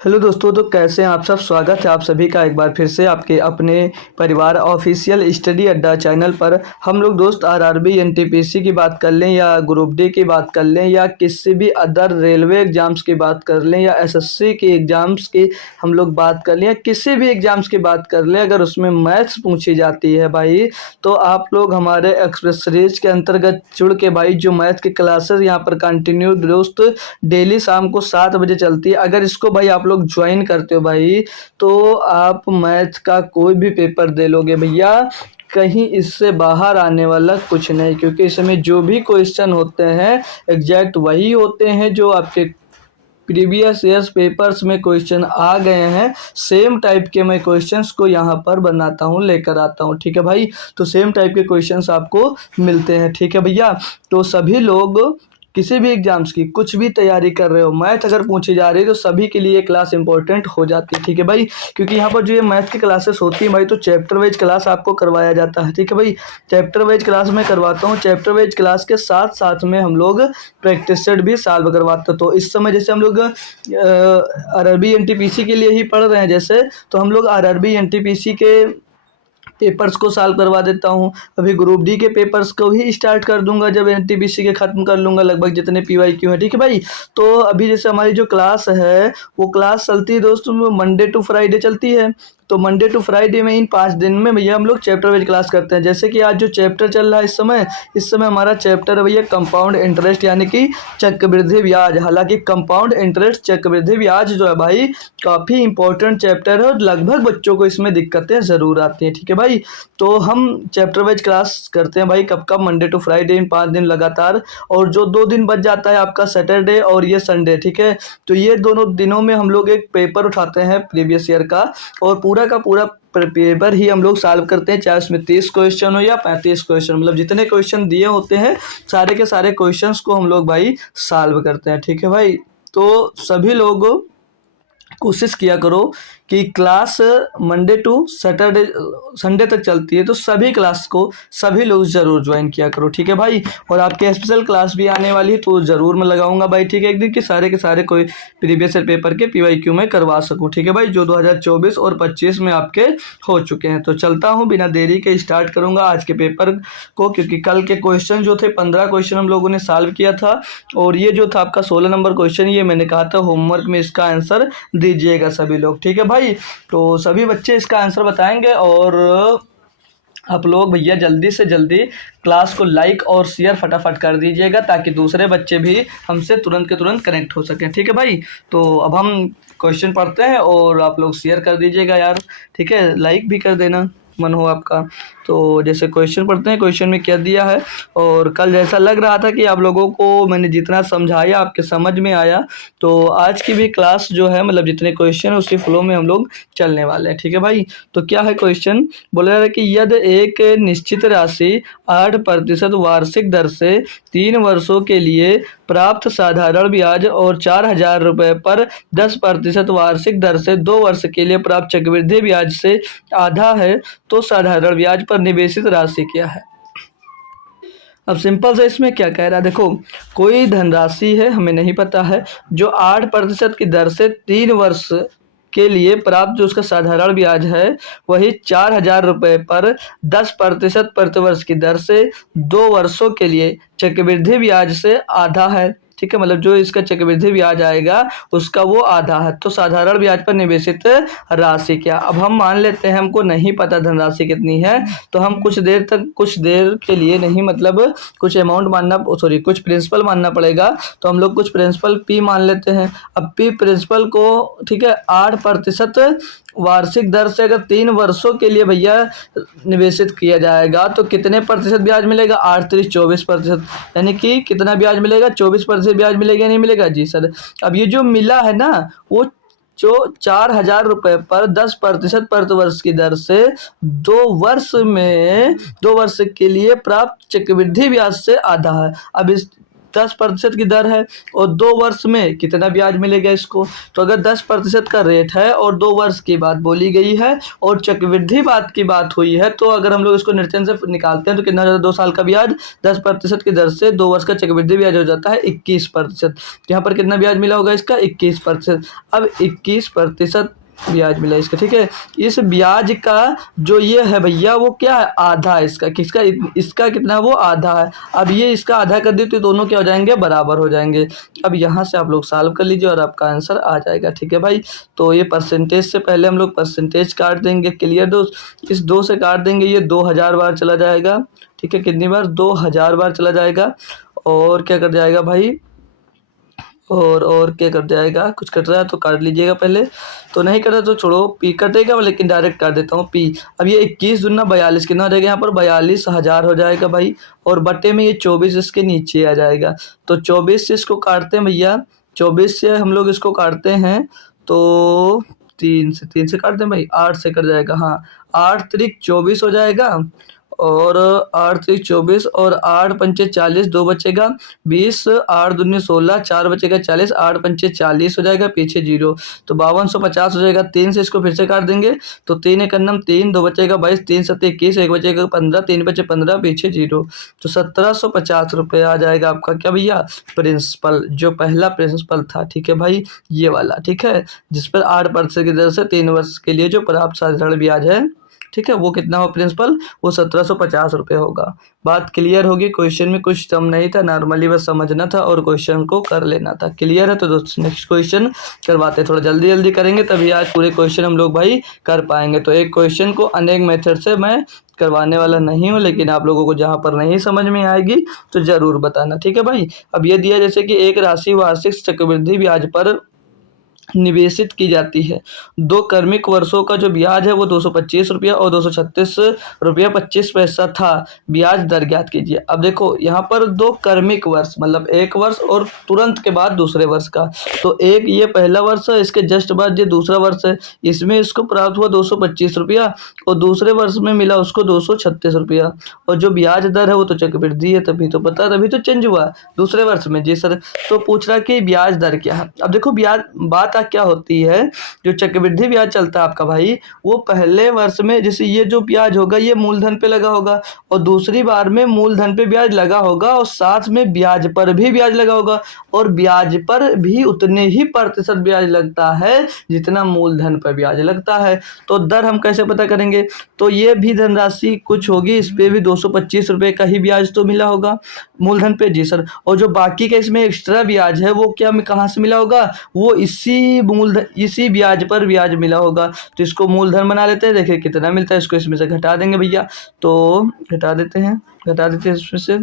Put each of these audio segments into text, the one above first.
Hello दोस्तों, तो कैसे हैं आप सब। स्वागत है आप सभी का एक बार फिर से आपके अपने परिवार ऑफिशियल स्टडी अड्डा चैनल पर। हम लोग दोस्त आरआरबी एनटीपीसी की बात कर लें या ग्रुप डी की बात कर लें या किसी भी अदर रेलवे एग्ज़ाम्स की बात कर लें या एसएससी के एग्ज़ाम्स की हम लोग बात कर लें या किसी भी एग्ज़ाम्स की बात कर लें, अगर उसमें मैथ्स पूछी जाती है भाई, तो आप लोग हमारे एक्सप्रेस सीरीज के अंतर्गत जुड़ के भाई जो मैथ की क्लासेस यहाँ पर कंटिन्यू दोस्त डेली शाम को 7 बजे चलती है। अगर इसको भाई आप लोग ज्वाइन करते हो भाई, तो आप मैथ का कोई भी पेपर दे लोगे भैया। कहीं इससे बाहर आने वाला कुछ नहीं, क्योंकि इसमें जो भी क्वेश्चन होते हैं एग्जैक्ट वही होते हैं जो आपके प्रीवियस ईयर्स पेपर्स में क्वेश्चन आ गए हैं। सेम टाइप के मैं क्वेश्चंस को यहाँ पर बनाता हूँ, लेकर आता हूँ। ठीक है भाई, तो सेम टाइप के क्वेश्चंस आपको मिलते हैं। ठीक है भैया, तो सभी लोग किसी भी एग्जाम्स की कुछ भी तैयारी कर रहे हो, मैथ अगर पूछी जा रही है तो सभी के लिए क्लास इंपॉर्टेंट हो जाती है। ठीक है भाई, क्योंकि यहाँ पर जो ये मैथ की क्लासेस होती है भाई, तो चैप्टर वाइज क्लास आपको करवाया जाता है। ठीक है भाई, चैप्टर वाइज क्लास में करवाता हूँ। चैप्टर वाइज क्लास के साथ साथ में हम लोग प्रैक्टिस सेट भी सॉल्व करवाते हैं। तो इस समय जैसे हम लोग आरआरबी एनटीपीसी के लिए ही पढ़ रहे हैं, जैसे तो हम लोग आरआरबी एनटीपीसी के पेपर्स को सॉल्व करवा देता हूँ। अभी ग्रुप डी के पेपर्स को ही स्टार्ट कर दूंगा जब एनटीपीसी के ख़त्म कर लूँगा लगभग जितने पीवाईक्यू हैं। ठीक है भाई, तो अभी जैसे हमारी जो क्लास है वो क्लास चलती है दोस्तों, मंडे टू फ्राइडे चलती है। तो मंडे टू फ्राइडे में इन 5 दिन में भैया हम लोग चैप्टर वाइज क्लास करते हैं। जैसे कि आज जो चैप्टर चल रहा है इस समय हमारा चैप्टर है भैया कंपाउंड इंटरेस्ट, यानी कि चक्रवृद्धि ब्याज। हालांकि कंपाउंड इंटरेस्ट चक्रवृद्धि ब्याज जो है भाई काफ़ी इंपॉर्टेंट चैप्टर है और लगभग बच्चों को इसमें दिक्कतें ज़रूर आती हैं। ठीक है भाई, तो हम चैप्टर वाइज क्लास करते हैं भाई कब कब, मंडे टू फ्राइडे, इन 5 दिन लगातार। और जो 2 दिन बच जाता है आपका सैटरडे और ये संडे, ठीक है, तो ये दोनों दिनों में हम लोग एक पेपर उठाते हैं प्रीवियस ईयर का, और पूरा का पूरा पेपर ही हम लोग सॉल्व करते हैं। चाहे उसमें 30 क्वेश्चन हो या 35 क्वेश्चन, मतलब जितने क्वेश्चन दिए होते हैं सारे के सारे क्वेश्चंस को हम लोग भाई सॉल्व करते हैं। ठीक है भाई, तो सभी लोग कोशिश किया करो कि class Monday to Saturday Sunday तक चलती है, तो सभी क्लास को सभी लोग ज़रूर ज्वाइन किया करो। ठीक है भाई, और आपके स्पेशल क्लास भी आने वाली है तो ज़रूर मैं लगाऊंगा भाई। ठीक है, एक दिन के सारे कोई प्रीवियस ईयर पेपर के पीवाईक्यू में करवा सकूँ। ठीक है भाई, जो 2024 और 25 में आपके हो चुके हैं। तो चलता हूँ, बिना देरी के स्टार्ट करूँगा आज के पेपर को, क्योंकि कल के क्वेश्चन जो थे 15 क्वेश्चन हम लोगों ने सॉल्व किया था, और ये जो था आपका 16 नंबर क्वेश्चन, ये मैंने कहा था होमवर्क में इसका आंसर दीजिएगा सभी लोग। ठीक है भाई, तो सभी बच्चे इसका आंसर बताएंगे, और आप लोग भैया जल्दी से जल्दी क्लास को लाइक और शेयर फटाफट कर दीजिएगा, ताकि दूसरे बच्चे भी हमसे तुरंत के तुरंत कनेक्ट हो सकें। ठीक है भाई, तो अब हम क्वेश्चन पढ़ते हैं और आप लोग शेयर कर दीजिएगा यार। ठीक है, लाइक भी कर देना मन हो आपका। तो जैसे क्वेश्चन पढ़ते हैं, क्वेश्चन में क्या दिया है, और कल जैसा लग रहा था कि आप लोगों को मैंने जितना समझाया आपके समझ में आया, तो आज की भी क्लास जो है मतलब जितने क्वेश्चन उसी फ्लो में हम लोग चलने वाले हैं। ठीक है भाई, तो क्या है क्वेश्चन, बोला जा रहा है कि यदि एक निश्चित राशि 8% वार्षिक दर से 3 वर्षों के लिए प्राप्त साधारण ब्याज और 4,000 रुपये पर 10% वार्षिक दर से 2 वर्ष के लिए प्राप्त चक्रवृद्धि ब्याज से आधा है, तो साधारण ब्याज पर निवेशित राशि क्या है। अब सिंपल से इसमें क्या कह रहा है, देखो कोई धनराशि है, हमें नहीं पता है, जो 8% की दर से 3 वर्ष के लिए प्राप्त जो उसका साधारण ब्याज है वही 4,000 रुपये पर 10% प्रतिवर्ष की दर से 2 वर्षों के लिए चक्रवृद्धि ब्याज से आधा है। ठीक है, मतलब जो इसका चक्रवृद्धि ब्याज आएगा उसका वो आधा है, तो साधारण ब्याज पर निवेशित राशि क्या। अब हम मान लेते हैं हमको नहीं पता धनराशि कितनी है, तो हम कुछ देर के लिए नहीं, मतलब कुछ अमाउंट मानना, सॉरी कुछ प्रिंसिपल मानना पड़ेगा, तो हम लोग कुछ प्रिंसिपल पी मान लेते हैं। अब पी प्रिंसिपल को, ठीक है, 8% वार्षिक दर से अगर 3 वर्षों के लिए भैया निवेशित किया जाएगा तो कितने प्रतिशत ब्याज मिलेगा, 8 3 24%, यानी कि कितना ब्याज मिलेगा, 24% ब्याज मिलेगा, नहीं मिलेगा जी सर। अब ये जो मिला है ना, वो जो 4,000 रुपये पर 10% प्रतिवर्ष की दर से 2 वर्ष के लिए प्राप्त चक्रवृद्धि ब्याज से आधा है। अब इस 10% की दर है और 2 वर्ष में कितना ब्याज मिलेगा इसको। तो अगर 10% का रेट है और 2 वर्ष की बात बोली गई है और चक्रवृद्धि बात की बात हुई है, तो अगर हम लोग इसको निर्चन से निकालते हैं तो कितना हो जाता है, 2 साल का ब्याज 10% की दर से 2 वर्ष का चक्रवृद्धि ब्याज हो जाता है 21%। यहाँ पर कितना ब्याज मिला होगा इसका 21%। अब 21% ब्याज मिला इसका, ठीक है। इस ब्याज का जो ये है भैया वो क्या है, आधा है इसका। किसका, इसका कितना, वो आधा है। अब ये इसका आधा कर दिए तो दोनों क्या हो जाएंगे, बराबर हो जाएंगे। अब यहाँ से आप लोग सॉल्व कर लीजिए और आपका आंसर आ जाएगा, ठीक है भाई। तो ये परसेंटेज से पहले हम लोग परसेंटेज काट देंगे, क्लियर दोस्त। इस 2 से काट देंगे, ये 2000 बार चला जाएगा, ठीक है। कितनी बार, 2000 बार चला जाएगा। और क्या कर जाएगा भाई, और क्या कर जाएगा, कुछ कट रहा है तो काट लीजिएगा पहले, तो नहीं कटा तो छोड़ो, पी कटेगा लेकिन डायरेक्ट काट देता हूँ पी। अब ये 21 दूना 42 कितना हो जाएगा, यहाँ पर 42,000 हो जाएगा भाई। और बटे में ये 24 इसके नीचे आ जाएगा। तो 24 से इसको काटते हैं भैया, 24 से हम लोग इसको काटते हैं तो 3 से काटते हैं भाई, 8 से कट जाएगा। हाँ, 8 त्रिक 24 हो जाएगा और 8 त्रिक 24 और 8 पंचे 40, 2 बचेगा 20, 8 दूनी 16, 4 बचेगा 40, 8 पंचे 40 हो जाएगा, पीछे 0 तो 5250 हो जाएगा। 3 से इसको फिर से काट देंगे तो 3 एक अन्नम 3, 2 बचेगा 22, 3 7 21, 1 बचेगा 15, 3 बचे 15, पीछे 0 तो 1750 रुपये आ जाएगा आपका क्या भैया, प्रिंसिपल, जो पहला प्रिंसिपल था, ठीक है भाई, ये वाला, ठीक है, जिस पर 8% की दर से 3 वर्ष के लिए जो प्राप्त साधारण ब्याज है, ठीक है, वो कितना हो प्रिंसिपल, वो 1750 रुपये होगा। बात क्लियर होगी। क्वेश्चन में कुछ दम नहीं था, नॉर्मली बस समझना था और क्वेश्चन को कर लेना था। क्लियर है, तो दोस्तों नेक्स्ट क्वेश्चन करवाते हैं, थोड़ा जल्दी जल्दी करेंगे तभी आज पूरे क्वेश्चन हम लोग भाई कर पाएंगे। तो एक क्वेश्चन को अनेक मेथड से मैं करवाने वाला नहीं हूँ, लेकिन आप लोगों को जहाँ पर नहीं समझ में आएगी तो ज़रूर बताना, ठीक है भाई। अब ये दिया जैसे कि एक राशि वार्षिक चक्रवृद्धि ब्याज पर निवेशित की जाती है। 2 क्रमिक वर्षों का जो ब्याज है वो 225 रुपया और 236 रुपया 25 पैसा था। ब्याज दर ज्ञात कीजिए। अब देखो यहाँ पर 2 क्रमिक वर्ष मतलब एक वर्ष और तुरंत के बाद दूसरे वर्ष का, तो एक ये पहला वर्ष है, इसके जस्ट बाद ये दूसरा वर्ष है, इसमें इसको प्राप्त हुआ 225 रुपया और दूसरे वर्ष में मिला उसको 236 रुपया। और जो ब्याज दर है वो तो चक्रवृद्धि है, तभी तो पता, तभी तो चेंज हुआ दूसरे वर्ष में। जी सर, तो पूछ रहा कि ब्याज दर क्या है। अब देखो ब्याज बात क्या होती है, जो चक्रवृद्धि ब्याज चलता है आपका भाई, वो पहले वर्ष में जैसे ये जो ब्याज होगा ये मूलधन पे लगा होगा और दूसरी बार में मूलधन पे ब्याज लगा होगा और साथ में ब्याज पर भी ब्याज लगा होगा और ब्याज पर भी उतने ही प्रतिशत ब्याज लगता है जितना मूलधन पर ब्याज लगता है। तो दर हम कैसे पता करेंगे, तो ये भी धनराशि कुछ होगी, इस पे भी 225 रुपये का ही ब्याज तो मिला होगा मूलधन पे। जी सर, और जो बाकी का इसमें एक्स्ट्रा ब्याज है वो क्या कहाँ से मिला होगा, वो इसी ब्याज पर ब्याज मिला होगा। तो इसको मूलधन बना लेते हैं, देखिए कितना मिलता है, इसको इसमें से घटा देंगे भैया, तो घटा देते हैं इसमें से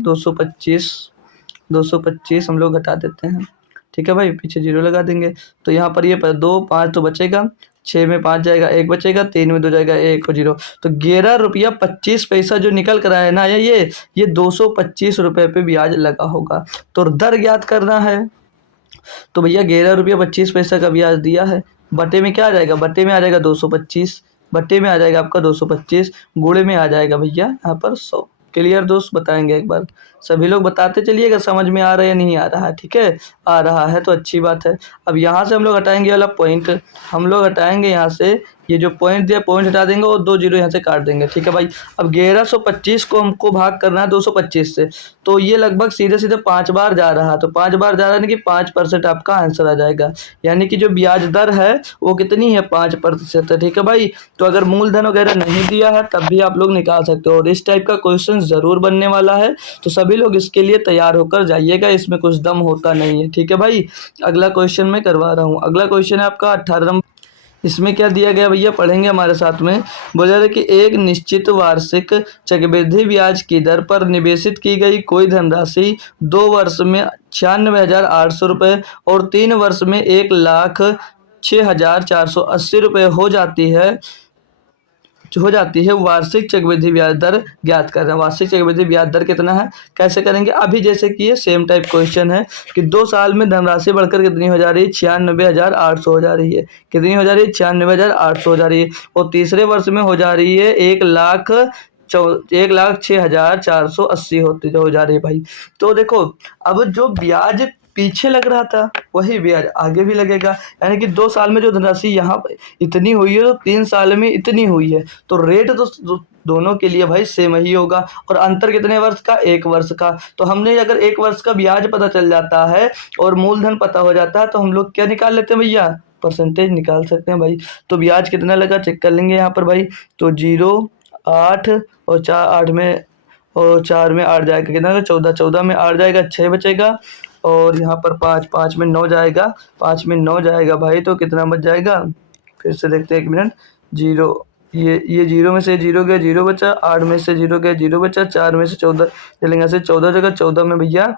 225 हम लोग घटा देते हैं, ठीक है भाई, पीछे 0 लगा देंगे। तो यहाँ पर ये 2 5 तो बचेगा, 6 में 5 जाएगा, 1 बचेगा, 3 में 2 जाएगा, 1 और 0 तो 11 रुपया 25 पैसा जो निकल कर आया ना, ये 225 रुपये पे ब्याज लगा होगा। तो दर ज्ञात करना है, तो भैया 11 रुपया 25 पैसा का ब्याज दिया है, बटे में क्या आ जाएगा, बटे में आ जाएगा 225, बटे में आ जाएगा आपका 225, गुणे में आ जाएगा भैया यहाँ पर 100। क्लियर दोस्त, बताएंगे एक बार, सभी लोग बताते चलिएगा समझ में आ रहा है या नहीं आ रहा है, ठीक है, आ रहा है तो अच्छी बात है। अब यहाँ से हम लोग हटाएंगे वाला पॉइंट, हम लोग हटाएंगे यहाँ से ये जो पॉइंट दिया, पॉइंट हटा देंगे और 2 0 यहाँ से काट देंगे, ठीक है भाई। अब 1125 को हमको भाग करना है 225 से, तो ये लगभग सीधे सीधे 5 बार जा रहा है, तो 5 बार जा रहा है यानी कि 5% आपका आंसर आ जाएगा, यानी कि जो ब्याज दर है वो कितनी है, 5% है, ठीक है भाई। तो अगर मूलधन वगैरह नहीं दिया है तब भी आप लोग निकाल सकते हो और इस टाइप का क्वेश्चन ज़रूर बनने वाला है, तो सभी लोग इसके लिए तैयार होकर जाइएगा, इसमें कुछ दम होता नहीं है, ठीक है भाई। अगला क्वेश्चन मैं करवा रहा हूँ। अगला क्वेश्चन है आपका 18 नंबर। इसमें क्या दिया गया भैया, पढ़ेंगे हमारे साथ में। बोला रहा कि एक निश्चित वार्षिक चक्रवृद्धि ब्याज की दर पर निवेशित की गई कोई धनराशि 2 वर्ष में 96,800 रुपये और 3 वर्ष में 1,06,480 रुपये हो जाती है, वार्षिक चक्रवृद्धि ब्याज दर ज्ञात करना। वार्षिक चक्रवृद्धि ब्याज दर कितना है, कैसे करेंगे, अभी जैसे कि ये सेम टाइप क्वेश्चन है कि 2 साल में धनराशि बढ़कर कितनी हो जा रही है, 96,800 हो जा रही है, कितनी हो जा रही है, 96,800 हो जा रही है, और तीसरे वर्ष में हो जा रही है 1,06,480 1,06,480 होती हो जा रही है भाई। तो देखो, अब जो ब्याज पीछे लग रहा था वही ब्याज आगे भी लगेगा, यानी कि 2 साल में जो धनराशि यहाँ पे इतनी हुई है तो 3 साल में इतनी हुई है, तो रेट तो दोनों के लिए भाई सेम ही होगा। और अंतर कितने वर्ष का? 1 वर्ष का। तो हमने अगर 1 वर्ष का ब्याज पता चल जाता है और मूलधन पता हो जाता है तो हम लोग क्या निकाल लेते हैं भैया? परसेंटेज निकाल सकते हैं भाई। तो ब्याज कितना लगा चेक कर लेंगे यहाँ पर भाई। तो 0, 8 और 4, 8 में और 4 में 8 जाएगा, कितना? 14, 14 में 8 जाएगा, 6 बचेगा। और यहाँ पर 5, 5 में 9 जाएगा, 5 में 9 जाएगा भाई, तो कितना बच जाएगा? फिर से देखते हैं, 1 मिनट। 0, ये 0 में से 0 गया, 0 बचा। 8 में से 0 गया, 0 बचा। 4 में से 14 चलेंगे, यहाँ से 14 जगह 14 में भैया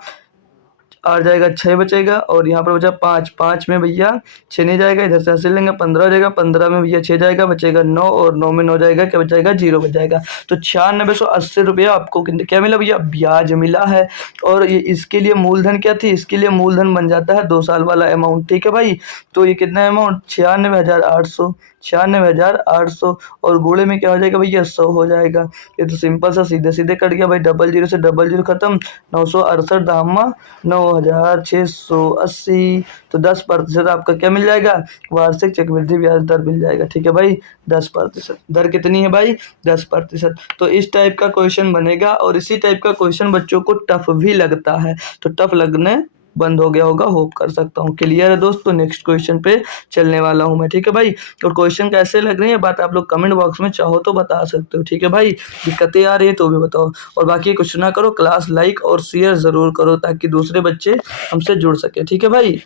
8 जाएगा, 6 बचेगा। और यहाँ पर बचा 5, 5 में भैया 6 नहीं जाएगा, इधर से ऐसे लेंगे, 15 हो जाएगा। 15 में भैया 6 जाएगा, बचेगा 9। और 9 में 9 जाएगा, क्या बच जाएगा? 0 बच जाएगा। तो 9680 रुपया आपको क्या मिला भैया? ब्याज मिला है। और ये इसके लिए मूलधन क्या थी? इसके लिए मूलधन बन जाता है 2 साल वाला अमाउंट, ठीक है भाई। तो ये कितना अमाउंट? 96,800, 96,800। और गुणे में क्या हो जाएगा भैया? 100 हो जाएगा। ये तो सिंपल सा सीधे सीधे कट गया भाई। 00 से 00 खत्म। 968 दामा 9,680। तो 10% आपका क्या मिल जाएगा? वार्षिक चक्रवृद्धि ब्याज दर मिल जाएगा, ठीक है भाई। 10%। दर कितनी है भाई? 10%। तो इस टाइप का क्वेश्चन बनेगा और इसी टाइप का क्वेश्चन बच्चों को टफ भी लगता है, तो टफ लगने बंद हो गया होगा, होप कर सकता हूँ। क्लियर है दोस्त? तो नेक्स्ट क्वेश्चन पे चलने वाला हूँ मैं, ठीक है भाई। और क्वेश्चन कैसे लग रहे हैं बात आप लोग कमेंट बॉक्स में चाहो तो बता सकते हो, ठीक है भाई। दिक्कतें आ रही है तो भी बताओ। और बाकी कुछ ना करो, क्लास लाइक और शेयर ज़रूर करो ताकि दूसरे बच्चे हमसे जुड़ सके, ठीक है भाई।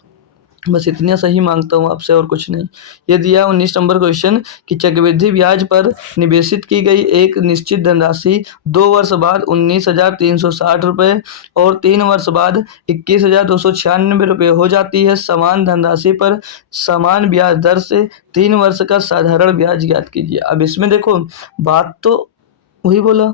बस इतना सही मांगता हूँ आपसे और कुछ नहीं। ये दिया 19 नंबर क्वेश्चन कि चक्रवृद्धि ब्याज पर निवेशित की गई एक निश्चित धनराशि 2 वर्ष बाद 19,360 रुपये और 3 वर्ष बाद 21,296 रुपये हो जाती है। समान धनराशि पर समान ब्याज दर से 3 वर्ष का साधारण ब्याज ज्ञात कीजिए। अब इसमें देखो, बात तो वही बोला,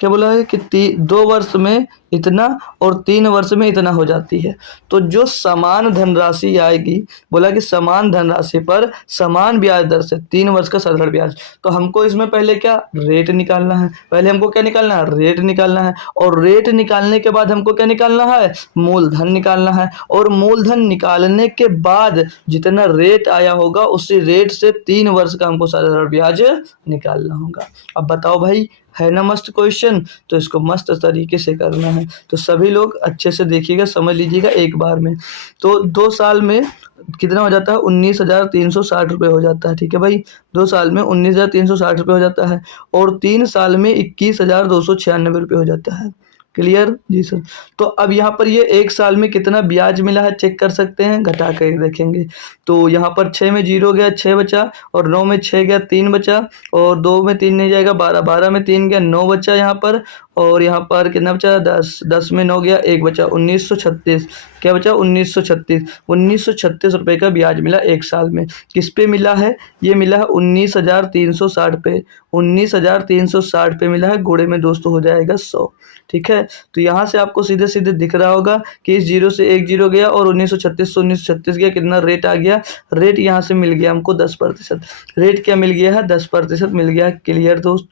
क्या बोला है कि 2 वर्ष में इतना और 3 वर्ष में इतना हो जाती है। तो जो समान धनराशि आएगी, बोला कि समान धनराशि पर समान ब्याज दर से 3 वर्ष का साधारण ब्याज। तो हमको इसमें पहले क्या? रेट निकालना है। पहले हमको क्या निकालना है? रेट निकालना है। और रेट निकालने के बाद हमको क्या निकालना है? मूलधन निकालना है। और मूलधन निकालने के बाद जितना रेट आया होगा उसी रेट से 3 वर्ष का हमको साधारण ब्याज निकालना होगा। अब बताओ भाई, है ना मस्त क्वेश्चन? तो इसको मस्त तरीके से करना है, तो सभी लोग अच्छे से देखिएगा, समझ लीजिएगा एक बार में। तो 2 साल में कितना हो जाता है? 19,360 रुपये हो जाता है, ठीक है भाई। 2 साल में 19,360 रुपये हो जाता है और 3 साल में 21,296 रुपये हो जाता है। क्लियर जी सर? तो अब यहाँ पर ये 1 साल में कितना ब्याज मिला है चेक कर सकते हैं, घटा कर देखेंगे। तो यहाँ पर 6 में 0 गया, 6 बचा। और 9 में 6 गया, 3 बचा। और 2 में 3 नहीं जाएगा, 12, 12 में 3 गया, 9 बचा यहाँ पर। और यहाँ पर कितना बचा? 10, 10 में 9 गया, 1 बचा। 1936, क्या बचा? 1936। 1936 रुपये का ब्याज मिला 1 साल में। किस पे मिला है? ये मिला है 19,360 पे। 19,360 पे मिला है, गुणे में दोस्तों हो जाएगा 100, ठीक है। तो यहाँ से आपको सीधे सीधे दिख रहा होगा कि इस 0 से 1 0 गया और 1936 से 1936 गया, कितना रेट आ गया? रेट यहाँ से मिल गया हमको 10%। रेट क्या मिल गया है? 10% मिल गया। क्लियर दोस्त?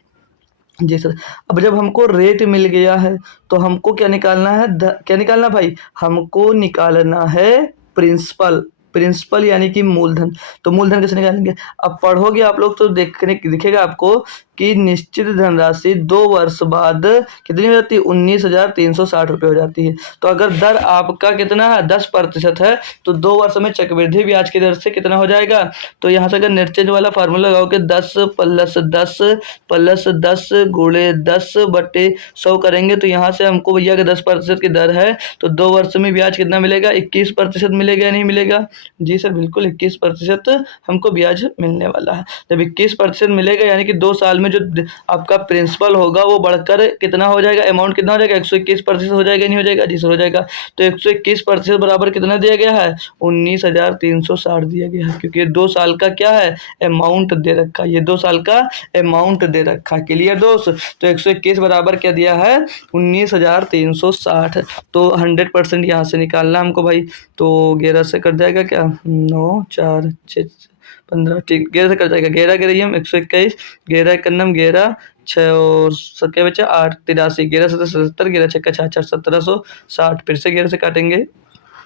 जी सर। अब जब हमको रेट मिल गया है तो हमको क्या निकालना है? क्या निकालना भाई? हमको निकालना है प्रिंसिपल। प्रिंसिपल यानी कि मूलधन। तो मूलधन कैसे निकालेंगे? अब पढ़ोगे आप लोग तो दिखेगा आपको कि निश्चित धनराशि 2 वर्ष बाद कितनी हो जाती है? 19,360 रुपये हो जाती है। तो अगर दर आपका कितना है? 10% है, तो 2 वर्ष में चक्रवृद्धि ब्याज की दर से कितना हो जाएगा? तो यहाँ से अगर नेटचेंज वाला फार्मूला लगाओगे, 10 प्लस 10 प्लस 10 गुणे 10 बटे 100 करेंगे, तो यहाँ से हमको भैया कि 10% की दर है, तो 2 वर्ष में ब्याज कितना मिलेगा? 21% मिलेगा या नहीं मिलेगा? जी सर बिल्कुल, 21% हमको ब्याज मिलने वाला है। जब 21% मिलेगा यानी कि 2 साल में जो आपका प्रिंसिपल होगा वो बढ़कर कितना हो जाएगा? अमाउंट कितना हो जाएगा? 121% हो जाएगा, नहीं हो जाएगा? जी सर हो जाएगा। तो 121% बराबर कितना दिया गया है? 19,360 दिया गया है, क्योंकि 2 साल का क्या है? अमाउंट दे रखा है। ये 2 साल का अमाउंट दे रखा है। क्लियर दोस्त? तो 121 बराबर क्या दिया है? 19,360। तो 100% यहाँ से निकालना हमको भाई। तो 11 से कट जाएगा क्या? 9 4 6 15 ठीक 11 से कट जाएगा, 11 गिरहियम 121, 11 एकन्नम 11 6 और क्या बचा 8 83, 11 सत्तर 77, 11 छक्का 66 1760, फिर से 11 से काटेंगे,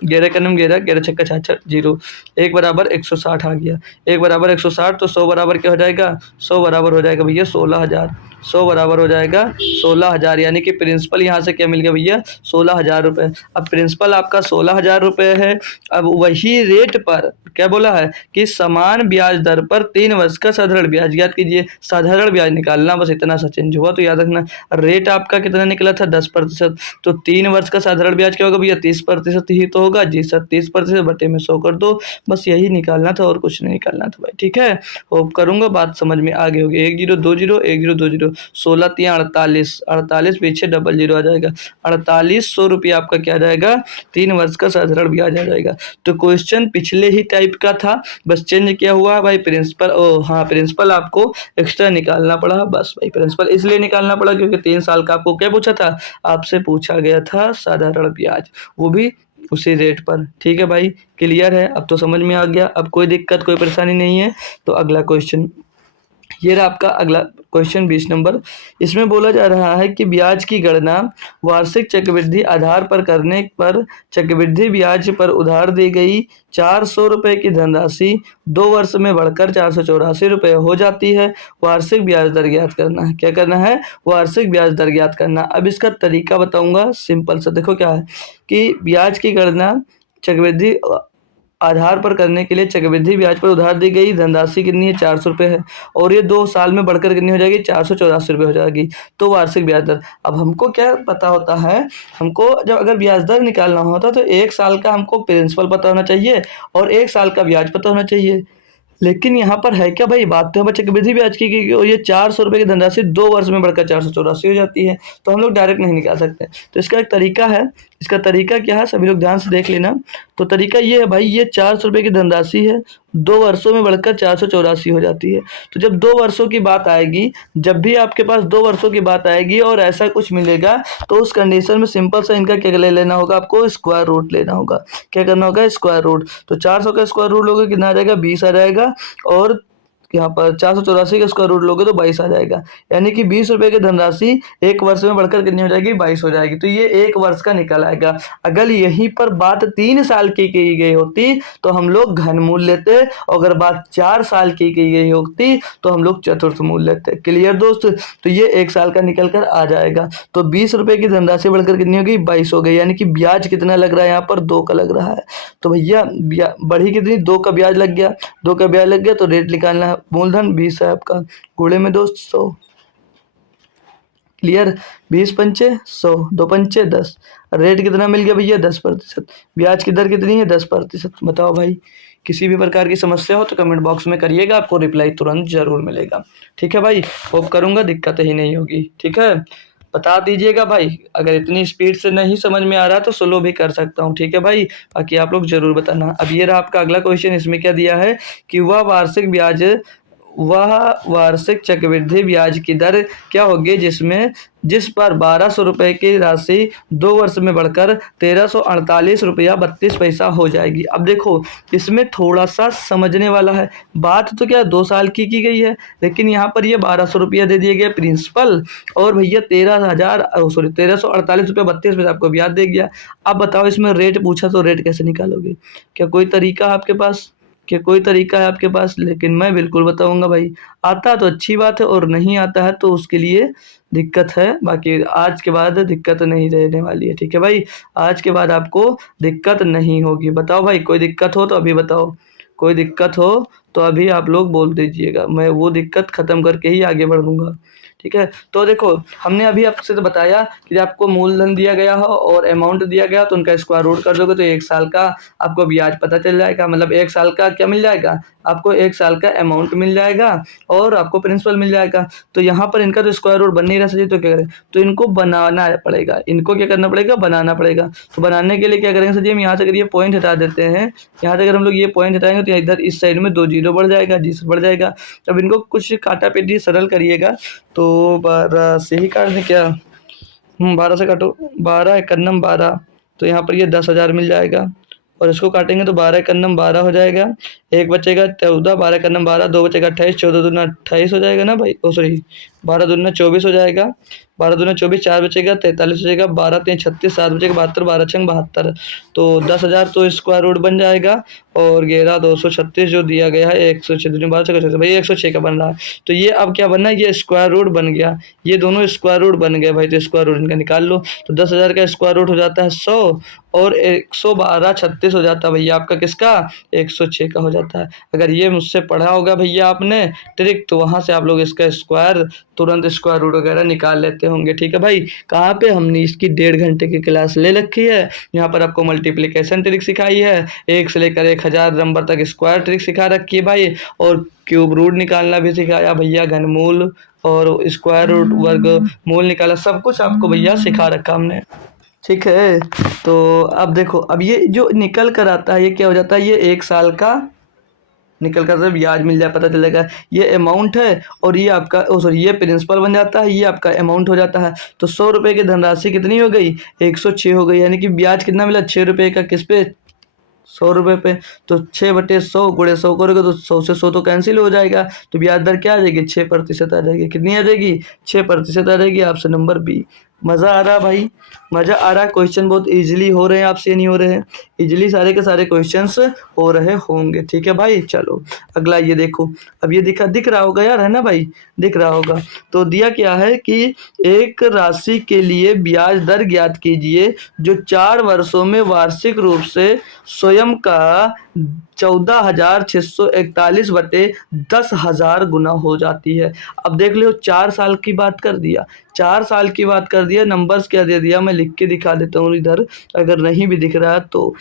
11 का नम 11, 11 छक्का 66 जीरो, 1 बराबर 160 आ गया, 1 बराबर 160 तो 100 बराबर क्या हो जाएगा, 100 बराबर हो जाएगा भैया 16,000, 100 बराबर हो जाएगा 16,000, यानी कि प्रिंसिपल यहाँ से क्या मिल गया भैया 16,000 रुपये। अब प्रिंसिपल आपका 16,000 रुपये है। अब वही रेट पर क्या बोला है कि समान ब्याज दर पर 3 वर्ष का साधारण ब्याज, याद कीजिए साधारण ब्याज निकालना, बस इतना सा चेंज हुआ तो याद रखना। रेट आपका कितना निकला था 10%, तो 3 वर्ष का साधारण ब्याज क्या होगा भैया 30% ही तो होगा जी सर, 30% बटे में 100 कर दो, बस यही निकालना था और कुछ नहीं निकालना था भाई, ठीक है। होप करूंगा बात समझ में आ गई होगी। 1020 1020, 16 3 48, 48 पीछे डबल जीरो आ जाएगा, 4800 रुपया आपका क्या आ जाएगा 3 वर्ष का साधारण ब्याज आ जाएगा। तो क्वेश्चन पिछले ही टाइप का था, बस चेंज क्या हुआ भाई प्रिंसिपल, ओ हाँ प्रिंसिपल आपको एक्स्ट्रा निकालना पड़ा, बस भाई प्रिंसिपल इसलिए निकालना पड़ा क्योंकि 3 साल का आपको क्या पूछा था, आपसे पूछा गया था साधारण ब्याज, वो भी उसी रेट पर, ठीक है भाई। क्लियर है, अब तो समझ में आ गया, अब कोई दिक्कत कोई परेशानी नहीं है। तो अगला क्वेश्चन ये रहा आपका अगला क्वेश्चन 20 नंबर। इसमें बोला जा रहा है कि ब्याज की गणना वार्षिक चक्रवृद्धि आधार पर करने पर चक्रवृद्धि ब्याज पर उधार दी गई 400 रुपये की धनराशि 2 वर्ष में बढ़कर 484 रुपये हो जाती है। वार्षिक ब्याज दर ज्ञात करना है, क्या करना है वार्षिक ब्याज दर ज्ञात करना। अब इसका तरीका बताऊंगा, सिंपल सा देखो क्या है कि ब्याज की गणना चक्रवृद्धि आधार पर करने के लिए चक्रवृद्धि ब्याज पर उधार दी गई धनराशि कितनी है 400 रुपये है, और ये 2 साल में बढ़कर कितनी हो जाएगी 484 रुपये हो जाएगी। तो वार्षिक ब्याज दर, अब हमको क्या पता होता है, हमको जब अगर ब्याज दर निकालना होता तो 1 साल का हमको प्रिंसिपल पता होना चाहिए और 1 साल का ब्याज पता होना चाहिए। लेकिन यहाँ पर है क्या भाई, बात तो हम चक्रवृद्धि ब्याज की और ये 400 रुपये की धनराशि 2 वर्ष में बढ़कर 484 हो जाती है, तो हम लोग डायरेक्ट नहीं निकाल सकते। तो इसका एक तरीका है, इसका तरीका क्या है सभी लोग ध्यान से देख लेना। तो तरीका ये है भाई, ये 400 रुपये की धनराशि है, 2 वर्षों में बढ़कर 484 हो जाती है। तो जब 2 वर्षों की बात आएगी, जब भी आपके पास 2 वर्षों की बात आएगी और ऐसा कुछ मिलेगा, तो उस कंडीशन में सिंपल सा इनका क्या ले लेना होगा, आपको स्क्वायर रूट लेना होगा। क्या करना होगा स्क्वायर रूट, तो 400 का स्क्वायर रूट लोगे कितना आ जाएगा 20 आ जाएगा, और यहाँ पर 484 का स्क्वायर रूट लोगे तो 22 आ जाएगा, यानी कि 20 रुपये की धनराशि 1 वर्ष में बढ़कर कितनी हो जाएगी 22 हो जाएगी। तो ये 1 वर्ष का निकल आएगा। अगर यहीं पर बात 3 साल की गई होती तो हम लोग घन मूल लेते, और अगर बात 4 साल की गई होती तो हम लोग चतुर्थ मूल लेते। क्लियर दोस्त, तो ये 1 साल का निकल कर आ जाएगा। तो 20 रुपये की धनराशि बढ़कर कितनी होगी 22 हो गई, यानी कि ब्याज कितना लग रहा है यहाँ पर 2 का लग रहा है। तो भैया बढ़ी कितनी 2 का ब्याज लग गया, 2 का ब्याज लग गया तो रेट निकालना है। मूलधन 20 है आपका, गुणे में दोस्त 100। क्लियर, 20 पंचे 100, 2 पंचे 10, रेट कितना मिल गया भैया 10%। ब्याज की दर कितनी है 10%। बताओ भाई, किसी भी प्रकार की समस्या हो तो कमेंट बॉक्स में करिएगा, आपको रिप्लाई तुरंत जरूर मिलेगा। ठीक है भाई, होप करूंगा दिक्कत ही नहीं होगी। ठीक है, बता दीजिएगा भाई, अगर इतनी स्पीड से नहीं समझ में आ रहा तो स्लो भी कर सकता हूँ। ठीक है भाई, बाकी आप लोग जरूर बताना। अब ये रहा आपका अगला क्वेश्चन, इसमें क्या दिया है कि वह वार्षिक चक्रवृद्धि ब्याज की दर क्या होगी जिस पर 1200 रुपये की राशि 2 वर्ष में बढ़कर 1348 रुपया 32 पैसा हो जाएगी। अब देखो इसमें थोड़ा सा समझने वाला है, बात तो क्या 2 साल की गई है, लेकिन यहाँ पर ये 1200 रुपया दे दिया गया प्रिंसिपल, और भैया 1348 रुपया 32 पैसा आपको ब्याज दे गया। अब बताओ इसमें रेट पूछा तो रेट कैसे निकालोगे, क्या कोई तरीका है आपके पास, क्या कोई तरीका है आपके पास? लेकिन मैं बिल्कुल बताऊंगा भाई, आता तो अच्छी बात है और नहीं आता है तो उसके लिए दिक्कत है। बाकी आज के बाद दिक्कत नहीं रहने वाली है। ठीक है भाई, आज के बाद आपको दिक्कत नहीं होगी। बताओ भाई, कोई दिक्कत हो तो अभी बताओ, कोई दिक्कत हो तो अभी आप लोग बोल दीजिएगा, मैं वो दिक्कत ख़त्म करके ही आगे बढ़ूंगा। ठीक है, तो देखो हमने अभी आपसे तो बताया कि आपको मूलधन दिया गया हो और अमाउंट दिया गया तो उनका स्क्वायर रूट कर दोगे तो 1 साल का आपको ब्याज पता चल जाएगा, मतलब 1 साल का क्या मिल जाएगा आपको, 1 साल का अमाउंट मिल जाएगा और आपको प्रिंसिपल मिल जाएगा। तो यहाँ पर इनका तो स्क्वायर रूट बन नहीं रहा सही, तो क्या करें, तो इनको बनाना पड़ेगा, इनको क्या करना पड़ेगा बनाना पड़ेगा। तो बनाने के लिए क्या करेंगे सर, हम यहाँ से अगर ये पॉइंट हटा देते हैं, यहाँ से अगर हम लोग ये पॉइंट हटाएंगे तो इधर इस साइड में 2 जीरो बढ़ जाएगा, जी बढ़ जाएगा। अब इनको कुछ काटा पीटी सरल करिएगा तो 12 से ही काट दें क्या, 12 से काटो, 12 एकन्नम 12, तो यहाँ पर ये 10,000 मिल जाएगा, और इसको काटेंगे तो 12 का नम 12 हो जाएगा, एक बचेगा 14, 12 का नम 12, दो बचेगा 28, 14 दूना 28 हो जाएगा ना भाई, ओ सॉरी 12 दूना 24 हो जाएगा, 12 दूना 24, 4 बचेगा 43 हो जाएगा, 12 3 36, 7 बचेगा 72, 12 छंग 72, तो 10,000 तो स्क्वायर रूट बन जाएगा। और 11,236 जो दिया गया है 106 दूनी 12 भाई 106 का बन रहा है। तो ये अब क्या बनना है, ये स्क्वायर रूट बन गया, ये दोनों स्क्वायर रूट बन गए भाई, तो स्क्वायर रूट इनका निकाल लो। तो 10,000 का स्क्वायर रूट हो जाता है 100 और 112 36 हो जाता है भैया आपका किसका, 106 का हो जाता है। अगर ये मुझसे पढ़ा होगा भैया आपने ट्रिक, तो वहां से आप लोग इसका स्क्वायर तुरंत स्क्वायर रूट वगैरह निकाल लेते होंगे। ठीक है भाई, कहाँ पे हमने इसकी 1.5 घंटे की क्लास ले रखी है। यहाँ पर आपको मल्टीप्लिकेशन ट्रिक सिखाई है, 1 से लेकर 1000 नंबर तक स्क्वायर ट्रिक सिखा रखी है भाई, और क्यूब रूट निकालना भी सिखाया भैया, घनमूल और स्क्वायर रूट वर्ग मूल निकाला, सब कुछ आपको भैया सिखा रखा हमने। ठीक है, तो अब देखो, अब ये जो निकल कर आता है ये क्या हो जाता है, ये 1 साल का निकल कर जब ब्याज मिल जाए पता चलेगा, ये अमाउंट है और ये आपका सॉरी ये प्रिंसिपल बन जाता है, ये आपका अमाउंट हो जाता है। तो 100 रुपये की धनराशि कितनी हो गई, 106 हो गई, यानी कि ब्याज कितना मिला, 6 रुपये का, किस पे, 100 रुपये पे। तो 6/100 गुणे 100 करोगे तो 100 से 100 तो कैंसिल हो जाएगा, तो ब्याज दर क्या आ जाएगी, 6% आ जाएगी। कितनी आ जाएगी, 6% आ जाएगी। आपसे नंबर बी। मज़ा आ रहा भाई, मज़ा आ रहा है। क्वेश्चन बहुत इजीली हो रहे हैं आपसे, नहीं हो रहे हैं, इजीली सारे के सारे क्वेश्चंस हो रहे होंगे। ठीक है भाई, चलो अगला ये देखो। अब ये दिख रहा होगा यार, है ना भाई, दिख रहा होगा। तो दिया क्या है कि एक राशि के लिए ब्याज दर ज्ञात कीजिए जो 4 वर्षों में वार्षिक रूप से स्वयं का 14,641 बटे 10,000 गुना हो जाती है। अब देख लो, 4 साल की बात कर दिया, 4 साल की बात कर दिया, नंबर्स क्या दे दिया, मैं लिख के दिखा देता हूँ इधर, अगर नहीं भी दिख रहा है तो,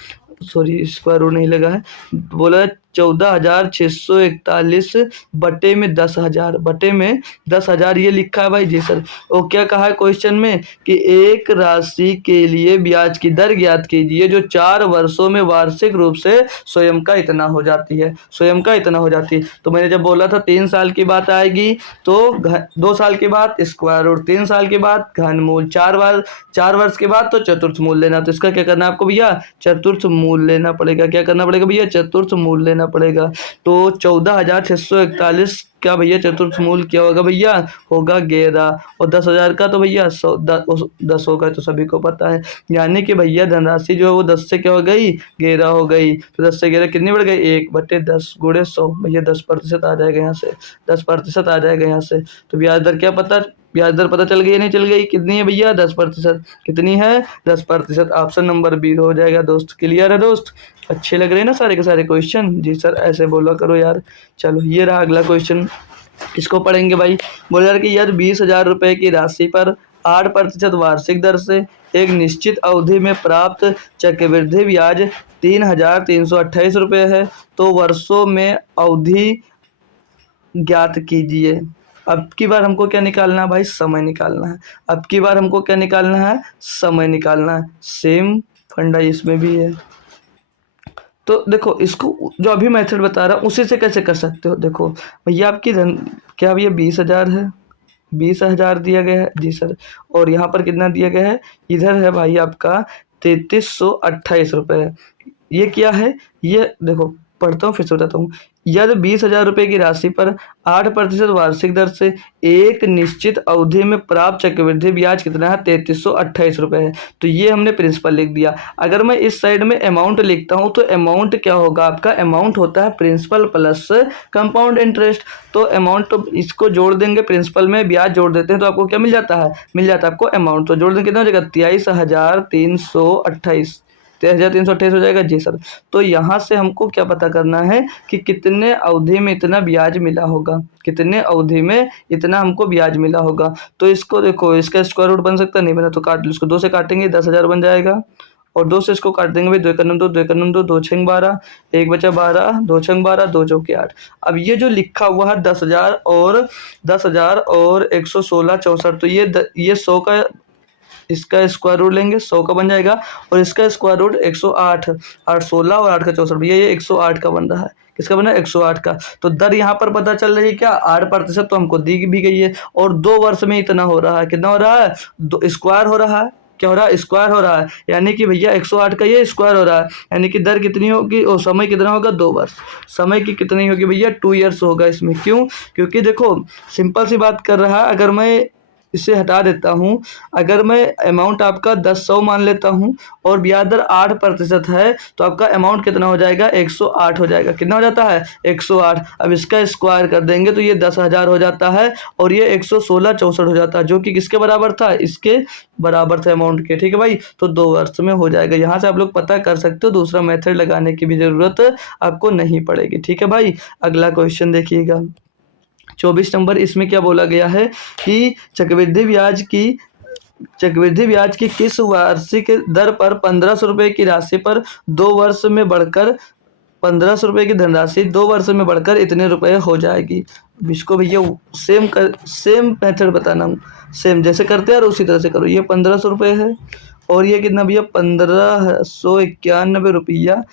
सॉरी स्क्वायर रूट नहीं लगा है, बोला 14,641 बटे में 10,000, बटे में 10,000 ये लिखा है भाई जी सर। और क्या कहा है क्वेश्चन में कि एक राशि के लिए ब्याज की दर ज्ञात कीजिए जो 4 वर्षों में वार्षिक रूप से स्वयं का इतना हो जाती है, स्वयं का इतना हो जाती है। तो मैंने जब बोला था 3 साल की बात आएगी तो 2 साल के बाद स्क्वायर रूट, 3 साल के बाद घनमूल, 4 वर्ष के बाद तो चतुर्थ मूल लेना। तो इसका क्या करना है आपको भैया, चतुर्थ मूल लेना पड़ेगा। क्या करना पड़ेगा भैया, चतुर्थ मूल लेना पड़ेगा। तो 14,641 क्या भैया चतुर्थ मूल क्या होगा भैया, होगा 11, और 10,000 का तो भैया 10 होगा, तो सभी को पता है। यानी कि भैया धनराशि जो है वो 10 से क्या हो गई, 11 हो गई। तो 10 से 11 कितनी बढ़ गई, 1/10 गुणे 100, भैया 10% आ जाएगा यहाँ से, 10% आ जाएगा यहाँ से। तो ब्याज दर क्या पता, ब्याज दर पता चल गई या नहीं चल गई, कितनी है भैया 10%, कितनी है 10%। ऑप्शन नंबर बी हो जाएगा दोस्त। क्लियर है दोस्त, अच्छे लग रहे हैं ना सारे के सारे क्वेश्चन, जी सर ऐसे बोला करो यार। चलो ये रहा अगला क्वेश्चन, इसको पढ़ेंगे भाई। बोला यार कि यार 20,000 रुपये की राशि पर 8% वार्षिक दर से एक निश्चित अवधि में प्राप्त चक्रवृद्धि ब्याज 3,328 रुपये है, तो वर्षों में अवधि ज्ञात कीजिए। अब की बार हमको क्या निकालना है भाई, समय निकालना है। अब की बार हमको क्या निकालना है, समय निकालना है। सेम फंडा इसमें भी है। तो देखो इसको जो अभी मेथड बता रहा हूँ उसी से कैसे कर सकते हो। देखो भैया आपकी धन क्या भैया 20,000 है, 20,000 दिया गया है जी सर, और यहाँ पर कितना दिया गया है, इधर है भाई आपका 3,328 रुपये। ये क्या है, ये देखो पढ़ता हूँ फिर से बताता हूँ। यदि 20,000 रुपये की राशि पर 8% वार्षिक दर से एक निश्चित अवधि में प्राप्त चक्रवृद्धि ब्याज कितना है, 3,328 रुपये है। तो ये हमने प्रिंसिपल लिख दिया। अगर मैं इस साइड में अमाउंट लिखता हूँ तो अमाउंट क्या होगा आपका, अमाउंट होता है प्रिंसिपल प्लस कंपाउंड इंटरेस्ट। तो अमाउंट तो इसको जोड़ देंगे, प्रिंसिपल में ब्याज जोड़ देते हैं तो आपको क्या मिल जाता है, मिल जाता है आपको अमाउंट। तो जोड़ देंगे कितना हो जाएगा, 23,328, 23,328 हो जाएगा जी सर। तो यहाँ से हमको क्या पता करना है कि कितने अवधि में इतना ब्याज मिला होगा, कितने अवधि में इतना हमको ब्याज मिला होगा। तो इसको देखो, इसका स्क्वायर रूट बन सकता है, नहीं बना तो काट लो, इसको 2 से काटेंगे 10,000 बन जाएगा, और 2 से इसको काट देंगे भाई, 2 × 2 2 × 2 2 छंग 12, 1 बचा 12, 2 छंग 12, 2 चौके 8। अब ये जो लिखा हुआ है 10,000 और 116 64, तो ये 100 का, इसका स्क्वायर रूट लेंगे 100 का बन जाएगा, और इसका स्क्वायर रूट 108, 8 16 और 8 का 64, भैया ये 108 का बन रहा है। किसका बना है, 108 का। तो दर यहाँ पर पता चल रही है क्या, 8% तो हमको दी भी गई है, और 2 वर्ष में इतना हो रहा है, कितना हो रहा है, 2 स्क्वायर हो रहा है, क्या हो रहा है, स्क्वायर हो रहा है, यानी कि भैया 108 का ये स्क्वायर हो रहा है, यानी कि दर कितनी होगी और समय कितना होगा, 2 वर्ष। समय की कितनी होगी भैया, 2 ईयर्स होगा इसमें। क्यों, क्योंकि देखो सिंपल सी बात कर रहा है, अगर मैं इसे हटा देता हूँ, अगर मैं अमाउंट आपका 10 मान लेता हूँ और ब्याज दर 8% है, तो आपका अमाउंट कितना हो जाएगा, 108 हो जाएगा। कितना हो जाता है, 108। अब इसका स्क्वायर कर देंगे तो ये 10,000 हो जाता है और ये 116,64 हो जाता है, जो कि किसके बराबर था, इसके बराबर थे अमाउंट के। ठीक है भाई, तो 2 वर्ष में हो जाएगा। यहाँ से आप लोग पता कर सकते हो, दूसरा मेथड लगाने की भी ज़रूरत आपको नहीं पड़ेगी। ठीक है भाई, अगला क्वेश्चन देखिएगा 24 नंबर। इसमें क्या बोला गया है कि चक्रवृद्धि ब्याज की किस वार्षिक दर पर 1500 रुपये की राशि पर 2 वर्ष में बढ़कर 1500 रुपये की धनराशि 2 वर्ष में बढ़कर इतने रुपए हो जाएगी। अब इसको भैया सेम मेथड बताना, सेम जैसे करते हैं और उसी तरह से करो। ये 1500 रुपये है और ये कितना भैया, 1591 रुपया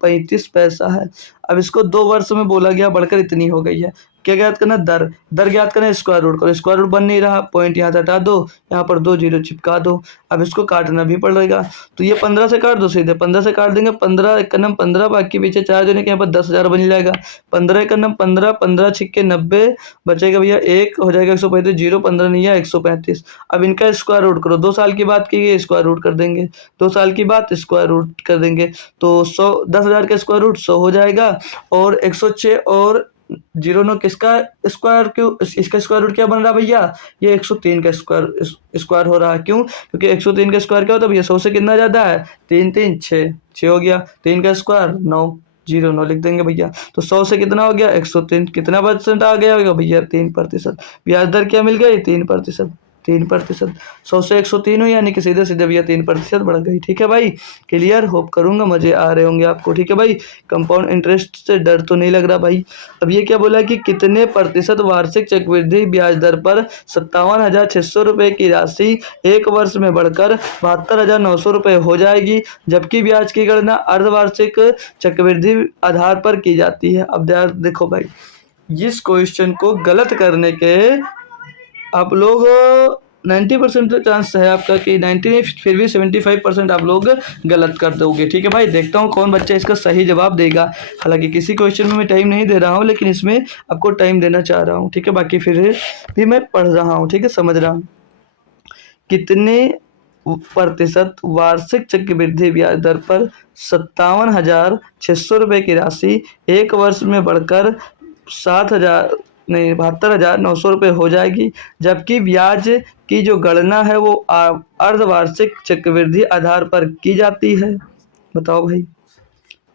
35 पैसा है। अब इसको 2 वर्ष में बोला गया, बढ़कर इतनी हो गई है। क्या ज्ञात करना, दर ज्ञात करना, स्क्वायर रूट करो। स्क्वायर रूट बन नहीं रहा, पॉइंट यहाँ से हटा दो, यहाँ पर 2 जीरो चिपका दो। अब इसको काटना भी पड़ेगा, तो ये 15 से काट दो, सीधे 15 से काट देंगे, 15 एक नम 15, बाकी पीछे 4 देने के यहाँ पर 10,000 बन जाएगा। 15 एक नम 15, 15 छिक्के 90 बचेगा भैया, एक हो जाएगा 135, जीरो 15 नहीं है 135। अब इनका स्क्वायर रूट करो, 2 साल की बात की गई, स्क्वायर रूट कर देंगे, 2 साल की बात स्क्वायर रूट कर देंगे, तो 100 10,000 का स्क्वायर रूट 100 हो जाएगा और 106 और 09 किसका स्क्वायर, क्यों इसका स्क्वायर रूट क्या बन रहा है भैया, ये 103 का स्क्वायर हो रहा है। क्यों, क्योंकि 103 का स्क्वायर क्या होता है भैया, 100 से कितना ज़्यादा है, 3 3 6 हो गया, 3 का स्क्वायर 9, 09 लिख देंगे भैया। तो 100 से कितना हो गया, 103, कितना परसेंट आ गया होगा भैया, 3%। ब्याज दर क्या मिल गई, 3%, 3%। 100 से 103 हो, यानी कि सीधे सीधे भैया 3% बढ़ गई। ठीक है भाई, क्लियर, होप करूंगा मजे आ रहे होंगे आपको। ठीक है भाई, कंपाउंड इंटरेस्ट से डर तो नहीं लग रहा भाई। अब ये क्या बोला कि कितने प्रतिशत वार्षिक चक्रवृद्धि ब्याज दर पर 57,600 रुपये की राशि 1 वर्ष में बढ़कर 72,900 रुपये हो जाएगी, जबकि ब्याज की गणना अर्धवार्षिक चक्रवृद्धि आधार पर की जाती है। अब देखो भाई, इस क्वेश्चन को गलत करने के आप लोग 90% चांस है आपका कि 90 नहीं फिर भी 75% आप लोग गलत कर दोगे। ठीक है भाई, देखता हूँ कौन बच्चा इसका सही जवाब देगा। हालांकि किसी क्वेश्चन में मैं टाइम नहीं दे रहा हूँ, लेकिन इसमें आपको टाइम देना चाह रहा हूँ। ठीक है, बाकी फिर भी मैं पढ़ रहा हूँ, ठीक है, समझ रहा हूँ। कितने प्रतिशत वार्षिक चक्रवृद्धि ब्याज दर पर 57,600 रुपये की राशि 1 वर्ष में बढ़कर 72,900 रुपये हो जाएगी, जबकि ब्याज की जो गणना है वो अर्धवार्षिक चक्रवृद्धि आधार पर की जाती है। बताओ भाई,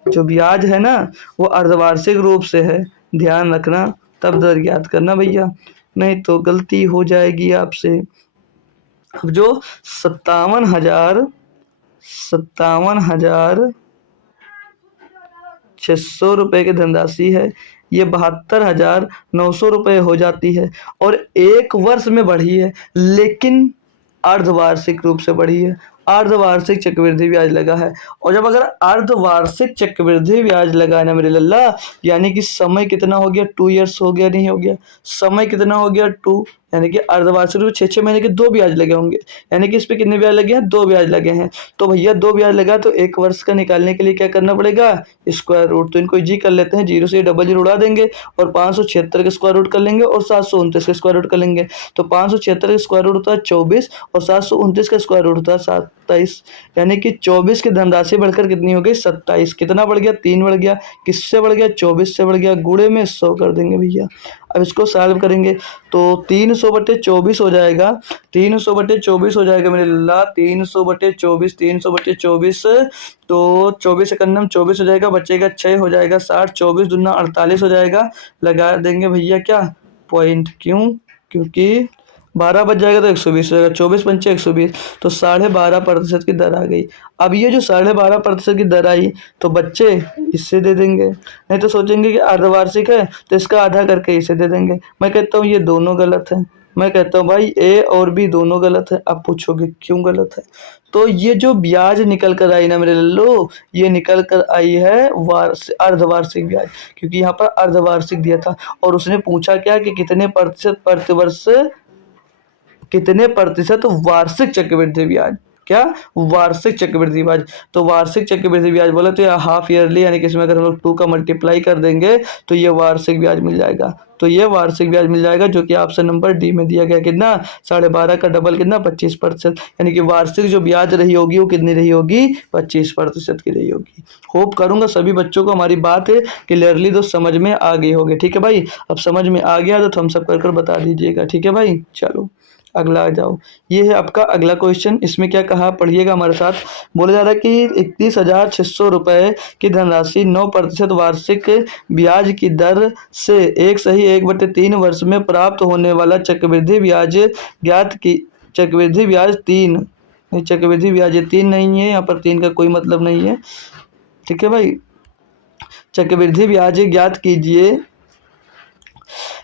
जो ब्याज है ना वो अर्धवार्षिक रूप से है, ध्यान रखना, तब दर ज्ञात करना भैया, नहीं तो गलती हो जाएगी आपसे। अब जो 57,600 रुपये की धनराशि है, ये 72,900 रुपये हो जाती है और 1 वर्ष में बढ़ी है, लेकिन अर्धवार्षिक रूप से बढ़ी है, अर्धवार्षिक चक्रवृद्धि ब्याज लगा है। और जब अगर अर्धवार्षिक चक्रवृद्धि ब्याज लगा है ना मेरे लल्ला, यानी कि समय कितना हो गया, 2 ईयर्स हो गया, नहीं हो गया, समय कितना हो गया 2, यानी कि अर्धवार्षिक रूप 6 महीने के 2 ब्याज लगे होंगे, यानी कि इस पे कितने ब्याज लगे हैं, 2 ब्याज लगे हैं। तो भैया 2 ब्याज लगा तो 1 वर्ष का निकालने के लिए क्या करना पड़ेगा, स्क्वायर रूट। तो इनको जी कर लेते हैं, 0 से डबल 0 उड़ा देंगे और 576 का स्क्वायर रूट कर लेंगे और 729 का स्क्वायर रूट कर लेंगे। तो 576 का स्क्वायर रूट होता है 24 और 729 का स्क्वायर रूट होता है 27, यानी कि 24 की धनराशि बढ़कर कितनी हो गई, 27। कितना बढ़ गया, 3 बढ़ गया, किससे बढ़ गया, 24 से बढ़ गया, गुणे में 100 कर देंगे भैया। अब इसको सॉल्व करेंगे तो 300/24 हो जाएगा, 300/24 हो जाएगा मेरे ला, 300/24, 300/24, तो 24 एकन्नम 24 हो जाएगा, बचेगा 6 हो जाएगा 60, 24 दूना 48 हो जाएगा। लगा देंगे भैया क्या पॉइंट, क्यों, क्योंकि 12 बच जाएगा तो 120 हो जाएगा, 24 पंचे 120, तो 12.5% की दर आ गई। अब ये जो 12.5% की दर आई तो बच्चे इससे दे देंगे, नहीं तो सोचेंगे कि अर्धवार्षिक है तो इसका आधा करके इसे दे देंगे। मैं कहता हूँ ये दोनों गलत है, मैं कहता हूँ भाई ए और बी दोनों गलत है। आप पूछोगे क्यों गलत है, तो ये जो ब्याज निकल कर आई ना मेरे लल्लो, ये निकल कर आई है अर्धवार्षिक ब्याज, क्योंकि यहाँ पर अर्धवार्षिक दिया था और उसने पूछा क्या कि कितने प्रतिशत वार्षिक चक्रवृद्धि ब्याज। क्या, वार्षिक चक्रवृद्धि ब्याज। तो वार्षिक चक्रवृद्धि ब्याज बोला तो यह हाफ ईयरली, यानी कि इसमें अगर हम लोग 2 का मल्टीप्लाई कर देंगे तो ये वार्षिक ब्याज मिल जाएगा। तो ये वार्षिक ब्याज मिल जाएगा, जो कि ऑप्शन नंबर डी में दिया गया। कितना, 12.5 का डबल कितना, 25%। यानी कि वार्षिक जो ब्याज रही होगी वो कितनी रही होगी, 25% की रही होगी। होप करूंगा सभी बच्चों को हमारी बात क्लियरली तो समझ में आ गई होगी। ठीक है भाई, अब समझ में आ गया तो थम्स अप कर बता दीजिएगा। ठीक है भाई, चलो अगला आ जाओ। ये है आपका अगला क्वेश्चन। इसमें क्या कहा, पढ़िएगा हमारे साथ। बोला जा रहा है कि 31,600 रुपये की धनराशि 9% वार्षिक ब्याज की दर से 1/3 वर्ष में प्राप्त होने वाला चक्रवृद्धि ब्याज ज्ञात की। चक्रवृद्धि ब्याज 3, चक्रवृद्धि ब्याज 3 नहीं है, यहाँ पर 3 का कोई मतलब नहीं है। ठीक है भाई, चक्रवृद्धि ब्याज ज्ञात कीजिए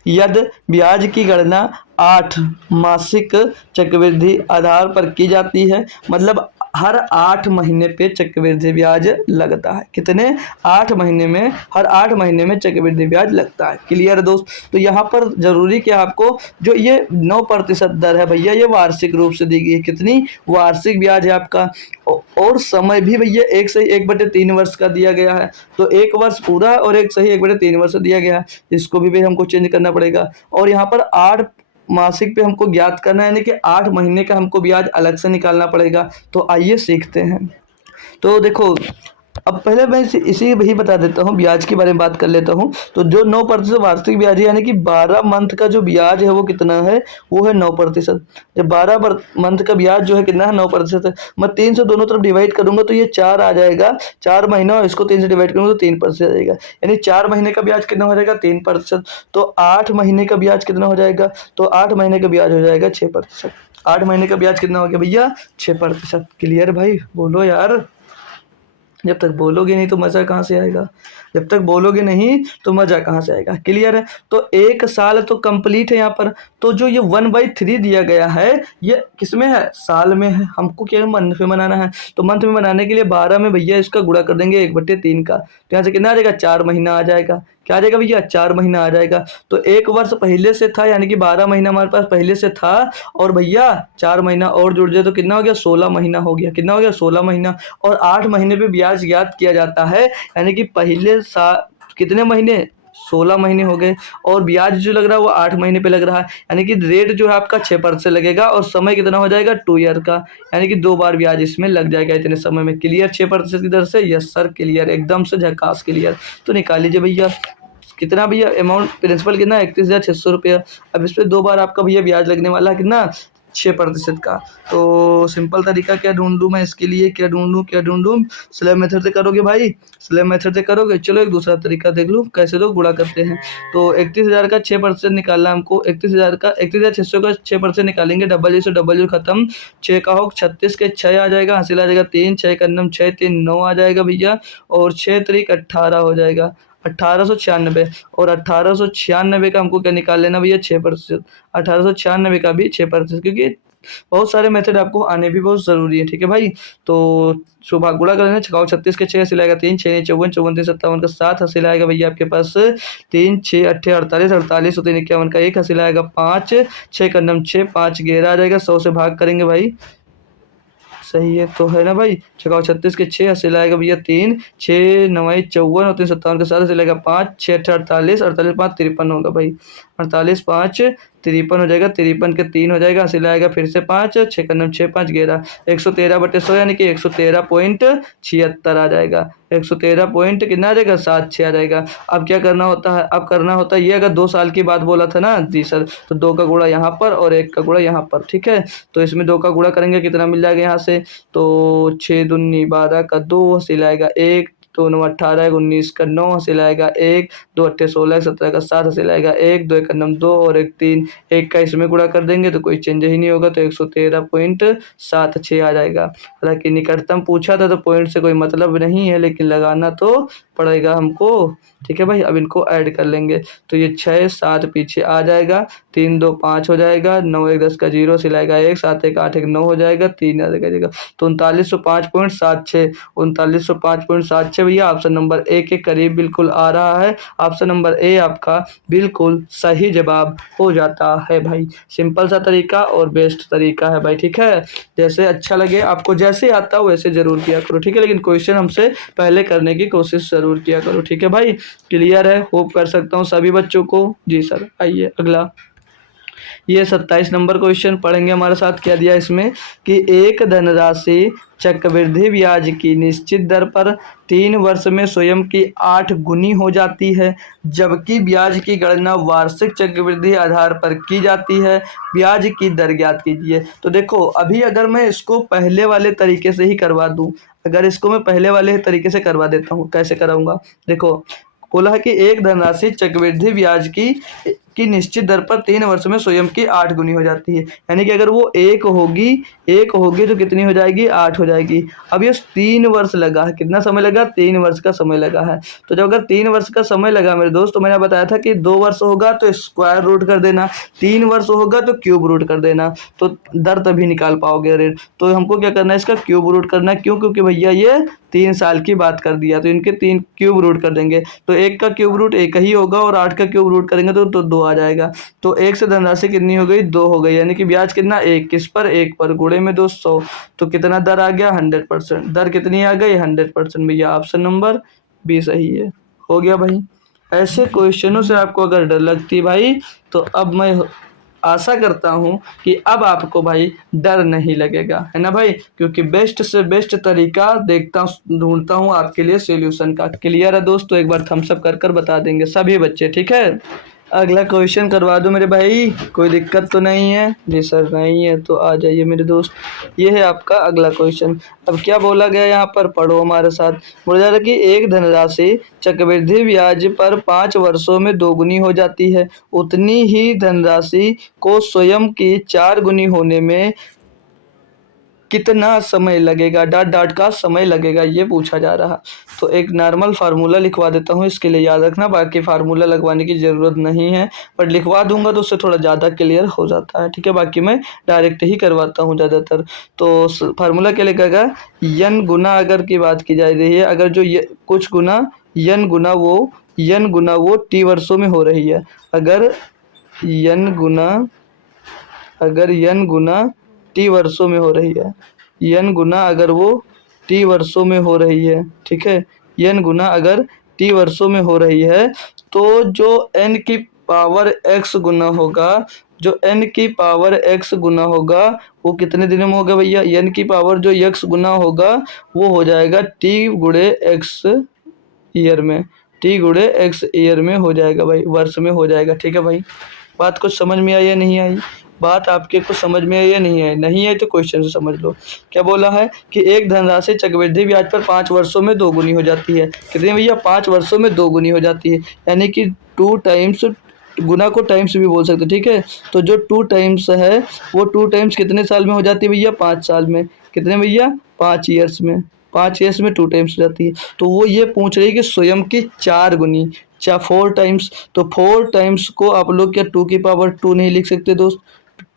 यदि ब्याज की गणना 8 मासिक चक्रवृद्धि आधार पर की जाती है। मतलब हर 8 महीने पे चक्रवृद्धि ब्याज लगता है। कितने, 8 महीने में, हर 8 महीने में चक्रवृद्धि ब्याज लगता है। क्लियर है दोस्त। तो यहाँ पर जरूरी क्या आपको, जो ये 9% दर है भैया, ये वार्षिक रूप से दी गई है। कितनी, वार्षिक ब्याज है आपका। और समय भी भैया 1/3 वर्ष का दिया गया है। तो 1 वर्ष पूरा और 1/3 वर्ष दिया गया है। इसको भी हमको चेंज करना पड़ेगा। और यहाँ पर 8 मासिक पे हमको ज्ञात करना है, यानी कि 8 महीने का हमको ब्याज अलग से निकालना पड़ेगा। तो आइए सीखते हैं। तो देखो, अब पहले मैं इसी ही बता देता हूँ, ब्याज के बारे में बात कर लेता हूँ। तो जो 9% वार्षिक ब्याज है, यानी कि 12 मंथ का जो ब्याज है वो कितना है, वो है 9%। जब 12 मंथ का ब्याज जो है कितना है, 9% है। मैं 3 से दोनों तरफ डिवाइड करूंगा तो ये 4 आ जाएगा। 4 महीना और इसको 3 से डिवाइड करूंगा तो 3% आ जाएगा। यानी 4 महीने का ब्याज कितना हो जाएगा, 3%। तो 8 महीने का ब्याज कितना हो जाएगा, तो 8 महीने का ब्याज हो जाएगा 6%। 8 महीने का ब्याज कितना हो गया भैया, 6%। क्लियर भाई, बोलो यार। जब तक बोलोगे नहीं तो मज़ा कहाँ से आएगा, जब तक बोलोगे नहीं तो मज़ा कहाँ से आएगा। क्लियर है। तो 1 साल तो कंप्लीट है यहाँ पर। तो जो ये 1/3 दिया गया है, ये किसमें है, साल में है। हमको क्या मंथ में बनाना है। तो मंथ में बनाने के लिए 12 में भैया इसका गुणा कर देंगे 1/3 का। तो यहाँ से कितना आ जाएगा, 4 महीना आ जाएगा। क्या आ जाएगा भैया, 4 महीना आ जाएगा। तो 1 वर्ष पहले से था, यानी कि 12 महीना हमारे पास पहले से था। और भैया 4 महीना और जुड़ जाए तो कितना हो गया, 16 महीना हो गया। कितना हो गया, 16 महीना। और 8 महीने पे ब्याज ज्ञात किया जाता है, यानी कि पहले कितने महीने, 16 महीने हो गए। और ब्याज जो लग रहा है वो 8 महीने पे लग रहा है, यानी कि रेट जो है आपका 6% लगेगा। और समय कितना हो जाएगा, 2 ईयर का, यानी कि 2 बार ब्याज इसमें लग जाएगा इतने समय में। क्लियर, 6% की दर से। यस सर, क्लियर, एकदम से झकास क्लियर। तो निकाल लीजिए भैया, कितना भैया अमाउंट, प्रिंसिपल कितना, 31,600 रुपया। अब इस पर 2 बार आपका भैया ब्याज लगने वाला है, कितना, 6% का। तो सिंपल तरीका क्या ढूंढूं मैं इसके लिए, क्या ढूंढूं, स्लैब मेथड से करोगे भाई, स्लैब मेथड से करोगे। चलो एक दूसरा तरीका देख लूँ कैसे लोग गुणा करते हैं। तो 31,000 का 6% निकालना हमको। 31,000 का 31,600 का 6% निकालेंगे। डबल जीरो से डबल जीरो खत्म, 6 का हो 36 के 6 आ जाएगा, हासिल आ जाएगा 3, 6 का नम 6, 3 9 आ जाएगा भैया। और 6 तरीक 18 हो जाएगा, 1896। और 1896 का हमको क्या निकाल लेना भैया, 6%। 1896 का भी 6%, क्योंकि बहुत सारे मेथड आपको आने भी बहुत ज़रूरी है। ठीक है भाई। तो सुबह गुणा कर लेना, छकाओ 36 के 6 हासिल आएगा 3, 6 54, 54 3 57 का 7 हासिल आएगा भैया आपके पास 3, 6 8 48, 48 और 3 51 का 1 हासिल आएगा 5, 6 का नम 6, 5 11 आ जाएगा। 100 से भाग करेंगे भाई, सही है तो है ना भाई। छकाओ 36 के 6 हासिल आएगा भैया 3, 6 9 54 और 3 57 का 7 हासिल आएगा 5, 6 8 48, 48 5 53 होगा भाई। 48 5 53 हो जाएगा, 53 के 3 हो जाएगा, हासिल आएगा फिर से 5, 6 का नम 6 5 11, 113/100 यानी कि 113.76 आ जाएगा। 113 पॉइंट कितना आ जाएगा, 76 आ जाएगा। अब क्या करना होता है, अब करना होता है ये, अगर 2 साल की बात बोला था ना जी सर, तो 2 का गुणा यहाँ पर और 1 का गुणा यहाँ पर। ठीक है। तो इसमें 2 का गुणा करेंगे कितना मिल जाएगा यहाँ से, तो 6 दूनी 12 का 2 हासिल आएगा 1, 2 9 18 19 का 9 हासिल आएगा 1, 2 8 16 17 का 7 हासिल आएगा 1, 2 1 9 2 और 1 3, 1 का इसमें गुणा कर देंगे तो कोई चेंज ही नहीं होगा, तो 113.76 आ जाएगा। हालांकि निकटतम पूछा था तो पॉइंट से कोई मतलब नहीं है, लेकिन लगाना तो पड़ेगा हमको। ठीक है भाई, अब इनको ऐड कर लेंगे तो ये 6 7 पीछे आ जाएगा, 3 2 5 हो जाएगा, 9 1 10 का 0 सिलाएगा 1, 7 1 8 1 9 हो जाएगा, 3 आ जाएगा तो 3905.76, 3905.76 भैया ऑप्शन नंबर ए के करीब बिल्कुल आ रहा है। ऑप्शन नंबर ए आपका बिल्कुल सही जवाब हो जाता है भाई। सिंपल सा तरीका और बेस्ट तरीका है भाई। ठीक है, जैसे अच्छा लगे आपको, जैसे आता हो वैसे जरूर किया करो। ठीक है, लेकिन क्वेश्चन हमसे पहले करने की कोशिश जरूर किया करो। ठीक है भाई, क्लियर है? होप कर सकता हूँ सभी बच्चों को। जी सर, आइए अगला। ये 27 नंबर क्वेश्चन पढ़ेंगे हमारे साथ। क्या दिया इसमें कि एक धनराशि चक्रवृद्धि ब्याज की निश्चित दर पर 3 वर्ष में स्वयं की 8 गुनी हो जाती है, जबकि ब्याज की गणना वार्षिक चक्रवृद्धि आधार पर की जाती है। ब्याज की दर ज्ञात कीजिए। तो देखो, अभी अगर मैं इसको पहले वाले तरीके से ही करवा दूं, अगर इसको मैं पहले वाले तरीके से करवा देता हूँ, कैसे कराऊंगा? देखो, बोला है कि एक धनराशि चक्रवृद्धि ब्याज की निश्चित दर पर 3 वर्ष में स्वयं की 8 गुनी हो जाती है। यानी कि अगर वो एक होगी तो कितनी हो जाएगी? 8 हो जाएगी। अब ये 3 वर्ष लगा है, कितना समय लगा? 3 वर्ष का समय लगा है। तो जब अगर 3 वर्ष का समय लगा मेरे दोस्त, तो मैंने बताया था कि 2 वर्ष होगा तो स्क्वायर रूट कर देना, 3 वर्ष होगा तो क्यूब रूट कर देना, तो दर तभी निकाल पाओगे रेट। तो हमको क्या करना है? इसका क्यूब रूट करना है। क्यों? क्योंकि भैया ये 3 साल की बात कर दिया, तो इनके 3 क्यूब रूट कर देंगे। तो 1 का क्यूब रूट 1 ही होगा और 8 का क्यूब रूट करेंगे तो 2 आ जाएगा। तो 1 से धनराशि कितनी हो गई? 2 हो गई। यानी कि ब्याज कितना? 1 किस पर? 1 पर, गुणे में 2 100। तो कितना दर आ गया? 100%। दर कितनी आ गई? 100% भैया। ऑप्शन नंबर बी सही है। हो गया भाई। ऐसे क्वेश्चनों से आपको अगर डर लगती है भाई, तो अब मैं आशा करता हूं कि अब आपको भाई डर नहीं लगेगा, है ना भाई? क्योंकि बेस्ट से बेस्ट तरीका ढूंढता हूं आपके लिए सॉल्यूशन का। क्लियर है दोस्तों? एक बार थम्स अप कर बता देंगे सभी बच्चे। ठीक है, अगला क्वेश्चन करवा दो मेरे भाई, कोई दिक्कत तो नहीं है? जी सर, नहीं है तो आ जाइए मेरे दोस्त। ये है आपका अगला क्वेश्चन। अब क्या बोला गया यहाँ पर, पढ़ो हमारे साथ। बोला जा रहा है कि एक धनराशि चक्रवृद्धि ब्याज पर 5 वर्षों में 2 गुनी हो जाती है, उतनी ही धनराशि को स्वयं की 4 गुनी होने में कितना समय लगेगा? डॉट डॉट का समय लगेगा, ये पूछा जा रहा। तो एक नॉर्मल फार्मूला लिखवा देता हूँ, इसके लिए याद रखना, बाकी फार्मूला लगवाने की ज़रूरत नहीं है, पर लिखवा दूंगा तो उससे थोड़ा ज़्यादा क्लियर हो जाता है। ठीक है, बाकी मैं डायरेक्ट ही करवाता हूँ ज़्यादातर। तो फार्मूला क्या लिखेगा? यन गुना, अगर की बात की जा रही है, अगर जो कुछ गुना यन गुना वो टी वर्षों में हो रही है। अगर यन गुना टी वर्षों में हो रही है, यन गुना अगर वो टी वर्षों में हो रही है, ठीक है, यन गुना अगर टी वर्षों में हो रही है, तो जो n की पावर x गुना होगा, जो n की पावर x गुना होगा, वो कितने दिनों में होगा भैया? n की पावर जो x गुना होगा वो हो जाएगा t गुणे x ईयर में, t गुणे x ईयर में हो जाएगा भाई, वर्ष में हो जाएगा। ठीक है भाई, बात कुछ समझ में आई या नहीं आई? बात आपके को समझ में आई या नहीं आई? नहीं आई तो क्वेश्चन से समझ लो। क्या बोला है कि एक धनराशि चक्रवृद्धि ब्याज पर 5 वर्षों में 2 गुनी हो जाती है। कितने भैया? 5 वर्षों में 2 गुनी हो जाती है, यानी कि 2 टाइम्स, गुना को टाइम्स भी बोल सकते। ठीक है, तो जो 2 टाइम्स है वो 2 टाइम्स कितने साल में हो जाती है भैया? 5 साल में। कितने भैया? 5 ईयर्स में। 5 ईयर्स में 2 टाइम्स हो जाती है। तो वो ये पूछ रही है कि स्वयं की 4 गुनी, 4 टाइम्स। तो 4 टाइम्स को आप लोग क्या 2 की पावर 2 नहीं लिख सकते दोस्त?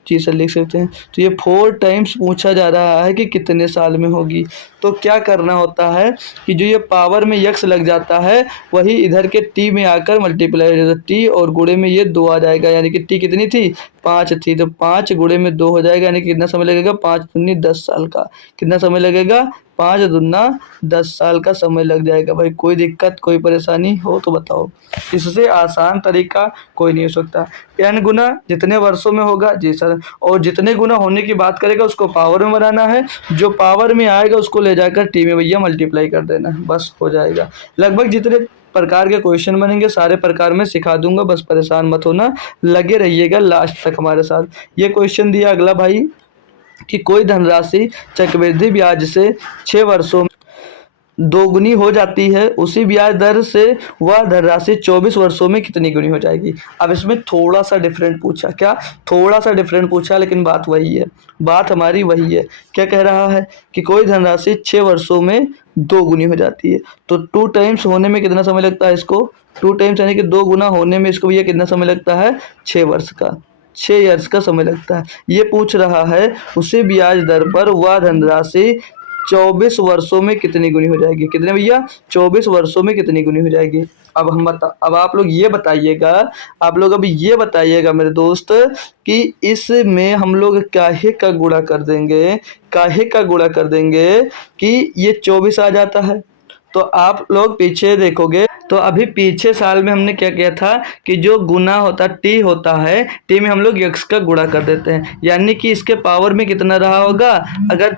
जी सर, लिख सकते हैं। तो ये 4 टाइम्स पूछा जा रहा है कि कितने साल में होगी। तो क्या करना होता है कि जो ये पावर में यक्स लग जाता है, वही इधर के टी में आकर मल्टीप्लाई हो जाता है। टी और गुणे में ये 2 आ जाएगा, यानी कि टी कितनी थी? 5 थी, तो 5 गुणे में 2 हो जाएगा, यानी कि कितना समय लगेगा? 5 दूनी 10 साल का। कितना समय लगेगा? 5 दूना 10 साल का समय लग जाएगा भाई। कोई दिक्कत, कोई परेशानी हो तो बताओ। इससे आसान तरीका कोई नहीं हो सकता। n गुना जितने वर्षों में होगा, जी सर, और जितने गुना होने की बात करेगा उसको पावर में बनाना है, जो पावर में आएगा उसको ले जाकर टी में भैया मल्टीप्लाई कर देना है, बस हो जाएगा। लगभग जितने प्रकार के क्वेश्चन बनेंगे सारे प्रकार में सिखा दूंगा, बस परेशान मत होना, लगे रहिएगा लास्ट तक हमारे साथ। ये क्वेश्चन दिया अगला भाई कि कोई धनराशि चक्रवृद्धि ब्याज से 6 वर्षों दोगुनी हो जाती है, उसी ब्याज दर से वह धनराशि 24 वर्षों में कितनी गुनी हो जाएगी। अब इसमें थोड़ा सा डिफरेंट पूछा, क्या थोड़ा सा डिफरेंट पूछा, लेकिन बात वही है, बात हमारी वही है। क्या कह रहा है कि कोई धनराशि 6 वर्षों में दोगुनी हो जाती है, तो 2 टाइम्स होने में कितना समय लगता है इसको, 2 टाइम्स यानी कि 2 गुना होने में इसको भैया कितना समय लगता है, 6 वर्ष का, 6 ईयर्स का समय लगता है। ये पूछ रहा है उसी ब्याज दर पर वह धनराशि 24 वर्षों में कितनी गुनी हो जाएगी। कितने भैया, 24 वर्षों में कितनी गुनी हो जाएगी। अब आप लोग ये बताइएगा, आप लोग अभी ये बताइएगा मेरे दोस्त कि इसमें हम लोग काहे का गुणा कर देंगे, काहे का गुणा कर देंगे कि ये 24 आ जाता है। तो आप लोग पीछे देखोगे तो अभी पीछे साल में हमने क्या किया था कि जो गुना होता टी होता है, टी में हम लोग x का गुणा कर देते हैं, यानी कि इसके पावर में कितना रहा होगा, अगर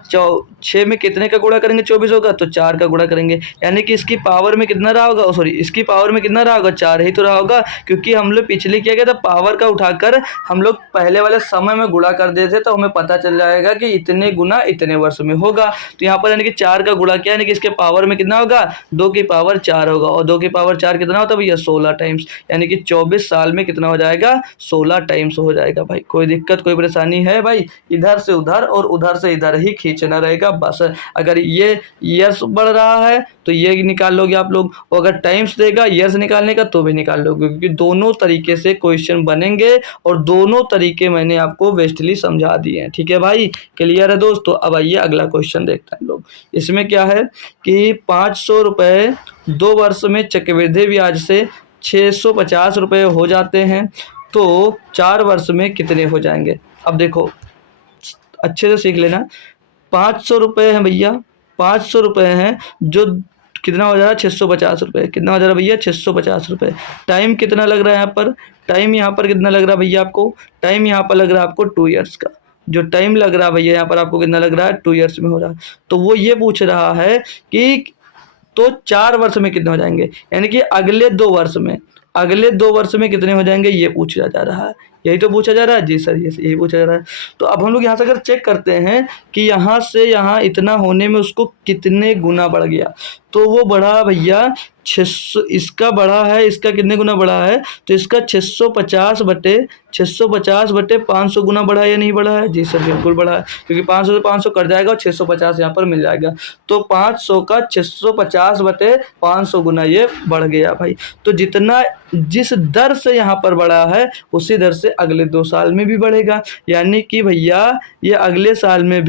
6 में कितने का गुणा करेंगे 24 होगा तो 4 का गुणा करेंगे, यानी कि इसकी पावर में कितना रहा होगा, सॉरी इसकी पावर में कितना रहा होगा, 4 ही तो रहा होगा, क्योंकि हम लोग पिछले किया गया था पावर का उठाकर हम लोग पहले वाले समय में गुणा कर देते थे, तो हमें पता चल जाएगा कि इतने गुना इतने वर्ष में होगा। तो यहाँ पर यानी कि 4 का गुणा किया, यानी कि इसके पावर में कितना होगा, 2 की पावर 4 होगा, और 2 की पावर 4 कितना होता है भैया, 16 टाइम्स, यानी कि 24 साल में कितना हो जाएगा, 16 टाइम्स हो जाएगा। भाई कोई दिक्कत कोई परेशानी है भाई, इधर से उधर और उधर से इधर ही खींचना रहेगा बस। अगर ये ईयर्स बढ़ रहा है तो ये निकाल लोगे आप लोग, और अगर टाइम्स देगा ईयर्स निकालने का तो भी निकाल लोगे, क्योंकि दोनों तरीके से क्वेश्चन बनेंगे और दोनों तरीके मैंने आपको बेस्टली समझा दिए हैं। ठीक है भाई, क्लियर है दोस्तों। अब आइए अगला क्वेश्चन देखते हैं लोग। इसमें क्या है कि 500 रुपये 2 वर्ष में चक्रवृद्धि ब्याज से 650 रुपये हो जाते हैं, तो 4 वर्ष में कितने हो जाएंगे। अब देखो अच्छे से सीख लेना, 500 रुपये हैं भैया, 500 रुपये हैं, जो कितना हो जा रहा है, 650 रुपये, कितना हो जा रहा है भैया, 650 रुपये। टाइम कितना लग रहा है यहाँ पर, टाइम यहाँ पर कितना लग रहा है भैया आपको, टाइम यहाँ पर लग रहा है आपको 2 ईयर्स का, जो टाइम लग रहा है भैया यहाँ पर आपको कितना लग रहा है, 2 ईयर्स में हो रहा है। तो वो ये पूछ रहा है कि तो 4 वर्ष में कितने हो जाएंगे, यानी कि अगले 2 वर्ष में, अगले 2 वर्ष में कितने हो जाएंगे, ये पूछा जा रहा है, यही तो पूछा जा रहा है जी सर, यही पूछा जा रहा है। तो अब हम लोग यहाँ से अगर चेक करते हैं कि यहाँ से यहाँ इतना होने में उसको कितने गुना बढ़ गया, तो वो बढ़ा भैया 600, इसका बढ़ा है, इसका कितने गुना बढ़ा है, तो इसका 650 बटे 500 गुना बढ़ा है या नहीं बढ़ा है, जी सर बिल्कुल बढ़ा है, क्योंकि 500 से 500 कट जाएगा और 650 यहाँ पर मिल जाएगा, तो 500 का 650 बटे 500 गुना ये बढ़ गया भाई। तो जितना जिस दर से यहाँ पर बढ़ा है उसी दर से अगले 2 साल में भी बढ़ेगा, यानी कि भैया ये अगले साल में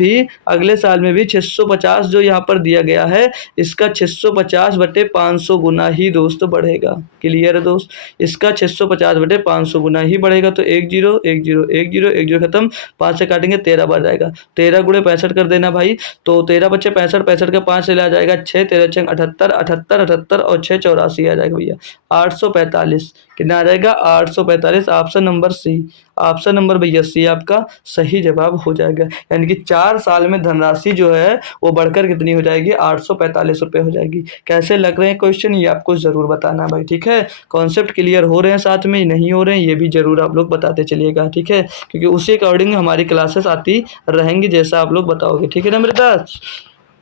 भी 650 जो यहाँ पर दिया गया है, इसका 650 बटे 500 गुना ही दोस्त बढ़ेगा। क्लियर है दोस्त, इसका 650 बटे 500 गुना ही बढ़ेगा। तो 1 0 1 0 1 0 1 0 खत्म, 5 से काटेंगे 13 बढ़ जाएगा, 13 गुणे 65 कर देना भाई, तो 13 बच्चे 65, 65 का 5 से आ जाएगा 6, 13 6 78, 78 78 और 6 84 आ जाएगा भैया 845, कितना आ जाएगा 845। Option number C, option number भैया सी आपका सही जवाब हो जाएगा, यानी कि 4 साल में धनराशि जो है वो बढ़कर कितनी हो जाएगी, 845 रुपये हो जाएगी। कैसे लग रहे हैं क्वेश्चन ये आपको ज़रूर बताना भाई, ठीक है। कॉन्सेप्ट क्लियर हो रहे हैं, साथ में नहीं हो रहे हैं ये भी ज़रूर आप लोग बताते चलिएगा, ठीक है, क्योंकि उसी अकॉर्डिंग हमारी क्लासेस आती रहेंगी जैसा आप लोग बताओगे, ठीक है ना मेरे दोस्त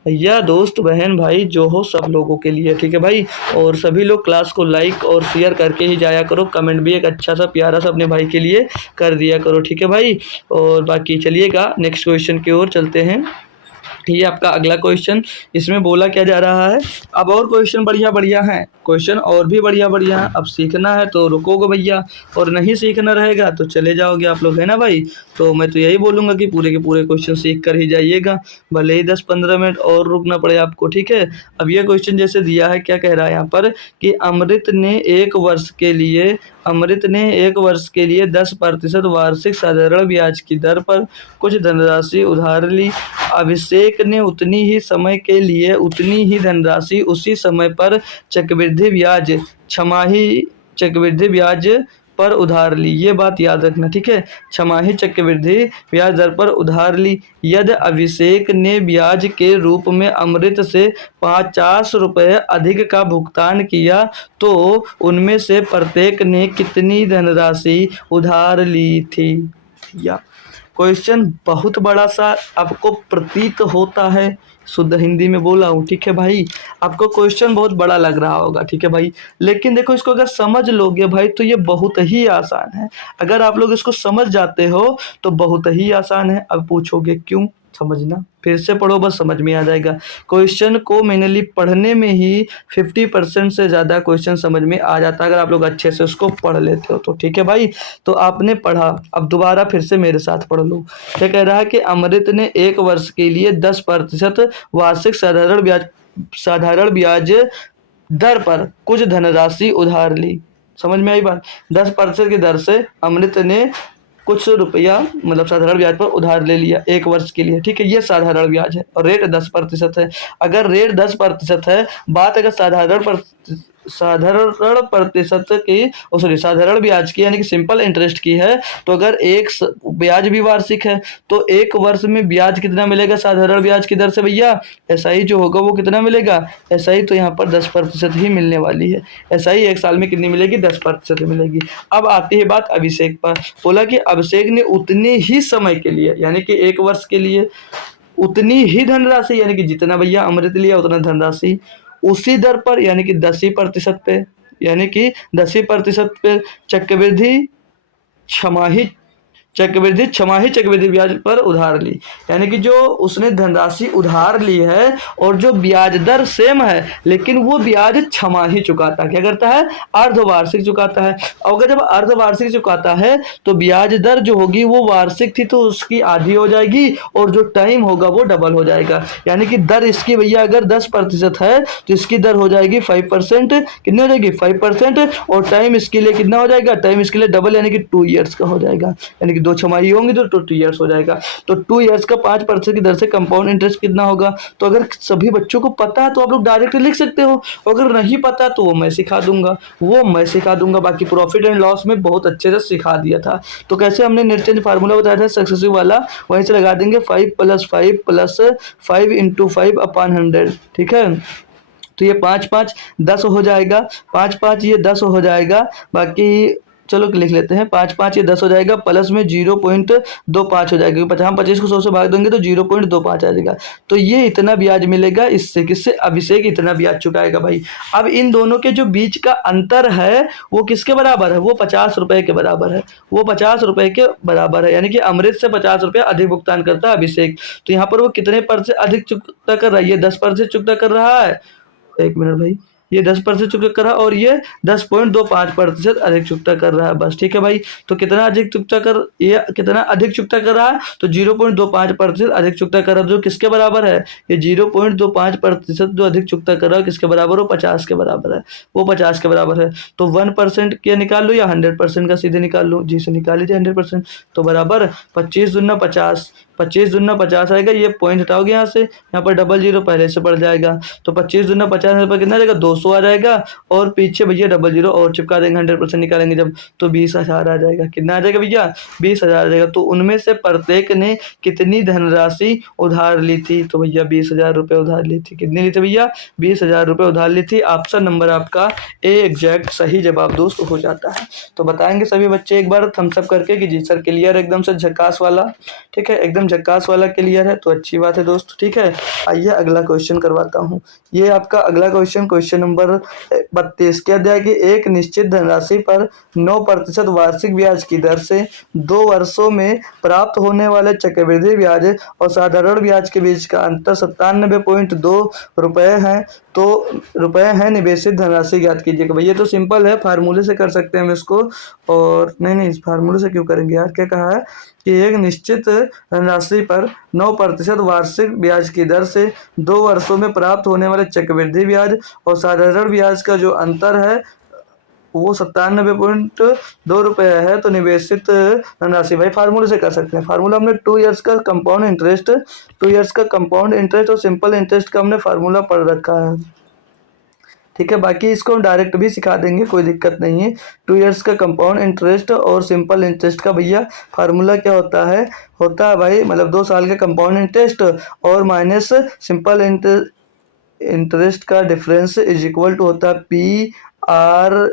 भैया, दोस्त बहन भाई जो हो सब लोगों के लिए, ठीक है भाई। और सभी लोग क्लास को लाइक और शेयर करके ही जाया करो, कमेंट भी एक अच्छा सा प्यारा सा अपने भाई के लिए कर दिया करो, ठीक है भाई। और बाकी चलिएगा नेक्स्ट क्वेश्चन की ओर चलते हैं। ये आपका अगला क्वेश्चन, इसमें बोला क्या जा रहा है, अब और क्वेश्चन बढ़िया बढ़िया हैं, क्वेश्चन और भी बढ़िया बढ़िया हैं। अब सीखना है तो रुकोगे भैया, और नहीं सीखना रहेगा तो चले जाओगे आप लोग, है ना भाई। तो मैं तो यही बोलूँगा कि पूरे के पूरे क्वेश्चन सीख कर ही जाइएगा, भले ही 10-15 मिनट और रुकना पड़े आपको, ठीक है। अब ये क्वेश्चन जैसे दिया है, क्या कह रहा है यहाँ पर कि अमृत ने एक वर्ष के लिए 10% वार्षिक साधारण ब्याज की दर पर कुछ धनराशि उधार ली। अभिषेक ने उतनी ही समय के लिए उतनी ही धनराशि उसी समय पर चक्रवृद्धि ब्याज पर उधार ली। ये बात याद रखना, ठीक है, छमाही चक्रवृद्धि ब्याज दर पर उधार ली। यदि अभिषेक ने ब्याज के रूप में अमृत से 50 रुपये अधिक का भुगतान किया तो उनमें से प्रत्येक ने कितनी धनराशि उधार ली थी। या क्वेश्चन बहुत बड़ा सा आपको प्रतीत होता है शुद्ध हिंदी में बोला हूँ, ठीक है भाई। आपको क्वेश्चन बहुत बड़ा लग रहा होगा, ठीक है भाई, लेकिन देखो इसको अगर समझ लोगे भाई तो ये बहुत ही आसान है। अगर आप लोग इसको समझ जाते हो तो बहुत ही आसान है। अब पूछोगे क्यों, समझना, फिर से पढ़ो, बस समझ में आ जाएगा। क्वेश्चन को मैनुअली पढ़ने में ही 50% से ज़्यादा क्वेश्चन समझ में आ जाता है, अगर आप लोग अच्छे से उसको पढ़ लेते हो तो, ठीक है भाई। तो आपने पढ़ा, अब दोबारा फिर से मेरे साथ पढ़ लो। क्या कह रहा है कि अमृत ने 1 वर्ष के लिए 10% वार्षिक साधारण ब्याज दर पर कुछ धनराशि उधार ली। समझ में आई बात? 10% की दर से अमृत ने कुछ रुपया मतलब साधारण ब्याज पर उधार ले लिया 1 वर्ष के लिए, ठीक है। ये साधारण ब्याज है और रेट 10% है। अगर रेट 10% है, बात अगर साधारण प्रतिशत की सॉरी साधारण ब्याज की यानी कि सिंपल इंटरेस्ट की है, तो अगर ब्याज भी वार्षिक है तो 1 वर्ष में ब्याज कितना मिलेगा साधारण ब्याज की दर से भैया? एसआई जो होगा वो कितना मिलेगा? एसआई तो यहाँ पर 10% ही मिलने वाली है। एसआई 1 साल में कितनी मिलेगी? 10% मिलेगी। अब आती है बात अभिषेक पर। बोला कि अभिषेक ने उतने ही समय के लिए यानी कि 1 वर्ष के लिए उतनी ही धनराशि यानी कि जितना भैया अमृत लिया उतना धनराशि उसी दर पर यानी कि 10% पे यानी कि 10% पे चक्रवृद्धि छमाही चक्रवृद्धि ब्याज पर उधार ली। यानी कि जो उसने धनराशि उधार ली है और जो ब्याज दर सेम है, लेकिन वो ब्याज छमाही चुकाता है। क्या करता है? अर्धवार्षिक चुकाता है। और अगर जब अर्धवार्षिक चुकाता है तो ब्याज दर जो होगी वो वार्षिक थी तो उसकी आधी हो जाएगी और जो टाइम होगा वो डबल हो जाएगा। यानी कि दर इसकी भैया अगर 10% है तो इसकी दर हो जाएगी 5%। कितनी हो जाएगी? 5%। और टाइम इसके लिए कितना हो जाएगा? टाइम इसके लिए डबल यानी कि 2 ईयर्स का हो जाएगा। यानी कि 2 छमाही होंगी तो 2 ईयर्स हो जाएगा। तो 2 ईयर्स का 5% की दर से कंपाउंड इंटरेस्ट कितना होगा? तो अगर सभी बच्चों को पता है तो आप लोग डायरेक्ट लिख सकते हो, अगर नहीं पता तो वो मैं सिखा दूंगा। बाकी प्रॉफिट एंड लॉस में बहुत अच्छे से सिखा दिया था। तो कैसे हमने नेट चेंज फार्मूला बताया था सक्सेसिव वाला, वहीं से लगा देंगे 5 + 5 + 5 × 5/100, ठीक है। तो ये 5 5 10 हो जाएगा, 5 5 ये 10 हो जाएगा। बाकी चलो लिख लेते हैं, 5 5 ये 10 हो जाएगा, प्लस में 0.25 हो जाएगा, क्योंकि हम 25 को 100 से भाग देंगे तो 0.25 आ जाएगा। तो ये इतना ब्याज मिलेगा इससे, किससे? अभिषेक इतना ब्याज चुकाएगा भाई। अब इन दोनों के जो बीच का अंतर है वो किसके बराबर है? वो 50 रुपए के बराबर है। वो 50 रुपए के बराबर है, यानी कि अमृत से 50 रुपये अधिक भुगतान करता है अभिषेक। तो यहाँ पर वो कितने % अधिक चुकता कर रहा है? ये 10% चुकता कर रहा है। 1 मिनट भाई, ये 10% चुकता कर रहा है और ये 10.25% अधिक चुकता कर रहा है, बस, ठीक है भाई। तो कितना अधिक चुकता कर रहा है? तो 0.25% अधिक चुकता कर रहा है, जो किसके बराबर है? ये 0.25% जो अधिक चुकता कर रहा है किसके बराबर हो? 50 के बराबर है। वो 50 के बराबर है। तो 1% के निकाल लो या 100% का सीधे निकाल लो? जी से निकाल लीजिए 100%। तो बराबर 25 दूना 50, 25 दूना 50 आएगा। ये पॉइंट हटाओगे यहाँ से, यहाँ पर डबल जीरो पहले से पड़ जाएगा। तो 25 दूना 50 पर कितना आ जाएगा? 200 आ जाएगा। और पीछे भैया डबल जीरो और चिपका देंगे, 100% निकालेंगे जब, तो 20,000 आ जाएगा। कितना आ जाएगा भैया? 20,000 आ जाएगा। तो उनमें से प्रत्येक ने कितनी धनराशि उधार ली थी? तो भैया 20,000 रुपये उधार ली थी। कितनी ली थी भैया? 20,000 रुपये उधार ली थी। ऑप्शन नंबर आपका ए एग्जैक्ट सही जवाब दोस्त हो जाता है। तो बताएंगे सभी बच्चे एक बार थम्सअप करके कि जी सर क्लियर, एकदम से झकास वाला, ठीक है, एकदम झक्कास वाला क्लियर है, तो अच्छी बात है दोस्त, ठीक है। आइए अगला क्वेश्चन करवाता हूँ। ये आपका अगला क्वेश्चन नंबर 32। क्या दिया कि एक निश्चित धनराशि पर 9% वार्षिक ब्याज की दर से 2 वर्षों में प्राप्त होने वाले चक्रवृद्धि ब्याज और साधारण ब्याज के बीच का अंतर 97.2 रुपये है। तो रुपए है निवेशित धनराशि ज्ञात कीजिएगा। भैया तो सिंपल है, फार्मूले से कर सकते हैं हम इसको। और नहीं, फार्मूले से क्यों करेंगे यार, क्या कहा है कि एक निश्चित धनराशि पर 9% वार्षिक ब्याज की दर से 2 वर्षों में प्राप्त होने वाले चक्रवृद्धि ब्याज और साधारण ब्याज का जो अंतर है वो 97.2 रुपये है। तो निवेशित धनराशि, भाई फार्मूले से कर सकते हैं। फार्मूला हमने 2 ईयर्स का कंपाउंड इंटरेस्ट और सिंपल इंटरेस्ट का हमने फार्मूला पढ़ रखा है, ठीक है। बाकी इसको हम डायरेक्ट भी सिखा देंगे, कोई दिक्कत नहीं है। 2 ईयर्स का कंपाउंड इंटरेस्ट और सिंपल इंटरेस्ट का भैया फार्मूला क्या होता है भाई, मतलब 2 साल का कंपाउंड इंटरेस्ट और माइनस सिंपल इंटरेस्ट का डिफरेंस इज इक्वल टू होता है PR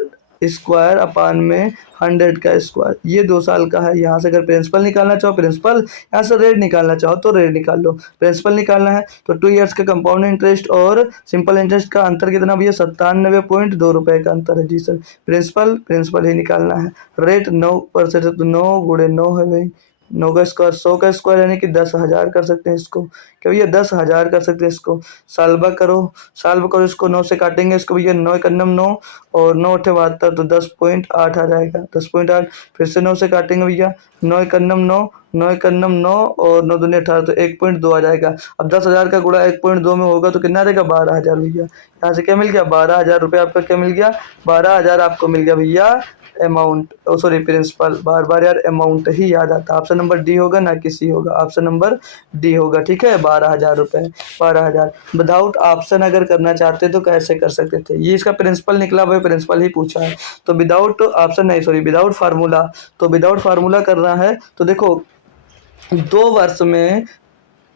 स्क्वायर अपान में 100 का स्क्वायर, ये 2 साल का है। यहाँ से अगर प्रिंसिपल निकालना चाहो प्रिंसिपल, यहाँ से रेट निकालना चाहो तो रेट निकाल लो। प्रिंसिपल निकालना है तो 2 ईयर्स का कंपाउंड इंटरेस्ट और सिंपल इंटरेस्ट का अंतर कितना भैया 97.2 रुपये का अंतर है जी सर। प्रिंसिपल ही निकालना है। रेट 9% है तो 9 गुणे 9 है भाई, 9 का स्क्वायर 100 का स्क्वायर यानी कि 10,000 कर सकते हैं इसको। क्या भैया 10,000 कर सकते हैं इसको। सॉल्व करो इसको, 9 से काटेंगे इसको भैया, 9 एक 9 और 9 8 72 तो 10.8 आ जाएगा, 10.8। फिर से 9 से काटेंगे भैया, 9 एक 9 9 एक 9 और 9 दूनी 18 तो 1.2 आ जाएगा। अब 10,000 का गुणा 1.2 में होगा तो कितना आ जाएगा 12,000 भैया। यहाँ से क्या मिल गया 12,000 रुपये आपका क्या मिल गया, 12,000 आपको मिल गया भैया अमाउंट, सॉरी प्रिंसिपल। बार बार यार अमाउंट ही याद आता है। ऑप्शन नंबर डी होगा ना कि सी होगा, ऑप्शन नंबर डी होगा। ठीक है 12,000 रुपये, 12,000। विदाउट ऑप्शन अगर करना चाहते तो कैसे कर सकते थे, ये इसका प्रिंसिपल निकला भाई, प्रिंसिपल ही पूछा है तो विदाउट ऑप्शन नहीं, सॉरी विदाउट फार्मूला। तो विदाउट फार्मूला करना है तो देखो 2 वर्ष में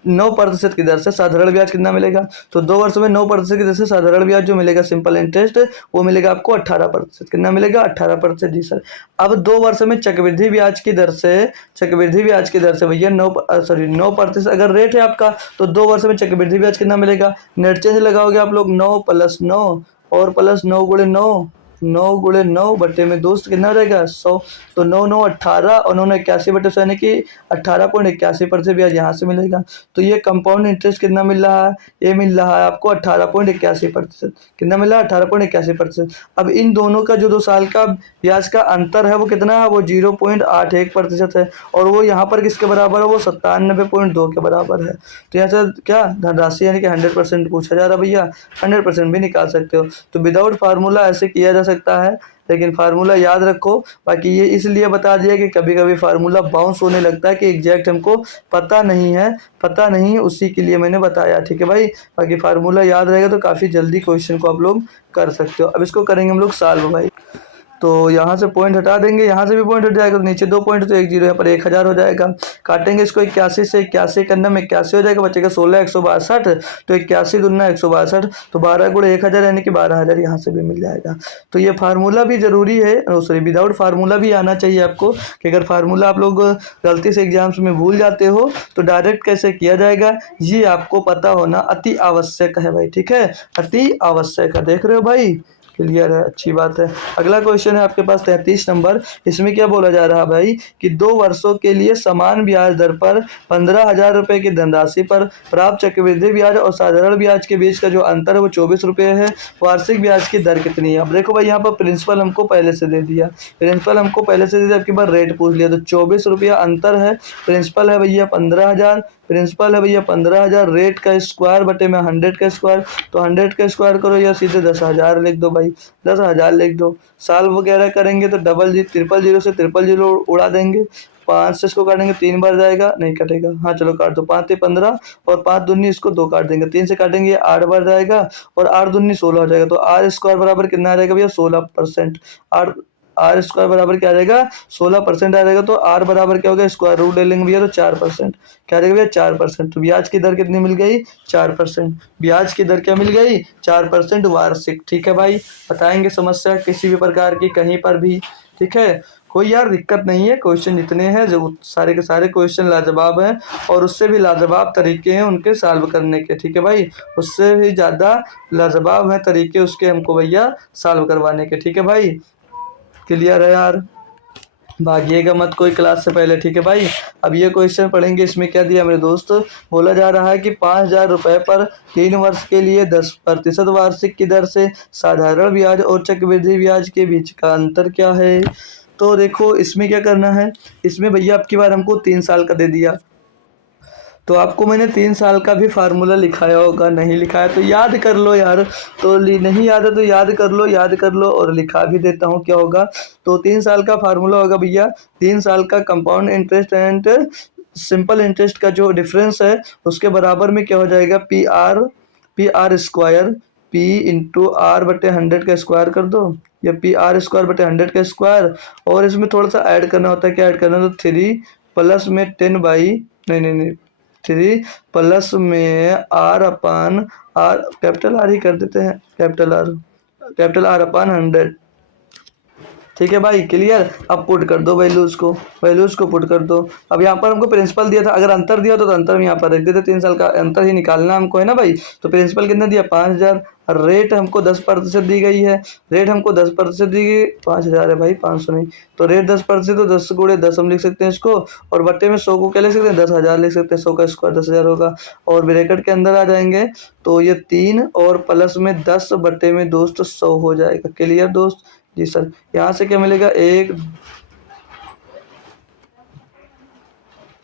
9% की दर से साधारण ब्याज कितना मिलेगा, तो 2 वर्ष में 9% की दर से साधारण ब्याज जो मिलेगा सिंपल इंटरेस्ट वो मिलेगा आपको 18%। कितना मिलेगा 18% जी सर। अब 2 वर्ष में चक्रवृद्धि ब्याज की दर से भैया 9% अगर रेट है आपका तो 2 वर्ष में चक्रवृद्धि ब्याज कितना मिलेगा, नेट चेंज लगाओगे आप लोग 9 + 9 और प्लस 9 गुणे 9 बटे में दोस्त कितना रहेगा 100, तो 9 9 18 और 9 9 81 बटे 100 यानी कि 18.81% ब्याज यहाँ से मिलेगा। तो ये कंपाउंड इंटरेस्ट कितना मिल रहा है, ये मिल रहा है आपको 18.81%। कितना मिला 18.81%। अब इन दोनों का जो 2 साल का ब्याज का अंतर है वो कितना है, वो 0.81% है और वो यहाँ पर किसके बराबर है, वो 97.2 के बराबर है। तो यहाँ से क्या धनराशि यानी कि 100% पूछा जा रहा है भैया, 100% भी निकाल सकते हो। तो विदाउट फार्मूला ऐसे किया जा सकता है, लेकिन फार्मूला याद रखो। बाकी ये इसलिए बता दिया कि कभी कभी फार्मूला बाउंस होने लगता है कि एग्जैक्ट हमको पता नहीं उसी के लिए मैंने बताया। ठीक है भाई, बाकी फार्मूला याद रहेगा तो काफ़ी जल्दी क्वेश्चन को आप लोग कर सकते हो। अब इसको करेंगे हम लोग सॉल्व भाई। तो यहाँ से पॉइंट हटा देंगे, यहाँ से भी पॉइंट हट जाएगा तो नीचे 2 पॉइंट तो 1 0 यहाँ पर 1,000 हो जाएगा। काटेंगे इसको 81 से, 81 करने में 81 हो जाएगा, बचेगा 16 162 तो 81 दूना 162 तो 12 गुणे 1,000 यानी कि 12,000 यहाँ से भी मिल जाएगा। तो ये फार्मूला भी ज़रूरी है, सॉरी विदाउट फार्मूला भी आना चाहिए आपको कि अगर फार्मूला आप लोग गलती से एग्जाम्स में भूल जाते हो तो डायरेक्ट कैसे किया जाएगा ये आपको पता होना अति आवश्यक है भाई। ठीक है अति आवश्यक है, देख रहे हो भाई, क्लियर है, अच्छी बात है। अगला क्वेश्चन है आपके पास 33 नंबर। इसमें क्या बोला जा रहा है भाई कि 2 वर्षों के लिए समान ब्याज दर पर 15,000 रुपये की धनराशि पर प्राप्त चक्रवृद्धि ब्याज और साधारण ब्याज के बीच का जो अंतर है वो 24 रुपये है। वार्षिक ब्याज की दर कितनी है। अब देखो भाई यहाँ पर प्रिंसिपल हमको पहले से दे दिया, आपके पास रेट पूछ लिया तो 24 रुपया अंतर है। प्रिंसिपल है भैया 15,000, रेट का स्क्वायर बटे में 100 का स्क्वायर, तो 100 का स्क्वायर करो या सीधे 10,000 लिख दो भाई, 10,000 लिख दो। साल वगैरह करेंगे तो 000 से 000 उड़ा देंगे, 5 से इसको काटेंगे 3 बार जाएगा, नहीं कटेगा, हाँ चलो काट दो, 5 × 15 और 5 दूनी इसको 2 काट देंगे, 3 से काटेंगे 8 बार जाएगा और 8 दूनी 16 हो जाएगा। तो आर स्क्वायर बराबर कितना आ जाएगा भैया 16%। आर स्क्वायर बराबर क्या आ जाएगा 16% आ जाएगा। तो आर बराबर क्या हो गया, स्क्वायर रूट ले लेंगे भैया तो 4%, क्या आ जाएगा भैया 4%। तो ब्याज की दर कितनी मिल गई 4%, ब्याज की दर क्या मिल गई 4% वार्षिक। ठीक है भाई, बताएंगे समस्या किसी भी प्रकार की कहीं पर भी, ठीक है कोई यार दिक्कत नहीं है। क्वेश्चन इतने हैं जो सारे के सारे क्वेश्चन लाजवाब हैं और उससे भी लाजवाब तरीके हैं उनके सॉल्व करने के। ठीक है भाई, उससे भी ज़्यादा लाजवाब हैं तरीके उसके हमको भैया सॉल्व करवाने के। ठीक है भाई, क्लियर है यार, भागिएगा मत कोई क्लास से पहले। ठीक है भाई, अब ये क्वेश्चन पढ़ेंगे। इसमें क्या दिया मेरे दोस्त, बोला जा रहा है कि 5,000 रुपये पर 3 वर्ष के लिए 10% वार्षिक की दर से साधारण ब्याज और चक्रवृद्धि ब्याज के बीच का अंतर क्या है। तो देखो इसमें क्या करना है, इसमें भैया आपकी बार हमको 3 साल का दे दिया तो आपको मैंने 3 साल का भी फार्मूला लिखाया होगा, नहीं लिखाया तो याद कर लो यार, तो नहीं याद है तो याद कर लो और लिखा भी देता हूँ क्या होगा। तो 3 साल का फार्मूला होगा भैया, 3 साल का compound interest and simple interest का जो डिफरेंस है उसके बराबर में क्या हो जाएगा P R square, P into R बटे 100 का स्क्वायर कर दो या पी आर स्क्वायर बटे 100 का स्क्वायर। और इसमें थोड़ा सा ऐड करना होता है, क्या ऐड करना, तो 3 प्लस में 10 बाई नहीं 3 प्लस में आर अपान आर, कैपिटल आर ही कर देते हैं, कैपिटल आर अपान 100 ठीक है भाई, क्लियर। अब पुट कर दो वैल्यूज को पुट कर दो। अब यहाँ पर हमको प्रिंसिपल दिया था, अगर अंतर दिया तो अंतर में यहाँ पर रख देते, 3 साल का अंतर ही निकालना हमको है ना भाई। तो प्रिंसिपल कितना दिया 5000, रेट हमको 10% दी गई है, रेट हमको 10% दी गई, 5000 है भाई 500 नहीं। तो रेट 10% तो 10 गुणे 10 हम लिख सकते हैं इसको, और बट्टे में 100 को क्या लिख सकते हैं 10,000 लिख सकते हैं, 100 का स्क्वायर 10,000 होगा। और ब्रैकेट के अंदर आ जाएंगे तो ये 3 और प्लस में 10 बट्टे में दोस्त 100 हो जाएगा। क्लियर दोस्त? जी सर। यहाँ से क्या मिलेगा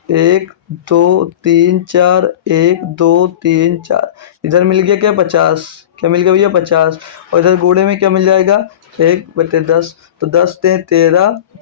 1 2 3 4, 1 2 3 4, इधर मिल गया क्या 50, क्या मिल गया भैया 50, और इधर गुणे में क्या मिल जाएगा 1/10, तो 10 ×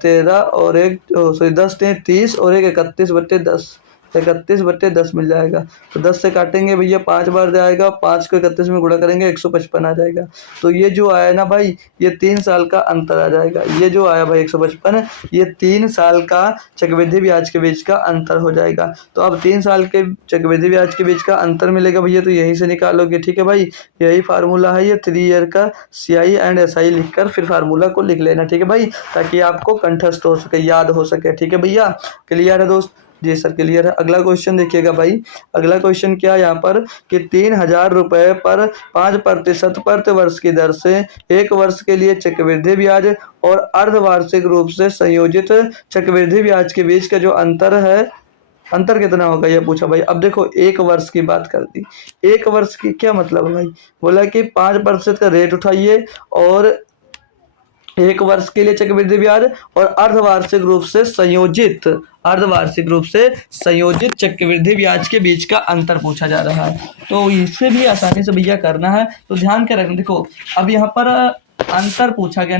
13 और 1 सॉरी 10 × 30 और 1 31/10, 31/10 मिल जाएगा। तो 10 से काटेंगे भैया 5 बार जाएगा, 5 को 31 में गुणा करेंगे 155 आ जाएगा। तो ये जो आया ना भाई, ये 3 साल का अंतर आ जाएगा। ये जो आया भाई 155, ये 3 साल का चक्रवृद्धि ब्याज के बीच का अंतर हो जाएगा। तो अब 3 साल के चक्रवृद्धि ब्याज के बीच का अंतर मिलेगा भैया, तो यहीं से निकालोगे। ठीक है भाई, यही फार्मूला है, ये 3 ईयर का CI एंड SI लिखकर फिर फार्मूला को लिख लेना। ठीक है भाई, ताकि आपको कंठस्थ हो सके, याद हो सके। ठीक है भैया, क्लियर है दोस्त? जी सर क्लियर है। अगला क्वेश्चन देखिएगा भाई, अगला क्वेश्चन क्या है यहाँ पर कि 3,000 रुपये पर 5% प्रति वर्ष की दर से 1 वर्ष के लिए चक्रवृद्धि ब्याज और अर्धवार्षिक रूप से संयोजित चक्रवृद्धि ब्याज के बीच का जो अंतर है, अंतर कितना होगा ये पूछा भाई। अब देखो 1 वर्ष की बात कर दी, 1 वर्ष की क्या मतलब है भाई, बोला कि 5% का रेट उठाइए और 1 वर्ष के लिए चक्रवृद्धि ब्याज और अर्धवार्षिक रूप से संयोजित चक्रवृद्धि ब्याज के बीच का अंतर पूछा जा रहा है। तो इससे भी आसानी से भैया करना है, तो ध्यान के रखना। देखो अब यहाँ पर अंतर पूछा गया,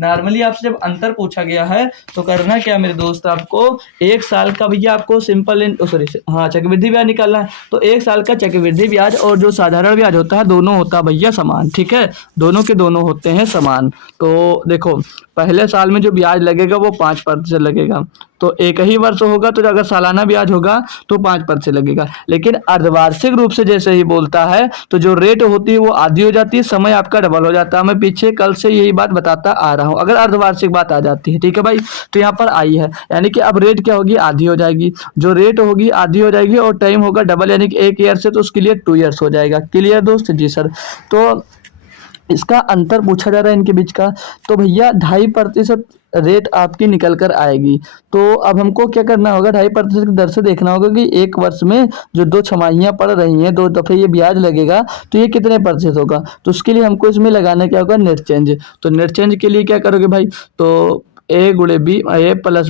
नॉर्मली आपसे जब अंतर पूछा गया है तो करना क्या मेरे दोस्त, आपको 1 साल का भैया आपको सिंपल चक्रवृद्धि ब्याज निकालना है। तो 1 साल का चक्रवृद्धि ब्याज और जो साधारण ब्याज होता है दोनों होता है भैया समान। ठीक है, दोनों के दोनों होते हैं समान। तो देखो पहले साल में जो ब्याज लगेगा वो 5% लगेगा, तो एक ही वर्ष होगा तो अगर सालाना ब्याज होगा तो 5% लगेगा। लेकिन अर्धवार्षिक रूप से जैसे ही बोलता है तो जो रेट होती है वो आधी हो जाती है, समय आपका डबल हो जाता है। मैं पीछे कल से यही बात बताता आ रहा हूँ, अगर अर्धवार्षिक बात आ जाती है। ठीक है भाई, तो यहाँ पर आई है, यानी कि अब रेट क्या होगी, आधी हो जाएगी। जो रेट होगी आधी हो जाएगी और टाइम होगा डबल, यानी कि 1 ईयर से तो उसके लिए 2 ईयर्स हो जाएगा। क्लियर दोस्त? जी सर। तो इसका अंतर पूछा जा रहा है इनके बीच का, तो भैया 2.5% रेट आपकी निकल कर आएगी। तो अब हमको क्या करना होगा, 2.5% की दर से देखना होगा कि 1 वर्ष में जो 2 छमाहियाँ पड़ रही हैं, 2 दफ़े ये ब्याज लगेगा तो ये कितने % होगा। तो उसके लिए हमको इसमें लगाना क्या होगा, नेट चेंज। तो नेट चेंज के लिए क्या करोगे भाई, तो A +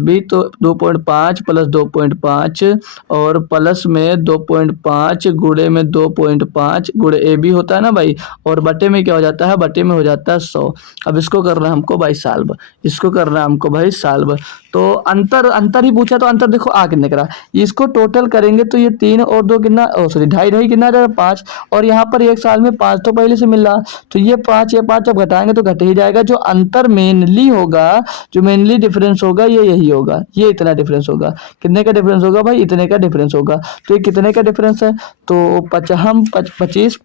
B तो 2.5 + 2.5 और प्लस में 2.5 गुणे में 2.5 गुणे AB होता है ना भाई, और बटे में क्या हो जाता है, बटे में हो जाता है 100। अब इसको करना है हमको भाई साल्व, इसको करना है हमको भाई साल्व। तो अंतर ही पूछा, तो अंतर देखो आ कितने करा, इसको टोटल करेंगे तो ये 3 और 2 कितना, सॉरी 2.5 कितना आ जाएगा 5, और यहाँ पर 1 साल में 5 तो पहले से मिल रहा, तो ये 5 जब घटाएंगे तो घट ही जाएगा। जो अंतर मेनली होगा, जो मेनली डिफरेंस होगा ये यही होगा, ये इतना डिफरेंस होगा। कितने का डिफरेंस होगा भाई, इतने का डिफरेंस होगा। तो ये कितने का डिफरेंस है, तो 25 625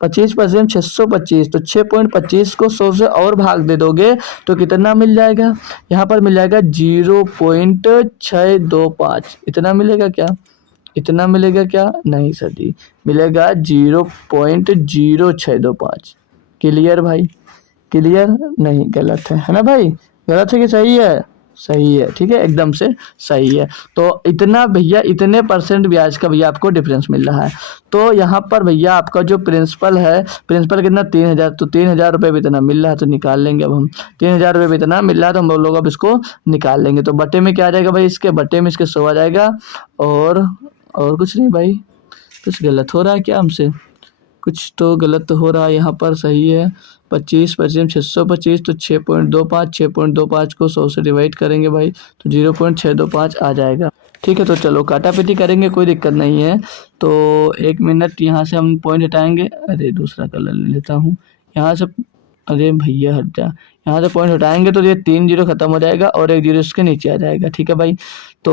625, तो 6.25 को 100 से और भाग दे दोगे तो कितना मिल जाएगा, यहाँ पर मिल जाएगा 0.625। इतना मिलेगा क्या, इतना मिलेगा क्या, नहीं सर जी, मिलेगा 0.0625। क्लियर भाई, क्लियर? नहीं गलत है ना भाई, गलत है कि सही है, सही है। ठीक है, एकदम से सही है। तो इतना भैया, इतने % ब्याज का भैया आपको डिफरेंस मिल रहा है। तो यहाँ पर भैया आपका जो प्रिंसिपल है, प्रिंसिपल कितना 3,000, तो 3,000 रुपये भी इतना मिल रहा है, तो निकाल लेंगे अब हम। 3,000 रुपये भी इतना मिल रहा है तो हम लोग अब इसको निकाल लेंगे। तो बटे में क्या आ जाएगा भाई, इसके बटे में इसके 100 आ जाएगा, और कुछ नहीं भाई, कुछ गलत हो रहा है क्या हमसे, कुछ तो गलत हो रहा है यहाँ पर, सही है। 25% 625 तो 6.25 को 100 से डिवाइड करेंगे भाई तो 0.625 आ जाएगा। ठीक है, तो चलो काटा पीटी करेंगे, कोई दिक्कत नहीं है। तो 1 मिनट यहाँ से हम पॉइंट हटाएंगे, अरे दूसरा कलर ले लेता हूँ यहाँ से, अरे भैया हट जा, यहाँ से पॉइंट हटाएंगे तो ये 3 जीरो खत्म हो जाएगा और 1 जीरो इसके नीचे आ जाएगा। ठीक है भाई, तो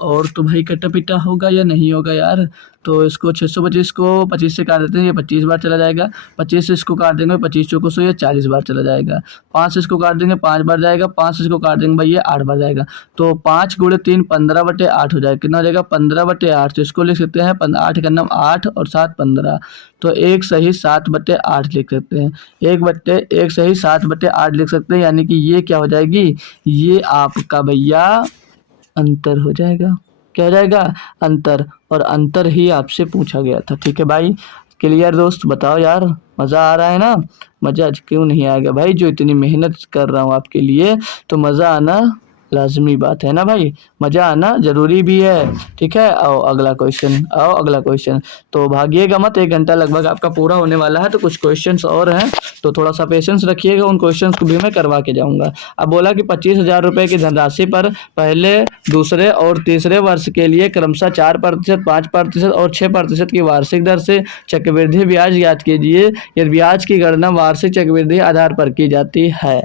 और तो भाई कटा पिटा होगा या नहीं होगा यार। तो इसको 625 को 25 से काट देते हैं, ये 25 बार चला जाएगा। 25 से इसको काट देंगे 25 चौको 100, ये 40 बार चला जाएगा। 5 से इसको काट देंगे 5 बार जाएगा। 5 से इसको काट देंगे भाई, ये 8 बार जाएगा। तो 5 गुणे 3 15/8 हो जाएगा। कितना हो जाएगा 15/8। तो इसको लिख सकते हैं 8 का नाम 8 और 7 15। तो 1 सही 7/8 लिख सकते हैं। 1 सही 7/8 लिख सकते हैं, यानी कि ये क्या हो जाएगी, ये आपका भैया अंतर हो जाएगा। क्या हो जाएगा, अंतर। और अंतर ही आपसे पूछा गया था। ठीक है भाई, क्लियर दोस्त, बताओ यार मज़ा आ रहा है ना। मज़ा क्यों नहीं आएगा भाई, जो इतनी मेहनत कर रहा हूँ आपके लिए, तो मज़ा आना लाजमी बात है ना भाई, मज़ा आना ज़रूरी भी है। ठीक है, आओ अगला क्वेश्चन, आओ अगला क्वेश्चन। तो भागिएगा मत, 1 घंटा लगभग आपका पूरा होने वाला है। तो कुछ क्वेश्चंस और हैं, तो थोड़ा सा पेशेंस रखिएगा, उन क्वेश्चंस को भी मैं करवा के जाऊँगा। अब बोला कि 25,000 रुपये की धनराशि पर पहले, दूसरे और तीसरे वर्ष के लिए क्रमशः 4%, 5% और 6% की वार्षिक दर से चक्रवृद्धि ब्याज ज्ञात कीजिए। यदि ब्याज की गणना वार्षिक चक्रवृद्धि आधार पर की जाती है।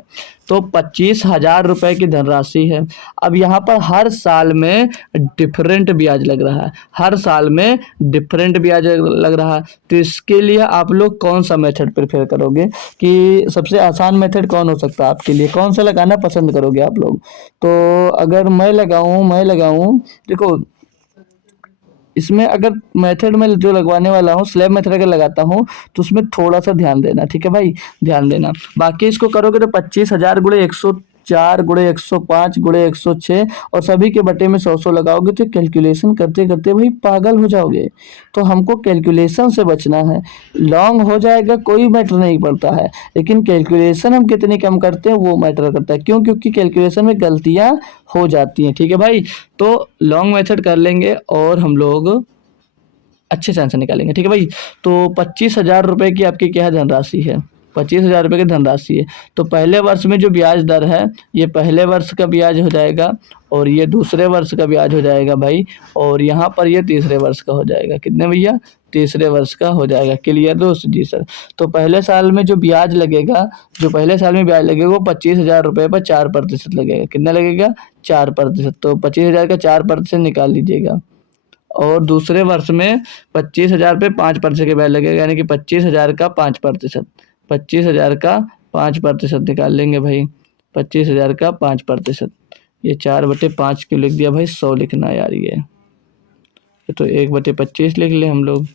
तो 25,000 रुपये की धनराशि है। अब यहाँ पर हर साल में डिफरेंट ब्याज लग रहा है, हर साल में डिफरेंट ब्याज लग रहा है। तो इसके लिए आप लोग कौन सा मेथड प्रेफर करोगे, कि सबसे आसान मेथड कौन हो सकता है आपके लिए, कौन सा लगाना पसंद करोगे आप लोग। तो अगर मैं लगाऊं देखो, इसमें अगर मेथड में जो लगवाने वाला हूँ, स्लैब मेथड अगर लगाता हूँ, तो उसमें थोड़ा सा ध्यान देना। ठीक है भाई, ध्यान देना। बाकी इसको करोगे तो 25,000 गुणे 104 गुणे 105 गुणे 106 और सभी के बटे में 100 लगाओगे तो कैलकुलेशन करते करते भाई पागल हो जाओगे। तो हमको कैलकुलेशन से बचना है। लॉन्ग हो जाएगा कोई मैटर नहीं पड़ता है, लेकिन कैलकुलेशन हम कितनी कम करते हैं वो मैटर करता है। क्यों, क्योंकि कैलकुलेशन में गलतियाँ हो जाती हैं। ठीक है भाई, तो लॉन्ग मेथड कर लेंगे और हम लोग अच्छे से आंसर निकालेंगे। ठीक है भाई, तो 25,000 रुपये की आपकी क्या है धनराशि है, 25,000 रुपये की धनराशि है। तो पहले वर्ष में जो ब्याज दर है, ये पहले वर्ष का ब्याज हो जाएगा और ये दूसरे वर्ष का ब्याज हो जाएगा भाई, और यहाँ पर ये तीसरे वर्ष का हो जाएगा। कितने भैया, तीसरे वर्ष का हो जाएगा। क्लियर दोस्त, जी सर। तो पहले साल में जो ब्याज लगेगा, जो पहले साल में ब्याज लगेगा वो 25,000 रुपये पर 4% लगेगा। कितना लगेगा, 4%। तो 25,000 का 4% निकाल लीजिएगा। और दूसरे वर्ष में 25,000 पे 5% के ब्याज लगेगा, यानी कि 25,000 का 5%, 25,000 का 5% निकाल लेंगे भाई। 25,000 का 5%, ये 4/5 क्यों लिख दिया भाई, 100 लिखना यार। ये तो 1/25 लिख ले हम लोग,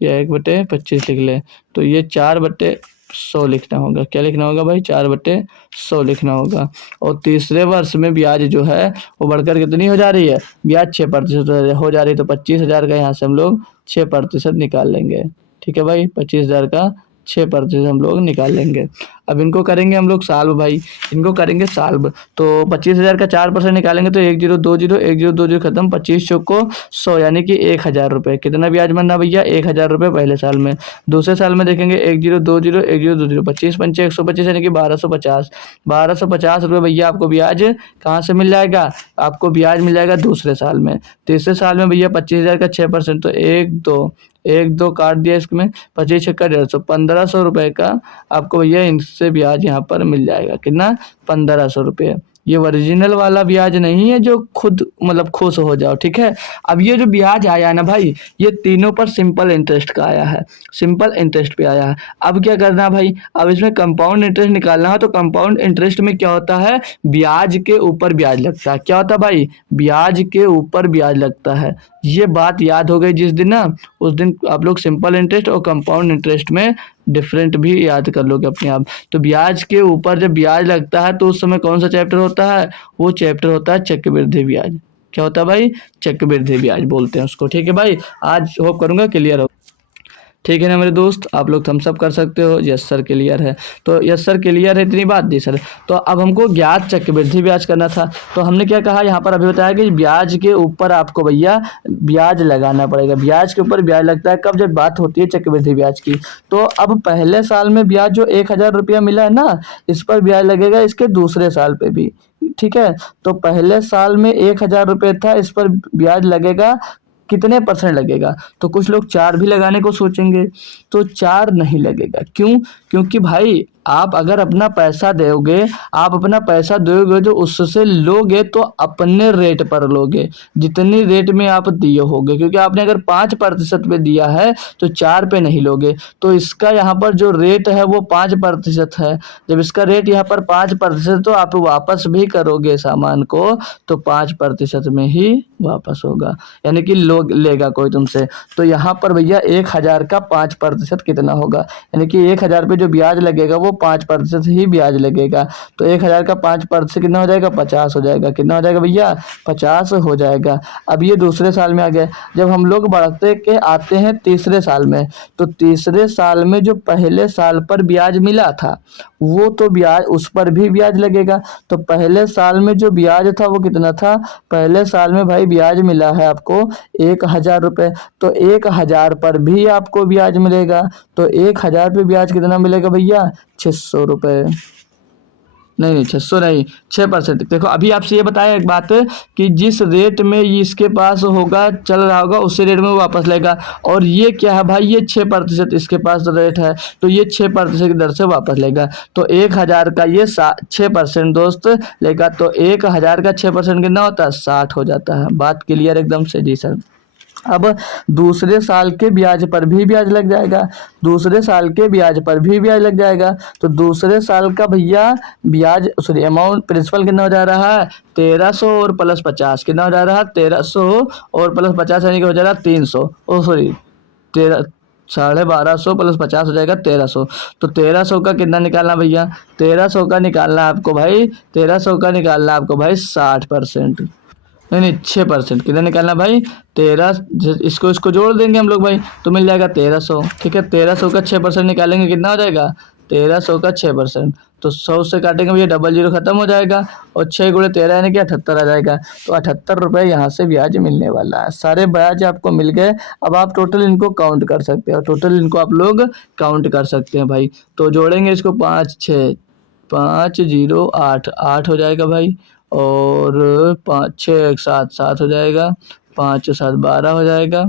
या 1/25 लिख ले। तो ये 4/100 लिखना होगा। क्या लिखना होगा भाई, 4/100 लिखना होगा। और तीसरे वर्ष में ब्याज जो है वो बढ़कर कितनी हो जा रही है, ब्याज 6% हो जा रही है। तो 25,000 का यहाँ से हम लोग 6% निकाल लेंगे। ठीक है भाई, 25,000 का 6% हम लोग निकाल लेंगे। अब इनको करेंगे हम लोग साल्व भाई, इनको करेंगे साल्व। तो 25,000 का 4% निकालेंगे तो 1 0 2 0 1 0 2 0 खत्म, 25 चौको 100, यानी कि 1,000 रुपये। कितना ब्याज बनना भैया, 1,000 रुपये पहले साल में। दूसरे साल में देखेंगे 1 0 2 0 1 0 2 0, 25 पंचे 125, यानी कि 1250। 1250 रुपये भैया आपको ब्याज कहाँ से मिल जाएगा, आपको ब्याज मिल जाएगा दूसरे साल में। तीसरे साल में भैया 25,000 का 6%, तो 1 2 काट दिया इसमें, 25 छक्का 150, 1,500 रुपये का आपको भैया इनसे ब्याज यहाँ पर मिल जाएगा। कितना, 1,500 रुपये। ये ओरिजिनल वाला ब्याज नहीं है जो खुद मतलब खुश हो जाओ। ठीक है, अब ये जो ब्याज आया ना भाई, ये तीनों पर सिंपल इंटरेस्ट का आया है, सिंपल इंटरेस्ट पे आया है। अब क्या करना है भाई, अब इसमें कंपाउंड इंटरेस्ट निकालना है। तो कंपाउंड इंटरेस्ट में क्या होता है, ब्याज के ऊपर ब्याज लगता है। क्या होता है भाई, ब्याज के ऊपर ब्याज लगता है। ये बात याद हो गई जिस दिन ना, उस दिन आप लोग सिंपल इंटरेस्ट और कंपाउंड इंटरेस्ट में डिफरेंट भी याद कर लोगे अपने आप। तो ब्याज के ऊपर जब ब्याज लगता है तो उस समय कौन सा चैप्टर होता है, वो चैप्टर होता है चक्रवृद्धि ब्याज। क्या होता है भाई, चक्रवृद्धि ब्याज बोलते हैं उसको। ठीक है भाई, आज होप करूंगा क्लियर हो। ठीक है ना मेरे दोस्त, आप लोग थम्स अप कर सकते हो, यस सर क्लियर है। तो यस सर क्लियर है, इतनी बात दी सर। तो अब हमको ज्ञात चक्रवृद्धि ब्याज करना था। तो हमने क्या कहा, यहाँ पर अभी बताया कि ब्याज के ऊपर आपको भैया ब्याज लगाना पड़ेगा। ब्याज के ऊपर ब्याज लगता है कब, जब बात होती है चक्रवृद्धि ब्याज की। तो अब पहले साल में ब्याज जो 1,000 रुपया मिला है ना, इस पर ब्याज लगेगा इसके दूसरे साल पे भी। ठीक है, तो पहले साल में 1,000 रुपये था, इस पर ब्याज लगेगा कितने % लगेगा। तो कुछ लोग 4 भी लगाने को सोचेंगे, तो 4 नहीं लगेगा। क्यों, क्योंकि भाई आप अगर अपना पैसा दोगे, आप अपना पैसा दोगे जो उससे लोगे तो अपने रेट पर लोगे, जितनी रेट में आप दिए होगे, क्योंकि आपने अगर 5% पे दिया है तो 4 पे नहीं लोगे। तो इसका यहाँ पर जो रेट है वो 5% है। जब इसका रेट यहाँ पर 5% तो आप वापस भी करोगे सामान को तो 5% में ही वापस होगा, यानी कि लोग लेगा कोई तुमसे। तो यहाँ पर भैया 1000 का 5% कितना होगा, यानी कि 1000 पे जो ब्याज लगेगा वो 5% ही ब्याज लगेगा। तो 1000 का 5% कितना हो जाएगा, 50 हो जाएगा। कितना हो जाएगा भैया, 50 हो जाएगा। अब ये दूसरे साल में आ गया। जब हम लोग बढ़ते के आते हैं तीसरे साल में, तो तीसरे साल में जो पहले साल पर ब्याज मिला था वो तो ब्याज, उस पर भी ब्याज लगेगा। तो पहले साल में जो ब्याज था वो कितना था, पहले साल में भाई ब्याज मिला है आपको 1000 रुपये, तो 1000 पर भी आपको ब्याज मिलेगा। तो 1000 पे ब्याज कितना मिलेगा भैया, 600 रुपये। नहीं 600 नहीं, 6%। देखो अभी आपसे ये बताया एक बात कि जिस रेट में ये इसके पास होगा, चल रहा होगा, उसी रेट में वो वापस लेगा। और ये क्या है भाई, ये 6% इसके पास रेट है, तो ये 6% की दर से वापस लेगा। तो 1000 का ये 6% दोस्त लेगा, तो 1000 का 6% कितना होता है, 60 हो जाता है। बात क्लियर एकदम से, जी सर। अब दूसरे साल के ब्याज पर भी ब्याज लग जाएगा, दूसरे साल के ब्याज पर भी ब्याज लग जाएगा। तो दूसरे साल का भैया ब्याज, सॉरी, अमाउंट, प्रिंसिपल कितना हो जा रहा है, 1300 और प्लस 50 कितना हो जा रहा है, 1300 और प्लस 50 यानी कि हो जा रहा है 300, ओ सॉरी 1250 प्लस 50 हो जाएगा 1300। तो 1300 का कितना निकालना भैया, 1300 का निकालना है आपको भाई, 1300 का निकालना है आपको भाई 60%। नहीं 6%। कितना निकालना भाई, 13, इसको इसको जोड़ देंगे हम लोग भाई तो मिल जाएगा 1300। ठीक है, 1300 का 6% निकालेंगे, कितना हो जाएगा, 1300 का 6%। तो 100 से काटेंगे भैया, 00 खत्म हो जाएगा, और 6 गुणे 13 यानी कि 78 आ जाएगा। तो 78 रुपये यहाँ से ब्याज मिलने वाला है। सारे ब्याज आपको मिल गए। अब आप टोटल इनको काउंट कर सकते हो, टोटल इनको आप लोग काउंट कर सकते हैं भाई। तो जोड़ेंगे इसको, 5 6 5 0 8 8 हो जाएगा भाई, और 5 6 7 7 हो जाएगा, 5 7 12 हो जाएगा,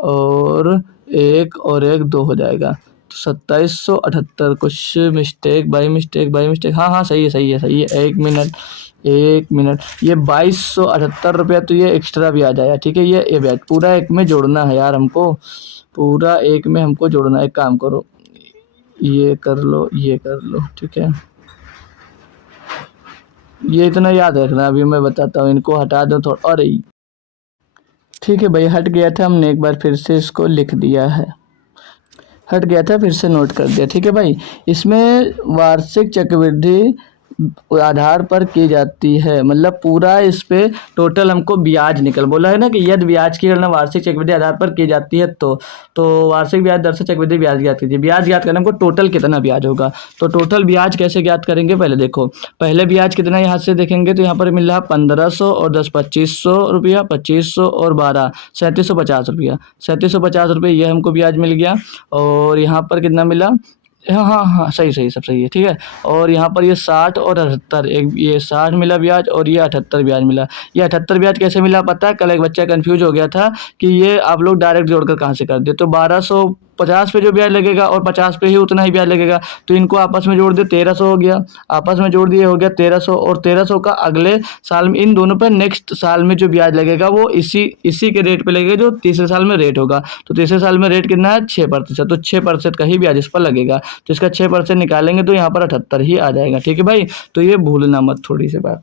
और 1 और 1 2 हो जाएगा। तो 2778, कुछ मिस्टेक बाई मिस्टेक, हाँ हाँ सही है सही है सही है। 1 मिनट, ये 2278 रुपया तो ये एक्स्ट्रा ब्याज आया। ठीक है, ये ब्याज पूरा एक में जोड़ना है यार हमको, पूरा एक में हमको जोड़ना है। एक काम करो, ये कर लो, ये कर लो, ठीक है, ये इतना याद रखना। अभी मैं बताता हूँ, इनको हटा दो थोड़ा, अरे ठीक है भाई, हट गया था, हमने एक बार फिर से इसको लिख दिया है, हट गया था, फिर से नोट कर दिया। ठीक है भाई, इसमें वार्षिक चक्रवृद्धि आधार पर की जाती है, मतलब पूरा इस पे टोटल हमको ब्याज निकल, बोला है ना कि यदि ब्याज की गणना वार्षिक चक्रवृद्धि आधार पर की जाती है तो वार्षिक ब्याज दर से चक्रवृद्धि ब्याज ज्ञात कीजिए। ब्याज ज्ञात करने हमको टोटल कितना ब्याज होगा। तो टोटल ब्याज कैसे ज्ञात करेंगे, पहले देखो, पहले ब्याज कितना यहाँ से देखेंगे तो यहाँ पर मिल रहा है 1500 और 10 2500 रुपया, 2500 और 12 3750 रुपया, 3750 रुपये ये हमको ब्याज मिल गया। और यहाँ पर कितना मिला, हाँ हाँ हाँ सही सही, सब सही है। ठीक है, और यहाँ पर ये 60 और 78, एक ये 60 मिला ब्याज और ये 78 ब्याज मिला। ये 78 ब्याज कैसे मिला पता है, कल एक बच्चा कंफ्यूज हो गया था कि ये आप लोग डायरेक्ट जोड़कर कहाँ से कर दे। तो 1250 पे जो ब्याज लगेगा और 50 पे ही उतना ही ब्याज लगेगा, तो इनको आपस में जोड़ दे, 1300 हो गया, आपस में जोड़ दिए, हो गया 1300। और 1300 का अगले साल में, इन दोनों पर नेक्स्ट साल में जो ब्याज लगेगा वो इसी के रेट पे लगेगा जो तीसरे साल में रेट होगा। तो तीसरे साल में रेट कितना है, 6%, तो 6% का ही ब्याज इस पर लगेगा। तो इसका 6% निकालेंगे तो यहाँ पर 78 ही आ जाएगा। ठीक है भाई, तो ये भूलना मत, थोड़ी सी बात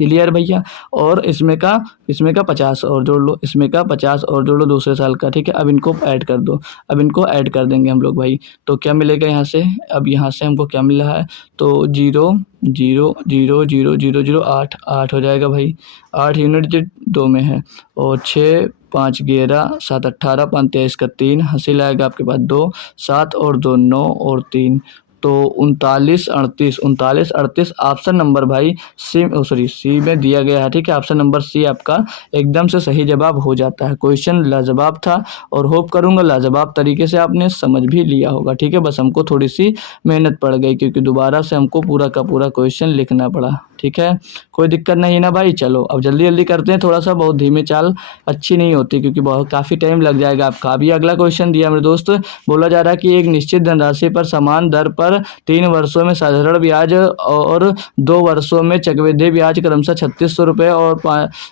क्लियर भैया। और इसमें का 50 और जोड़ लो, इसमें का 50 और जोड़ लो दूसरे साल का। ठीक है, अब इनको ऐड कर दो, अब इनको ऐड कर देंगे हम लोग भाई। तो क्या मिलेगा यहाँ से, अब यहाँ से हमको क्या मिल रहा है, तो 0 0 0 0 0 0 8 8 हो जाएगा भाई। 8 यूनिट जो 2 में है, और 6 5 11 7 18 5 23 का 3 हासिल आएगा आपके पास 2, 7 और 2 9 और 3, तो 39 38 ऑप्शन नंबर भाई सी में दिया गया है। ठीक है, ऑप्शन नंबर सी आपका एकदम से सही जवाब हो जाता है। क्वेश्चन लाजवाब था, और होप करूंगा लाजवाब तरीके से आपने समझ भी लिया होगा। ठीक है, बस हमको थोड़ी सी मेहनत पड़ गई, क्योंकि दोबारा से हमको पूरा का पूरा क्वेश्चन लिखना पड़ा। ठीक है, कोई दिक्कत नहीं ना भाई। चलो अब जल्दी जल्दी करते हैं, थोड़ा सा बहुत धीमे चाल अच्छी नहीं होती क्योंकि बहुत काफ़ी टाइम लग जाएगा आपका। अभी अगला क्वेश्चन दिया मेरे दोस्त, बोला जा रहा है कि एक निश्चित धनराशि पर समान दर पर 3 वर्षों में साधारण ब्याज और 2 वर्षों में चक्रवृद्धि ब्याज क्रमशः 3600 रुपये और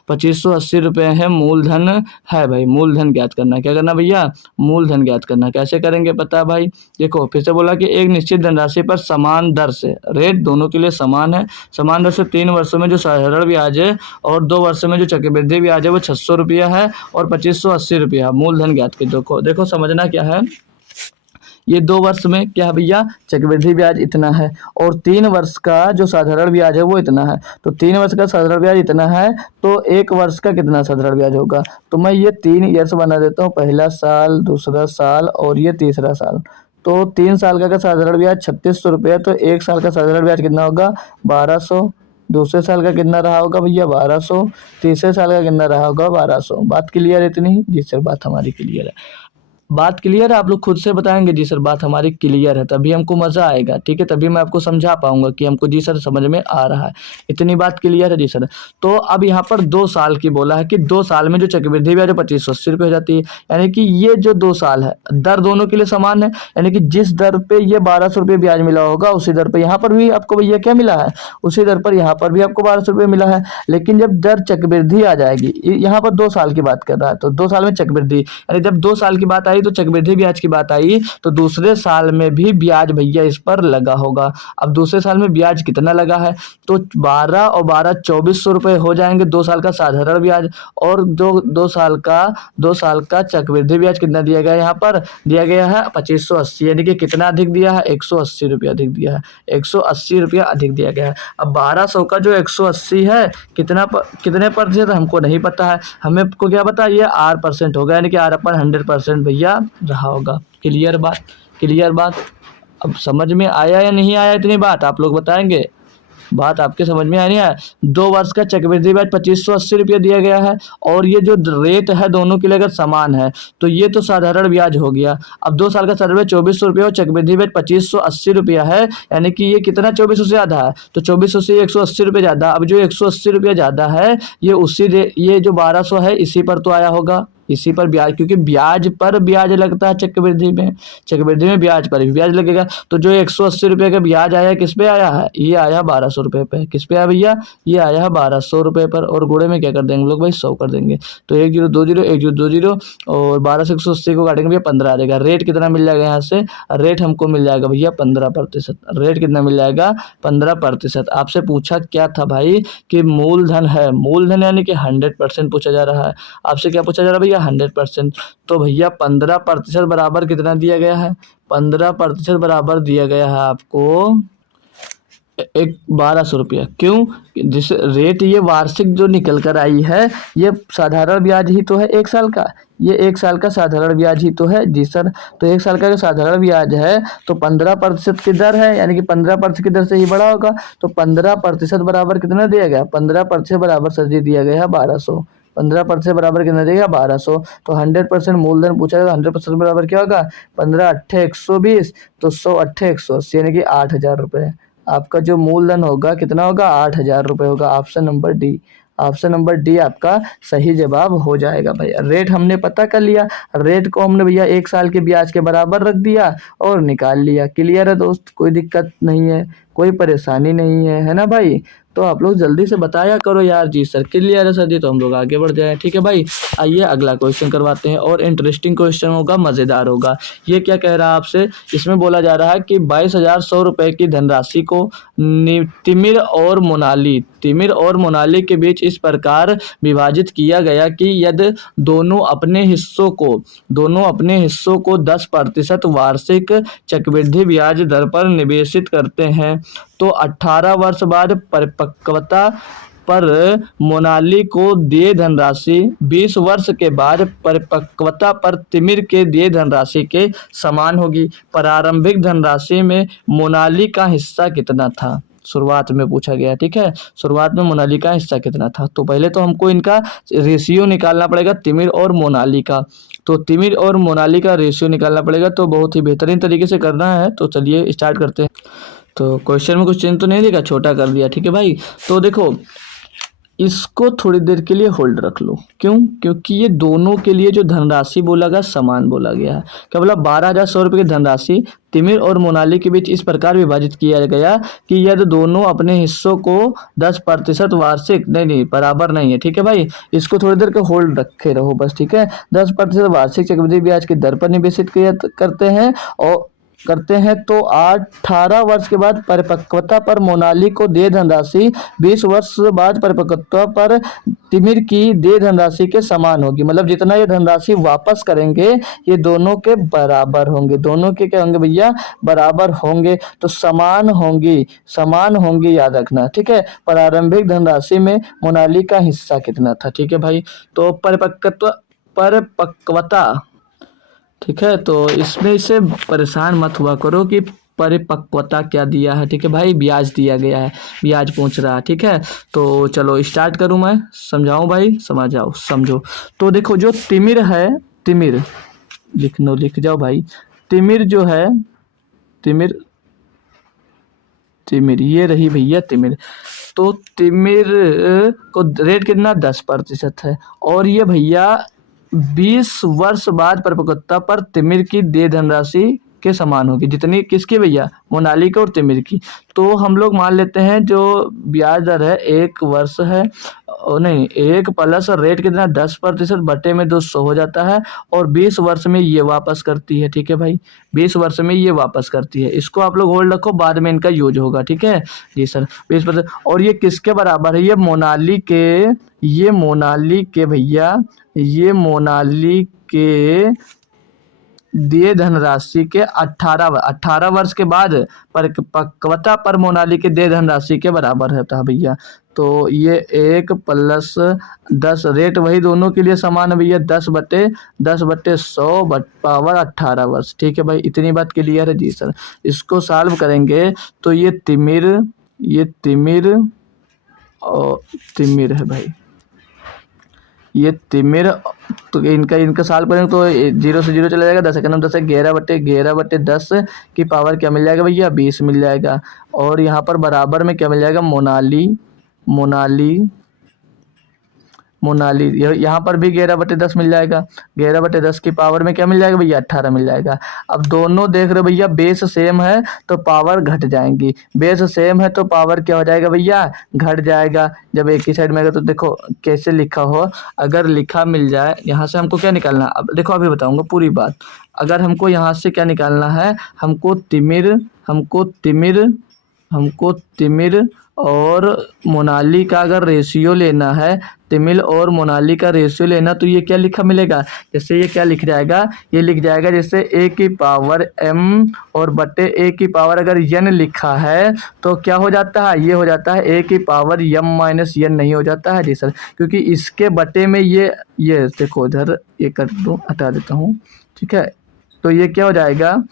2580 रुपये है, मूलधन है भाई। मूलधन ज्ञात करना है, क्या करना भैया, मूलधन ज्ञात करना। कैसे करेंगे पता भाई, देखो फिर से बोला कि एक निश्चित धनराशि पर समान दर से, रेट दोनों के लिए समान है, समान दर से 3 वर्षों में जो साधारण ब्याज है और 2 वर्षों में जो चक्रवृद्धि ब्याज है वो 600 रुपया है और 2580 रुपया। मूलधन ज्ञात कर। देखो समझना क्या है, ये 2 वर्ष में क्या है भैया, चक्रवृद्धि ब्याज इतना है और 3 वर्ष का जो साधारण ब्याज है वो इतना है। तो 3 वर्ष का साधारण ब्याज इतना है तो 1 वर्ष का कितना साधारण ब्याज होगा। तो मैं ये 3 ईयर्स बना देता हूँ, पहला साल, दूसरा साल और ये तीसरा साल। तो 3 साल का साधारण ब्याज 3600 रुपये, तो 1 साल का साधारण ब्याज कितना होगा, 1200। दूसरे साल का कितना रहा होगा भैया, 1200। तीसरे साल का कितना रहा होगा, 1200। बात क्लियर है इतनी? जी सर बात हमारी क्लियर है। बात क्लियर है? आप लोग खुद से बताएंगे जी सर बात हमारी क्लियर है, तभी हमको मज़ा आएगा, ठीक है, तभी मैं आपको समझा पाऊंगा कि हमको जी सर समझ में आ रहा है। इतनी बात क्लियर है जी सर। तो अब यहाँ पर 2 साल की बोला है कि 2 साल में जो चक्रवृद्धि ब्याज 2580 रुपये हो जाती है, यानी कि ये जो 2 साल है दर दोनों के लिए समान है, यानी कि जिस दर पे ये 1200 रुपये ब्याज मिला होगा उसी दर पे यहाँ पर भी आपको भैया क्या मिला है, उसी दर पर यहाँ पर भी आपको 1200 रुपये मिला है। लेकिन जब दर चक्रवृद्धि आ जाएगी, यहाँ पर 2 साल की बात कर रहा है, तो 2 साल में चक्रवृद्धि, यानी जब 2 साल की बात आई तो चक्रवृद्धि ब्याज की बात आई, तो दूसरे साल में भी ब्याज भैया इस पर लगा होगा। अब दूसरे साल में ब्याज कितना लगा है, तो 12 और 12 2400 रुपये हो जाएंगे 2 साल का साधारण ब्याज, और जो 2 साल का चक्रवृद्धि ब्याज कितना दिया गया है, यहाँ पर दिया गया है 2580, यानी कि कितना अधिक दिया है, 180 रुपया अधिक दिया है, 180 रुपया अधिक दिया गया है। अब 1200 का जो 180 है कितने प्रतिशत हमको नहीं पता है, हमें को क्या पता है, ये R% होगा, यानी कि R अपन 100% भैया रहा होगा। क्लियर बात, क्लियर बात। अब समझ में आया या नहीं आया, इतनी बात आप लोग बताएंगे, बात आपके समझ में आई है। 2 वर्ष का चक्रवृद्धि ब्याज 2580 रुपया दिया गया है और ये जो रेट है दोनों के लिए अगर समान है तो ये तो साधारण ब्याज हो गया। अब 2 साल का साधारण ब्याज 2400 रुपया और चक्रवृद्धि ब्याज 2580 रुपया है, यानी कि ये कितना 2400 से ज़्यादा है, तो 2400 से 180 रुपये ज़्यादा। अब जो 180 रुपया ज़्यादा है ये जो 1200 है इसी पर तो आया होगा, इसी पर ब्याज, क्योंकि ब्याज पर ब्याज लगता है चक्रवृद्धि में ब्याज पर भी ब्याज लगेगा। तो जो 180 रुपये का ब्याज आया किस पे आया है, ये आया 1200 रुपये पे। किस पे आया भैया, ये आया है 1200 रुपये पर, और गुणे में क्या कर देंगे लोग भाई, 100 कर देंगे। तो 1 0 2 0 1 0 2 0 और 12 से 180 को काटेंगे भैया 15 आ जाएगा। रेट कितना मिल जाएगा यहाँ से, रेट हमको मिल जाएगा भैया 15%। रेट कितना मिल जाएगा, 15%। आपसे पूछा क्या था भाई कि मूलधन है, मूलधन यानी कि 100% पूछा जा रहा है। आपसे क्या पूछा जा रहा है भैया, 100%। तो भैया 15% बराबर कितना दिया गया है, 15% बराबर दिया गया है आपको 1200 रुपया। क्यों, जिस रेट ये वार्षिक जो निकल कर आई है ये साधारण ब्याज ही तो है 1 साल का, ये 1 साल का साधारण ब्याज ही तो है जी सर। तो 1 साल का जो साधारण ब्याज है तो 15% की दर है, यानी कि 15% की दर से ही बड़ा होगा। तो 15% बराबर कितना दिया गया, 15% बराबर सर जी दिया गया है 1200। 15% बराबर कितना देगा, 1200। तो 100% मूलधन पूछा जाएगा, 100% बराबर क्या होगा, 15 8 120, तो 100 8 180 यानी कि 8000 रुपये। आपका जो मूलधन होगा कितना होगा, 8000 रुपये होगा। Option number D, option number D आपका सही जवाब हो जाएगा भैया। रेट हमने पता कर लिया, रेट को हमने भैया 1 साल के ब्याज के बराबर रख दिया और निकाल लिया। क्लियर है दोस्त, कोई दिक्कत नहीं है, कोई परेशानी नहीं है ना भाई। तो आप लोग जल्दी से बताया करो यार। जी सर क्लियर है सर जी, तो हम लोग आगे बढ़ जाएं, ठीक है भाई। आइए अगला क्वेश्चन करवाते हैं, और इंटरेस्टिंग क्वेश्चन होगा, मज़ेदार होगा। ये क्या कह रहा है आपसे, इसमें बोला जा रहा है कि 22,100 रुपये की धनराशि को तिमिर और मोनाली के बीच इस प्रकार विभाजित किया गया कि यदि दोनों अपने हिस्सों को 10% वार्षिक चक्रवृद्धि ब्याज दर पर निवेशित करते हैं तो 18 वर्ष बाद परिपक्वता पर मोनाली को दिए धनराशि 20 वर्ष के बाद परिपक्वता पर तिमिर के दिए धनराशि के समान होगी। प्रारंभिक धनराशि में मोनाली का हिस्सा कितना था, शुरुआत में पूछा गया, ठीक है। शुरुआत में मोनाली का हिस्सा कितना था, तो पहले तो हमको इनका रेशियो निकालना पड़ेगा, तिमिर और मोनाली का। तो तिमिर और मोनाली का रेशियो निकालना पड़ेगा, तो बहुत ही बेहतरीन तरीके से करना है। तो चलिए स्टार्ट करते हैं। तो क्वेश्चन में कुछ चेंज तो नहीं दिखा, छोटा कर दिया, ठीक है भाई। तो देखो इसको थोड़ी देर के लिए होल्ड रख लो। क्यों? क्योंकि ये दोनों के लिए जो धनराशि बोला गया समान बोला गया है। क्या बोला? 12,100 रुपये की धनराशि तिमिर और मोनाली के बीच इस प्रकार विभाजित किया गया कि यदि दोनों अपने हिस्सों को 10% वार्षिक नहीं बराबर नहीं है, ठीक है भाई। इसको थोड़ी देर के होल्ड रखे रहो बस, ठीक है। 10% वार्षिक चक्रवृद्धि ब्याज की दर पर निवेशित करते हैं तो 18 वर्ष के बाद परिपक्वता पर मोनाली को देय धनराशि 20 वर्ष बाद परिपक्वता पर तिमिर की देय धनराशि के समान होगी। मतलब जितना ये धनराशि वापस करेंगे ये दोनों के बराबर होंगे। दोनों के क्या होंगे भैया? बराबर होंगे। तो समान होंगी याद रखना, ठीक है। प्रारंभिक धनराशि में मोनाली का हिस्सा कितना था, ठीक है भाई। तो परिपक्वता, ठीक है। तो इसमें इसे परेशान मत हुआ करो कि परिपक्वता क्या दिया है, ठीक है भाई। ब्याज दिया गया है, ब्याज पूछ रहा है, ठीक है। तो चलो स्टार्ट करूं मैं, समझाऊं भाई? समझ जाओ, समझो। तो देखो जो तिमिर है, तिमिर लिख जाओ भाई। तिमिर जो है, तिमिर ये रही भैया तिमिर। तो तिमिर को रेट कितना? 10% है। और ये भैया 20 वर्ष बाद परिपक्वता पर तिमिर की देय धनराशि के समान होगी। जितनी किसकी भैया? मोनाली की और तिमिर की। तो हम लोग मान लेते हैं जो ब्याज दर है 1 वर्ष है, और नहीं 1 प्लस रेट कितना? 10% बटे में 200 हो जाता है। और 20 वर्ष में ये वापस करती है, ठीक है भाई। 20 वर्ष में ये वापस करती है। इसको आप लोग होल्ड रखो, बाद में इनका यूज होगा, ठीक है जी सर। 20%। और ये किसके बराबर है? ये मोनाली के भैया, ये मोनाली के दिए धनराशि के 18 वर्ष के बाद परिपक्वता पर मोनाली के दिए धनराशि के बराबर है भैया। तो ये 1 प्लस 10 रेट वही दोनों के लिए समान है भैया। 10/100 पावर 18 वर्ष, ठीक है भाई। इतनी बात क्लियर है जी सर। इसको सॉल्व करेंगे तो ये तिमिर और तिमिर है भाई, ये तिमिर। तो इनका सॉल्व करेंगे तो 0 से 0 चला जाएगा। 10 का नाम 10 है। 11/10 की पावर क्या मिल जाएगा भैया? 20 मिल जाएगा। और यहाँ पर बराबर में क्या मिल जाएगा? मोनाली यहाँ पर भी 11/10 मिल जाएगा। 11/10 की पावर में क्या मिल जाएगा भैया? 18 मिल जाएगा। अब दोनों देख रहे भैया बेस सेम है तो पावर घट जाएंगी। बेस सेम है तो पावर क्या हो जाएगा भैया? घट जाएगा। जब एक ही साइड में आएगा तो देखो कैसे लिखा हो, अगर लिखा मिल जाए यहाँ से हमको क्या निकालना? अब देखो अभी बताऊंगा पूरी बात। अगर हमको यहाँ से क्या निकालना है? हमको तिमिर और मोनाली का अगर रेशियो लेना है, तिमिर और मोनाली का रेशियो लेना, तो ये क्या लिखा मिलेगा? जैसे ये क्या लिख जाएगा? ये लिख जाएगा जैसे a की पावर m और बटे a की पावर अगर n लिखा है तो क्या हो जाता है? ये हो जाता है a की पावर m माइनस n नहीं हो जाता है जी सर। क्योंकि इसके बटे में ये देखो इधर ये कर दूँ, हटा देता हूँ, ठीक है। तो ये क्या हो जाएगा?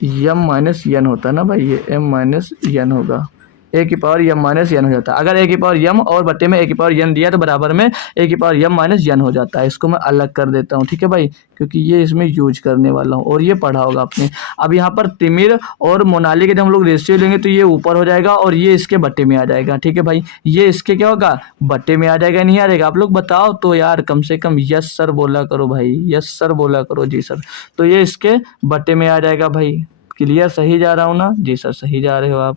m माइनस n होता है ना भाई, ये m माइनस n होगा। a की पावर m माइनस n हो जाता है। अगर a की पावर m और बटे में a की पावर n दिया तो बराबर में a की पावर m माइनस n हो जाता है। इसको मैं अलग कर देता हूँ, ठीक है भाई, क्योंकि ये इसमें यूज करने वाला हूँ और ये पढ़ा होगा आपने। अब यहाँ पर तिमिर और मोनाली के जब हम लोग रेशियो लेंगे तो ये ऊपर हो जाएगा और ये इसके बटे में आ जाएगा, ठीक है भाई। ये इसके क्या होगा? बटे में आ जाएगा, नहीं आ जाएगा? आप लोग बताओ तो यार, कम से कम यस सर बोला करो भाई, यस सर बोला करो जी सर। तो ये इसके बटे में आ जाएगा भाई। क्लियर? सही जा रहा हूँ ना जी सर? सही जा रहे हो आप।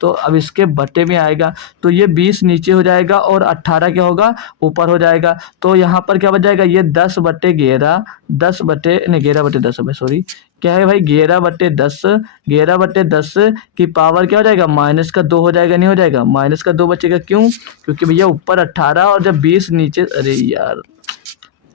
तो अब इसके बटे में आएगा तो ये 20 नीचे हो जाएगा और 18 क्या होगा? ऊपर हो जाएगा। तो यहाँ पर क्या बच जाएगा? ये 10/11 11/10 है सॉरी, क्या है भाई? 11/10 की पावर क्या हो जाएगा? -2 हो जाएगा, नहीं हो जाएगा? -2 बचेगा। क्यों? क्योंकि भैया ऊपर 18 और जब 20 नीचे, अरे यार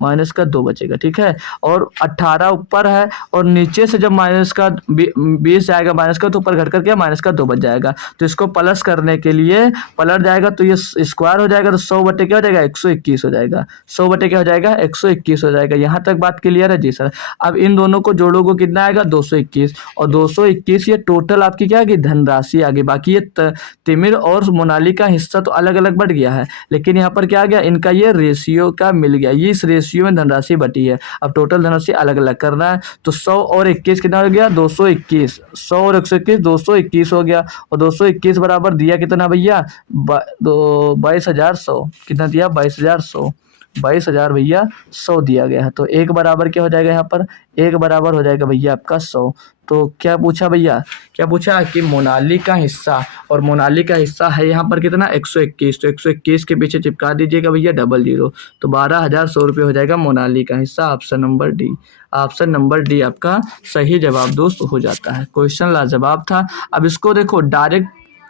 -2 बचेगा, ठीक है। और 18 ऊपर है और नीचे से जब -20 आएगा माइनस का, तो ऊपर घट करके -2 बच जाएगा। तो इसको प्लस करने के लिए पलट जाएगा तो ये स्क्वायर हो जाएगा। तो 100 बटे क्या हो जाएगा? 121 हो जाएगा। 100 बटे क्या हो जाएगा? 121 हो जाएगा। यहाँ तक बात क्लियर है जी सर? अब इन दोनों को जोड़ोगे कितना आएगा? 221। और 221 ये टोटल आपकी क्या आएगी? धनराशि आगे। बाकी ये तिमिर और मोनाली का हिस्सा तो अलग अलग बढ़ गया है, लेकिन यहाँ पर क्या आ गया? इनका ये रेशियो का मिल गया। ये इस रेशियो रेशियो में धनराशि बटी है। अब टोटल धनराशि अलग अलग करना है, तो 100 और 21 कितना हो गया, 221। 100 और 121 221 हो गया, और 221 बराबर दिया कितना भैया, 22,100। कितना दिया, 22,100। 22,000 भैया 100 दिया गया है। तो एक बराबर क्या हो जाएगा, यहाँ पर एक बराबर हो जाएगा भैया आपका 100। तो क्या पूछा भैया, क्या पूछा कि मोनाली का हिस्सा, और मोनाली का हिस्सा है यहाँ पर कितना, 121। तो 121 के पीछे चिपका दीजिएगा भैया 00, तो 12,100 रुपये हो जाएगा मोनाली का हिस्सा। Option number D, option number D आपका सही जवाब दोस्त हो जाता है। क्वेश्चन लाजवाब था। अब इसको देखो, डायरेक्ट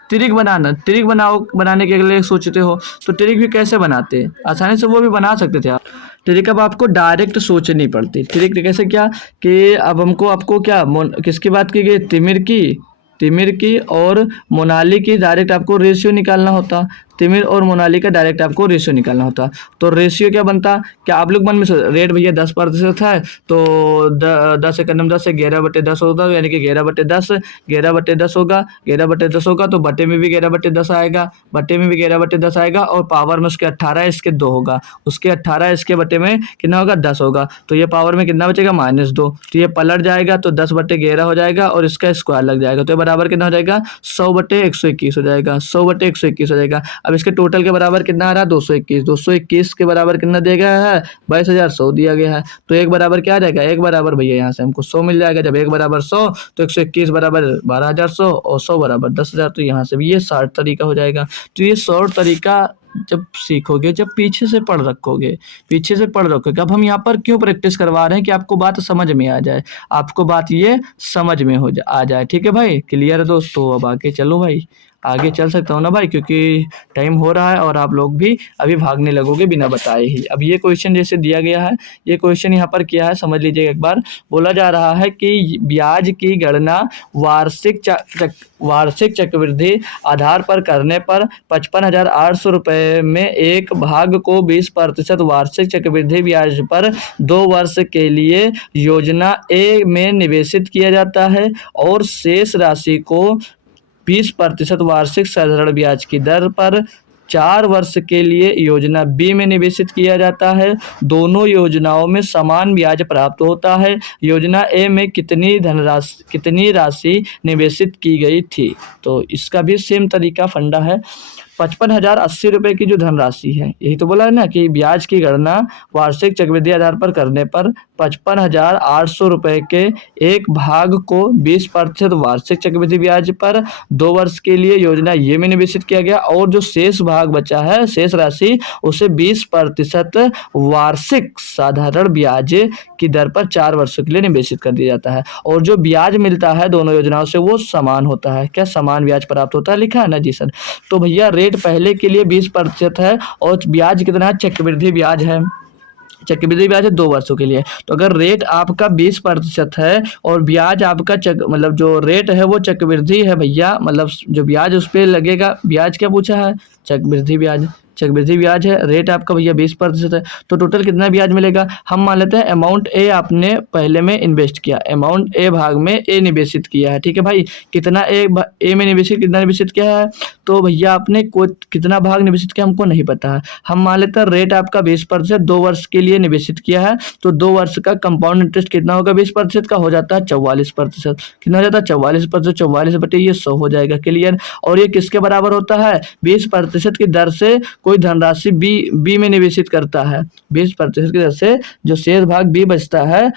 ट्रिक बनाना, ट्रिक बनाने के लिए सोचते हो तो ट्रिक भी कैसे बनाते हैं, आसानी से वो भी बना सकते थे आप। ट्रिक अब आपको डायरेक्ट सोचनी पड़ती। ट्रिक कैसे, क्या कि अब हमको आपको क्या किसकी बात की गई, तिमिर की और मोनाली की डायरेक्ट आपको रेशियो निकालना होता। तिमिर और मोनाली का डायरेक्ट आपको रेशियो निकालना होता। तो रेशियो क्या बनता, क्या आप लोग मन में रेट भैया 10% है, तो 10 एकम 10 से 11/10 होगा, यानी कि 11/10, 11/10 होगा, 11/10 होगा, तो बटे में भी 11/10 आएगा, बटे में भी 11/10 आएगा, और पावर में उसके 18 इसके 2 होगा, उसके 18 इसके बटे में कितना होगा, 10 होगा। तो ये पावर में कितना बचेगा, -2। तो ये पलट जाएगा, तो 10/11 हो जाएगा, और इसका स्क्वायर लग जाएगा, तो ये बराबर कितना हो जाएगा, 100/121 हो जाएगा, 100/121 हो जाएगा। अब इसके टोटल के बराबर कितना आ रहा है, 221। 221 के बराबर कितना दिया गया है, 22,100 दिया गया है। तो एक बराबर क्या आ जाएगा, एक बराबर भैया यहाँ से हमको 100 मिल जाएगा। जब एक बराबर 100, तो 121 बराबर 12,100, और 100 बराबर 10,000। तो यहाँ से भी ये शॉर्ट तरीका हो जाएगा। तो ये शॉर्ट तरीका जब सीखोगे, जब पीछे से पढ़ रखोगे। अब हम यहाँ पर क्यों प्रैक्टिस करवा रहे हैं, कि आपको बात समझ में आ जाए, आपको बात ये समझ में आ जाए। ठीक है भाई, क्लियर है दोस्तों। अब आगे चलो भाई, आगे चल सकता हूँ ना भाई, क्योंकि टाइम हो रहा है और आप लोग भी अभी भागने लगोगे बिना बताए ही। अब ये क्वेश्चन जैसे दिया गया है, ये क्वेश्चन यहाँ पर क्या है समझ लीजिएगा एक बार। बोला जा रहा है कि ब्याज की गणना वार्षिक चक्रवृद्धि आधार पर करने पर 55,800 रुपये में एक भाग को 20% वार्षिक चक्रवृद्धि ब्याज पर 2 वर्ष के लिए योजना ए में निवेशित किया जाता है, और शेष राशि को 20% वार्षिक साधारण ब्याज की दर पर 4 वर्ष के लिए योजना बी में निवेशित किया जाता है। दोनों योजनाओं में समान ब्याज प्राप्त होता है। योजना ए में कितनी राशि निवेशित की गई थी। तो इसका भी सेम तरीका फंडा है। 55,080 रुपये की जो धनराशि है, यही तो बोला है ना कि ब्याज की गणना वार्षिक चक्रवृद्धि आधार पर करने पर 55,800 रुपये के एक भाग को 20% वार्षिक चक्रवृद्धि ब्याज पर 2 वर्ष के लिए योजना ये में निवेशित किया गया, और जो शेष भाग बचा है, शेष राशि, उसे 20% वार्षिक साधारण ब्याज की दर पर 4 वर्षों के लिए निवेशित कर दिया जाता है। और जो ब्याज मिलता है दोनों योजनाओं से वो समान होता है। क्या समान ब्याज प्राप्त होता है, लिखा है ना जी सर। तो भैया रेट पहले के लिए 20% है, और ब्याज कितना है, चक्रवृद्धि ब्याज है, चक्रवृद्धि ब्याज है 2 वर्षों के लिए। तो अगर रेट आपका 20% है और ब्याज आपका मतलब जो रेट है वो चक्रवृद्धि है भैया, मतलब जो ब्याज उस पर लगेगा, ब्याज क्या पूछा है, चक्रवृद्धि ब्याज है, रेट आपका भैया 20% है, तो टोटल कितना ब्याज मिलेगा। हम मान लेते हैं अमाउंट ए आपने पहले में इन्वेस्ट किया, अमाउंट ए भाग में ए निवेशित किया है। ठीक है भाई, कितना ए में कितना निवेशित किया है, तो भैया आपने कितना भाग निवेशित किया हमको नहीं पता है। हम मान लेते हैं रेट आपका 20% 2 वर्ष के लिए निवेशित किया है, तो 2 वर्ष का कंपाउंड इंटरेस्ट कितना होगा, 20% का हो जाता है 44%। कितना हो जाता है, 44%, 44 बटे ये 100 हो जाएगा। क्लियर। और ये किसके बराबर होता है, 20% की दर से कोई धनराशि बी में निवेशित करता है। 20% की दर से जो शेष भाग बी बचता है,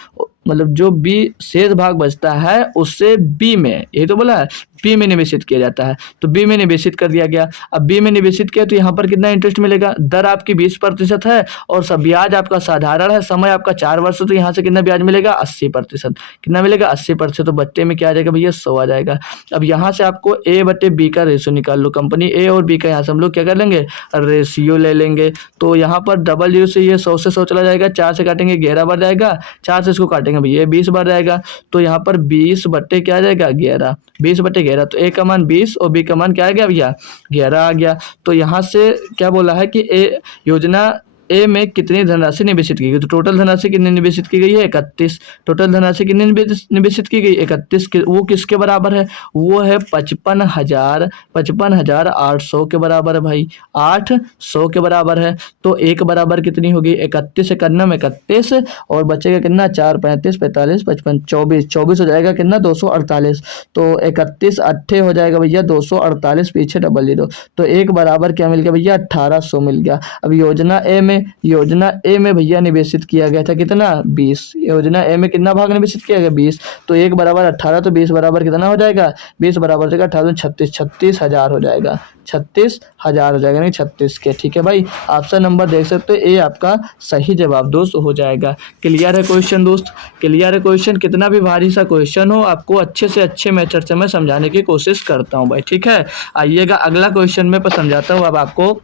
मतलब जो बी शेष भाग बचता है उससे बी में, यही तो बोला है, बी में निवेशित किया जाता है। तो बी में निवेशित कर दिया गया। अब बी में निवेशित किया तो यहाँ पर कितना इंटरेस्ट मिलेगा, दर आपकी 20% है और सब ब्याज आपका साधारण है, समय आपका 4 वर्ष, तो यहाँ से कितना ब्याज मिलेगा, 80%। कितना मिलेगा, 80%। तो बट्टे में क्या आ जाएगा भैया, 100 आ जाएगा। अब यहाँ से आपको ए बट्टे बी का रेशियो निकाल लो। कंपनी ए और बी का यहाँ से हम लोग क्या कर लेंगे, रेशियो ले लेंगे। तो यहाँ पर 00 से ये 100 से 100 चला जाएगा, 4 से काटेंगे 11 बढ़ जाएगा, 4 से इसको काटेंगे भैया 20 बढ़ जाएगा। तो यहाँ पर 20 बट्टे क्या आ जाएगा, 11, 20 बट्टे 11। तो ए का मान 20 और बी का मान क्या आ गया भैया, 11 आ गया। तो यहाँ से क्या बोला है कि ए योजना ए में कितनी धनराशि निवेशित की गई। तो टोटल धनराशि कितनी निवेशित की गई है 31। टोटल धनराशि कितनी निवेशित की गई 31। वो किसके बराबर है, वो है 55,800 के बराबर है भाई, 800 के बराबर है। तो एक बराबर कितनी होगी 31, 91, 31 और बचेगा कितना 4, 35, 45, 55, 24, 24 हो जाएगा कितना 248। तो 31 अट्ठे हो जाएगा भैया 248, पीछे डबल जीरो। तो एक बराबर क्या मिल गया भैया 1800 मिल गया। अब योजना ए में भैया निवेशित किया गया था कितना 20। योजना ए में कितना भाग निवेशित किया गया 20। तो एक बराबर 18, तो 20 बराबर कितना हो जाएगा 20 बराबर हो जाएगा 18, 36,000 हो जाएगा, 36,000 हो जाएगा, नहीं 36 के। ठीक है भाई, ऑप्शन नंबर देख सकते हो ए आपका सही जवाब दोस्त हो जाएगा। क्लियर है क्वेश्चन दोस्त, क्लियर है क्वेश्चन। कितना भी भारी सा क्वेश्चन हो आपको अच्छे से अच्छे मैं चर्चा में समझाने की कोशिश करता हूँ भाई। ठीक है, आइएगा अगला क्वेश्चन में समझाता हूँ अब आपको।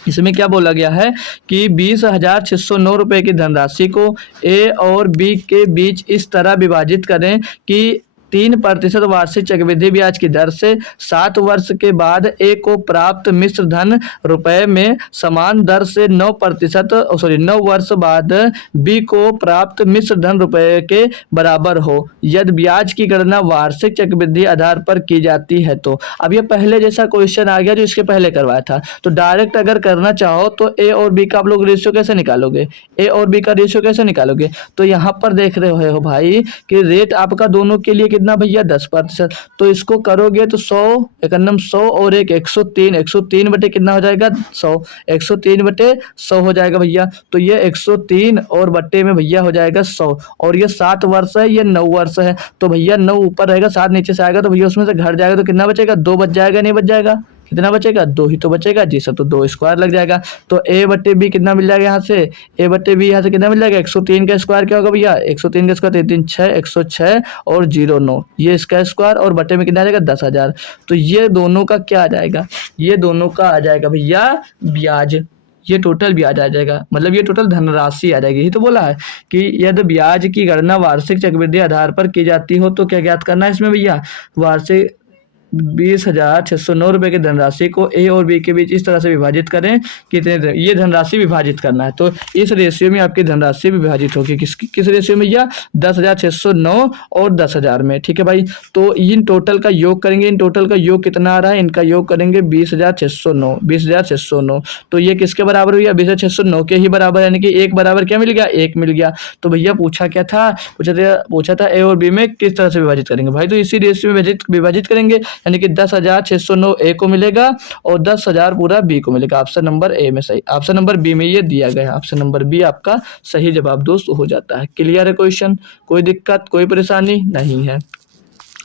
इसमें क्या बोला गया है कि 20,609 रुपए की धनराशि को ए और बी के बीच इस तरह विभाजित करें कि 3% वार्षिक चक्रवृद्धि ब्याज की दर से 7 वर्ष के बाद ए को प्राप्त मिश्र धन रुपए में समान दर से 9 वर्ष बाद बी को प्राप्त मिश्र धन रुपए के बराबर हो यदि ब्याज की गणना वार्षिक चक्रवृद्धि आधार पर की जाती है। तो अब ये पहले जैसा क्वेश्चन आ गया जो इसके पहले करवाया था। तो डायरेक्ट अगर करना चाहो तो ए और बी का आप लोग रेशियो कैसे निकालोगे, ए और बी का रेशियो कैसे निकालोगे। तो यहाँ पर देख रहे हो भाई कि रेट आपका दोनों के लिए कितना भैया 10%। तो इसको करोगे तो 100 एकन्नम 100 और एक 103, 103 बटे कितना हो जाएगा 100, 103 बटे 100 हो जाएगा भैया। तो ये 103 और बटे में भैया हो जाएगा 100 और ये 7 वर्ष है, ये 9 वर्ष है। तो भैया 9 ऊपर रहेगा 7 नीचे से आएगा, तो भैया उसमें से घट जाएगा तो कितना बचेगा 2 बच जाएगा, नहीं बच जाएगा, कितना बचेगा 2 ही तो बचेगा जी सर। तो 2 स्क्वायर लग जाएगा। तो ए बटे बी कितना मिल जाएगा यहाँ से, ए बटे बी यहाँ से कितना मिल जाएगा 103 का स्क्वायर क्या होगा भैया 103 का स्क्वायर 3 6 106 और 09 ये इसका स्क्वायर और बटे में कितना आ जाएगा 10,000। तो ये दोनों का क्या आ जाएगा, ये दोनों का आ जाएगा भैया ब्याज, ये टोटल ब्याज आ जाएगा, मतलब ये टोटल धनराशि आ जाएगी। यही तो बोला है कि यदि ब्याज की गणना वार्षिक चक्रवृद्धि आधार पर की जाती हो तो क्या ज्ञात करना है इसमें भैया, वार्षिक 20,609 रुपए की धनराशि को ए और बी के बीच इस तरह से विभाजित करें कितने, ये धनराशि विभाजित करना है। तो इस रेशियो में आपकी धनराशि विभाजित होगी किस रेशियो में या 10,609 और 10,000 में। ठीक है भाई, तो इन टोटल का योग करेंगे, इन टोटल का योग कितना आ रहा है, इनका योग करेंगे 20,609। तो ये किसके बराबर हुआ 20,609 के ही बराबर, यानी कि एक बराबर क्या मिल गया 1 मिल गया। तो भैया पूछा क्या था, पूछा था ए और बी में किस तरह से विभाजित करेंगे भाई। तो इसी रेशियो में विभाजित करेंगे, यानी कि 10,609 ए को मिलेगा और 10,000 पूरा बी को मिलेगा। ऑप्शन नंबर ए में सही, ऑप्शन नंबर बी में ये दिया गया है, ऑप्शन नंबर बी आपका सही जवाब दोस्त हो जाता है। क्लियर है क्वेश्चन, कोई दिक्कत कोई परेशानी नहीं है।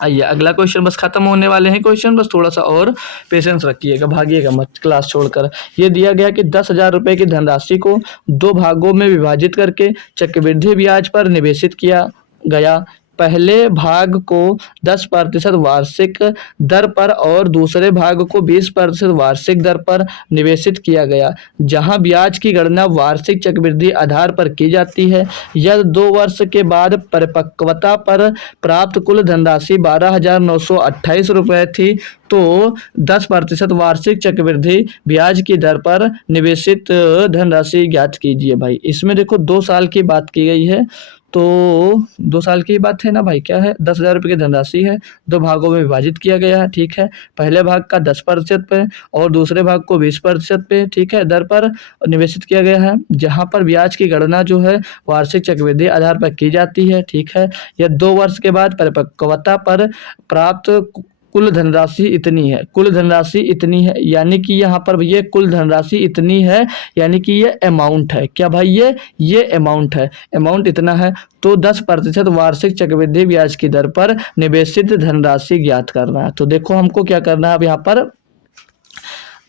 आइए अगला क्वेश्चन, बस खत्म होने वाले हैं क्वेश्चन, बस थोड़ा सा और पेशेंस रखिएगा, भागिएगा मत क्लास छोड़कर। ये दिया गया कि 10,000 रुपए की धनराशि को 2 भागों में विभाजित करके चक्रवृद्धि ब्याज पर निवेशित किया गया। पहले भाग को 10% वार्षिक दर पर और दूसरे भाग को 20% वार्षिक दर पर निवेशित किया गया, जहां ब्याज की गणना वार्षिक चक्रवृद्धि आधार पर की जाती है। यदि 2 वर्ष के बाद परिपक्वता पर प्राप्त कुल धनराशि 12,928 रुपये थी तो 10% वार्षिक चक्रवृद्धि ब्याज की दर पर निवेशित धनराशि ज्ञात कीजिए। भाई इसमें देखो 2 साल की बात की गई है, तो 2 साल की बात है ना भाई, क्या है 10,000 रुपये की धनराशि है, 2 भागों में विभाजित किया गया है। ठीक है, पहले भाग का 10% पे और दूसरे भाग को 20% पे ठीक है दर पर निवेशित किया गया है, जहां पर ब्याज की गणना जो है वार्षिक चक्रवृद्धि आधार पर की जाती है। ठीक है, यह 2 वर्ष के बाद परिपक्वता पर प्राप्त कुल धनराशि इतनी है, कुल धनराशि इतनी है, यानी कि यहाँ पर भैया कुल धनराशि इतनी है, यानी कि ये अमाउंट है, क्या भाई ये अमाउंट है, अमाउंट इतना है। तो 10% वार्षिक चक्रवृद्धि ब्याज की दर पर निवेशित धनराशि ज्ञात करना है। तो देखो हमको क्या करना है अब यहाँ पर,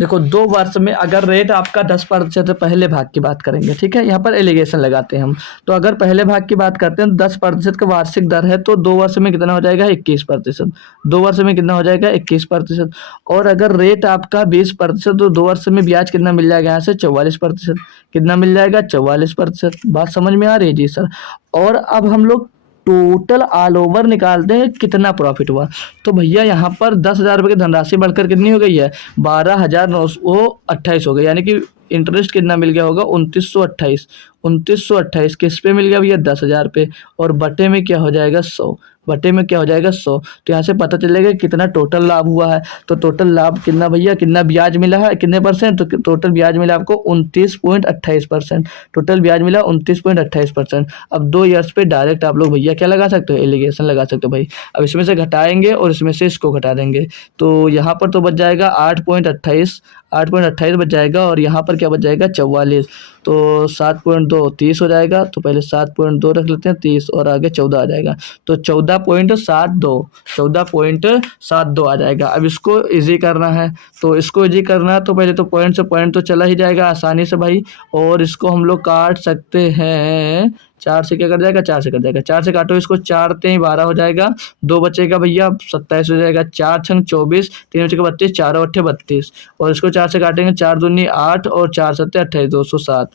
देखो 2 वर्ष में अगर रेट आपका 10%, पहले भाग की बात करेंगे। ठीक है, यहाँ पर एलिगेशन लगाते हैं हम। तो अगर पहले भाग की बात करते हैं तो 10% का वार्षिक दर है, तो 2 वर्ष में कितना हो जाएगा 21%, 2 वर्ष में कितना हो जाएगा 21%। और अगर रेट आपका 20% तो 2 वर्ष में ब्याज कितना मिल जाएगा यहाँ से 44%, कितना मिल जाएगा 44%। बात समझ में आ रही है जी सर। और अब हम लोग टोटल ऑल ओवर निकालते हैं कितना प्रॉफिट हुआ। तो भैया यहाँ पर 10,000 रुपये की धनराशि बढ़कर कितनी हो गई है 12,928 हो गई, यानी कि इंटरेस्ट कितना मिल गया होगा 2928 किस पे मिल गया भैया 10,000 पे, और बटे में क्या हो जाएगा 100, बटे में क्या हो जाएगा 100। तो यहाँ से पता चलेगा कितना टोटल लाभ हुआ है। तो टोटल लाभ कितना भैया, कितना ब्याज मिला है, कितने परसेंट, तो टोटल ब्याज मिला आपको 29.28%, टोटल ब्याज मिला 29.28%। अब 2 ईयर्स पे डायरेक्ट आप लोग भैया क्या लगा सकते हो, एलिगेशन लगा सकते हो भाई। अब इसमें से घटाएंगे और इसमें से इसको घटा देंगे, तो यहाँ पर तो बच जाएगा 8.28 बच जाएगा, और यहाँ पर क्या बच जाएगा 44, तो 7.2 30 हो जाएगा। तो पहले 7.2 रख लेते हैं, 30 और आगे 14 आ जाएगा, तो 14.72 आ जाएगा। अब इसको इजी करना है, तो इसको इजी करना है तो पहले तो पॉइंट से पॉइंट तो चला ही जाएगा आसानी से भाई, और इसको हम लोग काट सकते हैं 4 से, क्या कर जाएगा 4 से कट जाएगा, 4 से काटो इसको, 4 3 12 हो जाएगा, 2 बचेगा भैया 27 हो जाएगा, 4 छंग 24, 3 बचेगा 32, 4 और 8 32, और इसको 4 से काटेंगे 4 दूनी 8 और 4 7 28 207।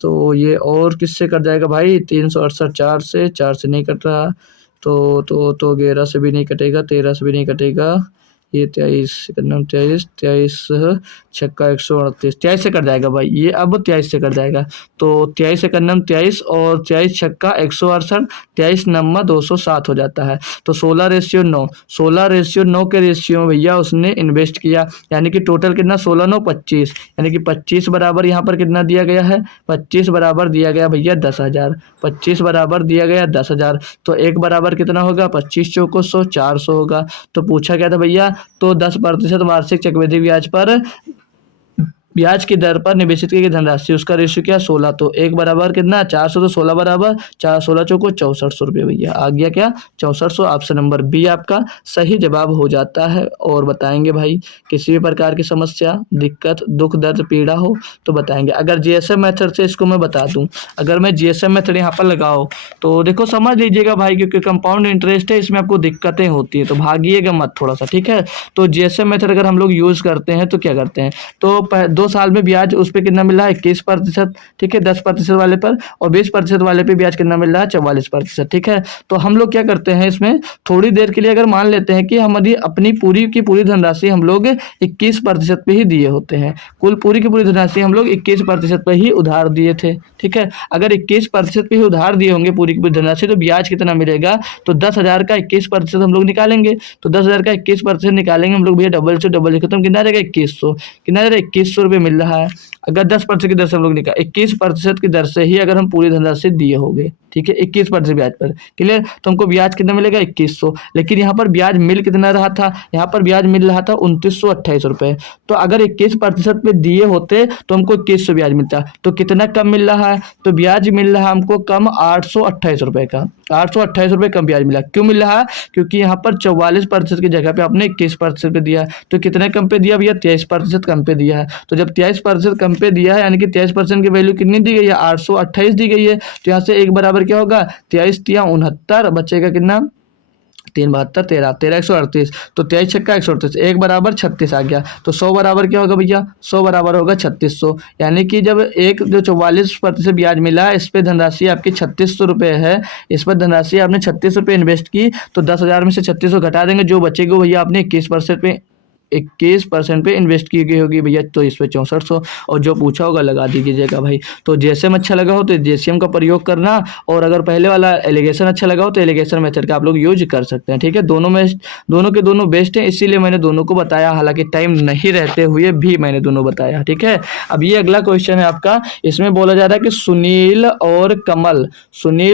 तो ये और किससे कट जाएगा भाई 368, 4 से नहीं कट रहा, तो 11 से भी नहीं कटेगा, 13 से भी नहीं कटेगा, ये 23 छक्का 138 23 से कट जाएगा भाई, ये अब 23 से कट जाएगा। तो 23 से करना 23 और 23 छक्का 168, 23 नम्मा 207 हो जाता है। तो 16:9, 16:9 के रेशियो में भैया उसने इन्वेस्ट किया, यानी कि टोटल कितना 16 9 25, यानी कि 25 बराबर यहाँ पर कितना दिया गया है, 25 बराबर दिया गया भैया 10,000, 25 बराबर दिया गया 10,000। तो एक बराबर कितना होगा 25 चौको 100 400 होगा। तो पूछा गया था भैया, तो 10% वार्षिक चक्रवृद्धि ब्याज की दर पर निवेशित की गई धनराशि, उसका रेशियो क्या 16, तो एक बराबर कितना 400, तो 16 बराबर 16 चौको 6400 रुपये भैया आ गया क्या 6400। ऑप्शन नंबर बी आपका सही जवाब हो जाता है। और बताएंगे भाई किसी भी प्रकार की समस्या, दिक्कत, दुख, दर्द, पीड़ा हो तो बताएंगे। अगर जीएसएम मेथड से इसको मैं बता दूं, अगर मैं जीएसएम मेथड यहाँ पर लगाओ तो देखो समझ लीजिएगा भाई, क्योंकि कंपाउंड इंटरेस्ट है इसमें आपको दिक्कतें होती है, तो भागिएगा मत थोड़ा सा, ठीक है। तो जीएसएम मेथड अगर हम लोग यूज़ करते हैं तो क्या करते हैं, तो 2 साल में ब्याज उस पर कितना मिल रहा है 21%, ठीक है, 10% वाले पर, और 20% वाले पे ब्याज कितना मिल रहा है 44%, ठीक है। तो हम लोग क्या करते हैं इसमें, थोड़ी देर के लिए अगर मान लेते हैं कि हमारी अपनी पूरी की पूरी धनराशि हम लोग 21% पे ही दिए होते हैं, कुल पूरी की पूरी धनराशि हम लोग 21% पे ही उधार दिए थे, ठीक है। अगर 21% पे ही उधार दिए होंगे पूरी की पूरी धनराशि, तो ब्याज कितना मिलेगा, तो 10,000 का 21% हम लोग निकालेंगे, तो 10,000 का 21% निकालेंगे हम लोग भैया, डबल से डबल खत्म, कितना रहेगा 2100, कितना रहेगा 2100 रुपये मिल रहा है। अगर 10% की दर से हम लोग निकाल 21% की दर से ही अगर हम पूरी धनराशि दिए होंगे, ठीक है, 21% ब्याज पर, क्लियर। तो हमको ब्याज कितना मिलेगा 2100, लेकिन यहाँ पर ब्याज मिल कितना रहा था, यहाँ पर ब्याज मिल रहा था 2928 रुपये। तो अगर 21% पे दिए होते तो हमको 2100 ब्याज मिलता, तो कितना कम मिल रहा है, तो ब्याज मिल रहा है हमको कम 828 रुपये का, 828 रुपये कम ब्याज मिला। क्यों मिल रहा है, क्योंकि यहाँ पर 44% की जगह पे आपने 21% पे दिया, तो कितने कम पे दिया भैया 23% कम पे दिया है। तो जब 23% कम पे दिया है, यानी कि 23% की वैल्यू कितनी दी गई है 828 दी गई है, तो यहाँ से एक बराबर क्या होगा 23 तिया 69, बचेगा कितना 3 72 13 13 138, तो 23 छक्का 138, एक बराबर 36 आ गया। तो 100 बराबर क्या होगा भैया, 100 बराबर होगा 3600, यानी कि जब एक जो 44% ब्याज मिला इस पे धनराशि आपकी 3600 रुपये है, इस पर धनराशि आपने 36 रुपये इन्वेस्ट की, तो 10,000 में से 3600 घटा देंगे, जो बचेगा भैया आपने 21% पे इन्वेस्ट की गई होगी भैया, तो इस पे 6400, और जो पूछा होगा लगा दीजिएगा भाई। तो जेएसएम अच्छा लगा हो तो जेएसएम का प्रयोग करना, और अगर पहले वाला एलिगेशन अच्छा लगा हो तो एलिगेशन मेथड का आप लोग यूज कर सकते हैं, ठीक है। दोनों के दोनों बेस्ट हैं, इसीलिए मैंने दोनों को बताया, हालांकि टाइम नहीं रहते हुए भी मैंने दोनों बताया, ठीक है। अब ये अगला क्वेश्चन है आपका, इसमें बोला जा रहा है कि सुनील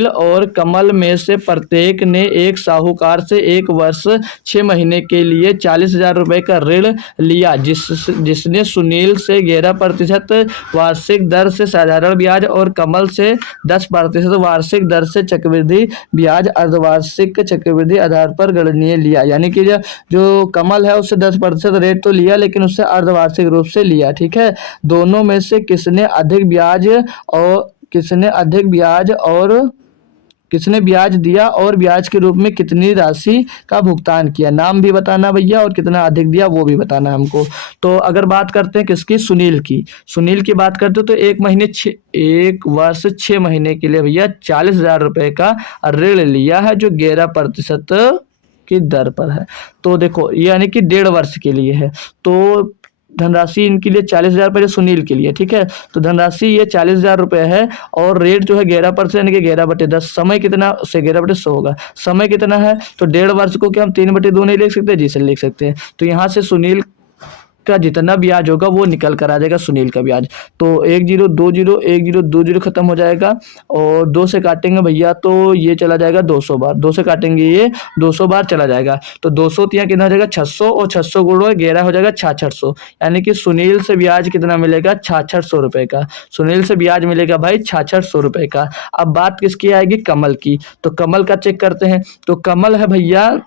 और कमल में से प्रत्येक ने एक साहूकार से 1 वर्ष 6 महीने के लिए 40,000 रुपये का ऋण लिया, जिसने सुनील से 11% वार्षिक दर से साधारण ब्याज और कमल से 10% वार्षिक दर से चक्रवृद्धि ब्याज अर्धवार्षिक चक्रवृद्धि आधार पर गणनीय लिया। यानी कि जो कमल है उससे 10% रेट तो लिया, लेकिन उससे अर्धवार्षिक रूप से लिया, ठीक है। दोनों में से किसने अधिक ब्याज दिया और ब्याज के रूप में कितनी राशि का भुगतान किया, नाम भी बताना भैया, और कितना अधिक दिया वो भी बताना हमको। तो अगर बात करते हैं किसकी, सुनील की बात करते हो, तो 1 वर्ष 6 महीने के लिए भैया 40,000 रुपये का ऋण लिया है, जो 11% की दर पर है। तो देखो यानी कि 1.5 वर्ष के लिए है, तो धनराशि इनके लिए 40,000 पहले सुनील के लिए, ठीक है। तो धनराशि ये 40,000 रुपये है और रेट जो है 11% यानी कि 11/10। समय कितना से 11/100 होगा। समय कितना है तो 1.5 वर्ष को क्या हम 3/2 नहीं लिख सकते? जी सर लिख सकते हैं। तो यहाँ से सुनील का जितना ब्याज होगा वो निकल कर आ जाएगा सुनील का ब्याज। तो 1020 1020 खत्म हो जाएगा और 2 से काटेंगे भैया तो ये चला जाएगा 200 बार, 2 से काटेंगे ये 200 बार चला जाएगा। तो 200 यहाँ कितना हो जाएगा 600 और 600 गुणो 11 हो जाएगा 6600, यानी कि सुनील से ब्याज कितना मिलेगा 6600 रुपये का। सुनील से ब्याज मिलेगा भाई 6600 रुपये का। अब बात किसकी आएगी? कमल की। तो कमल का चेक करते हैं। तो कमल है भैया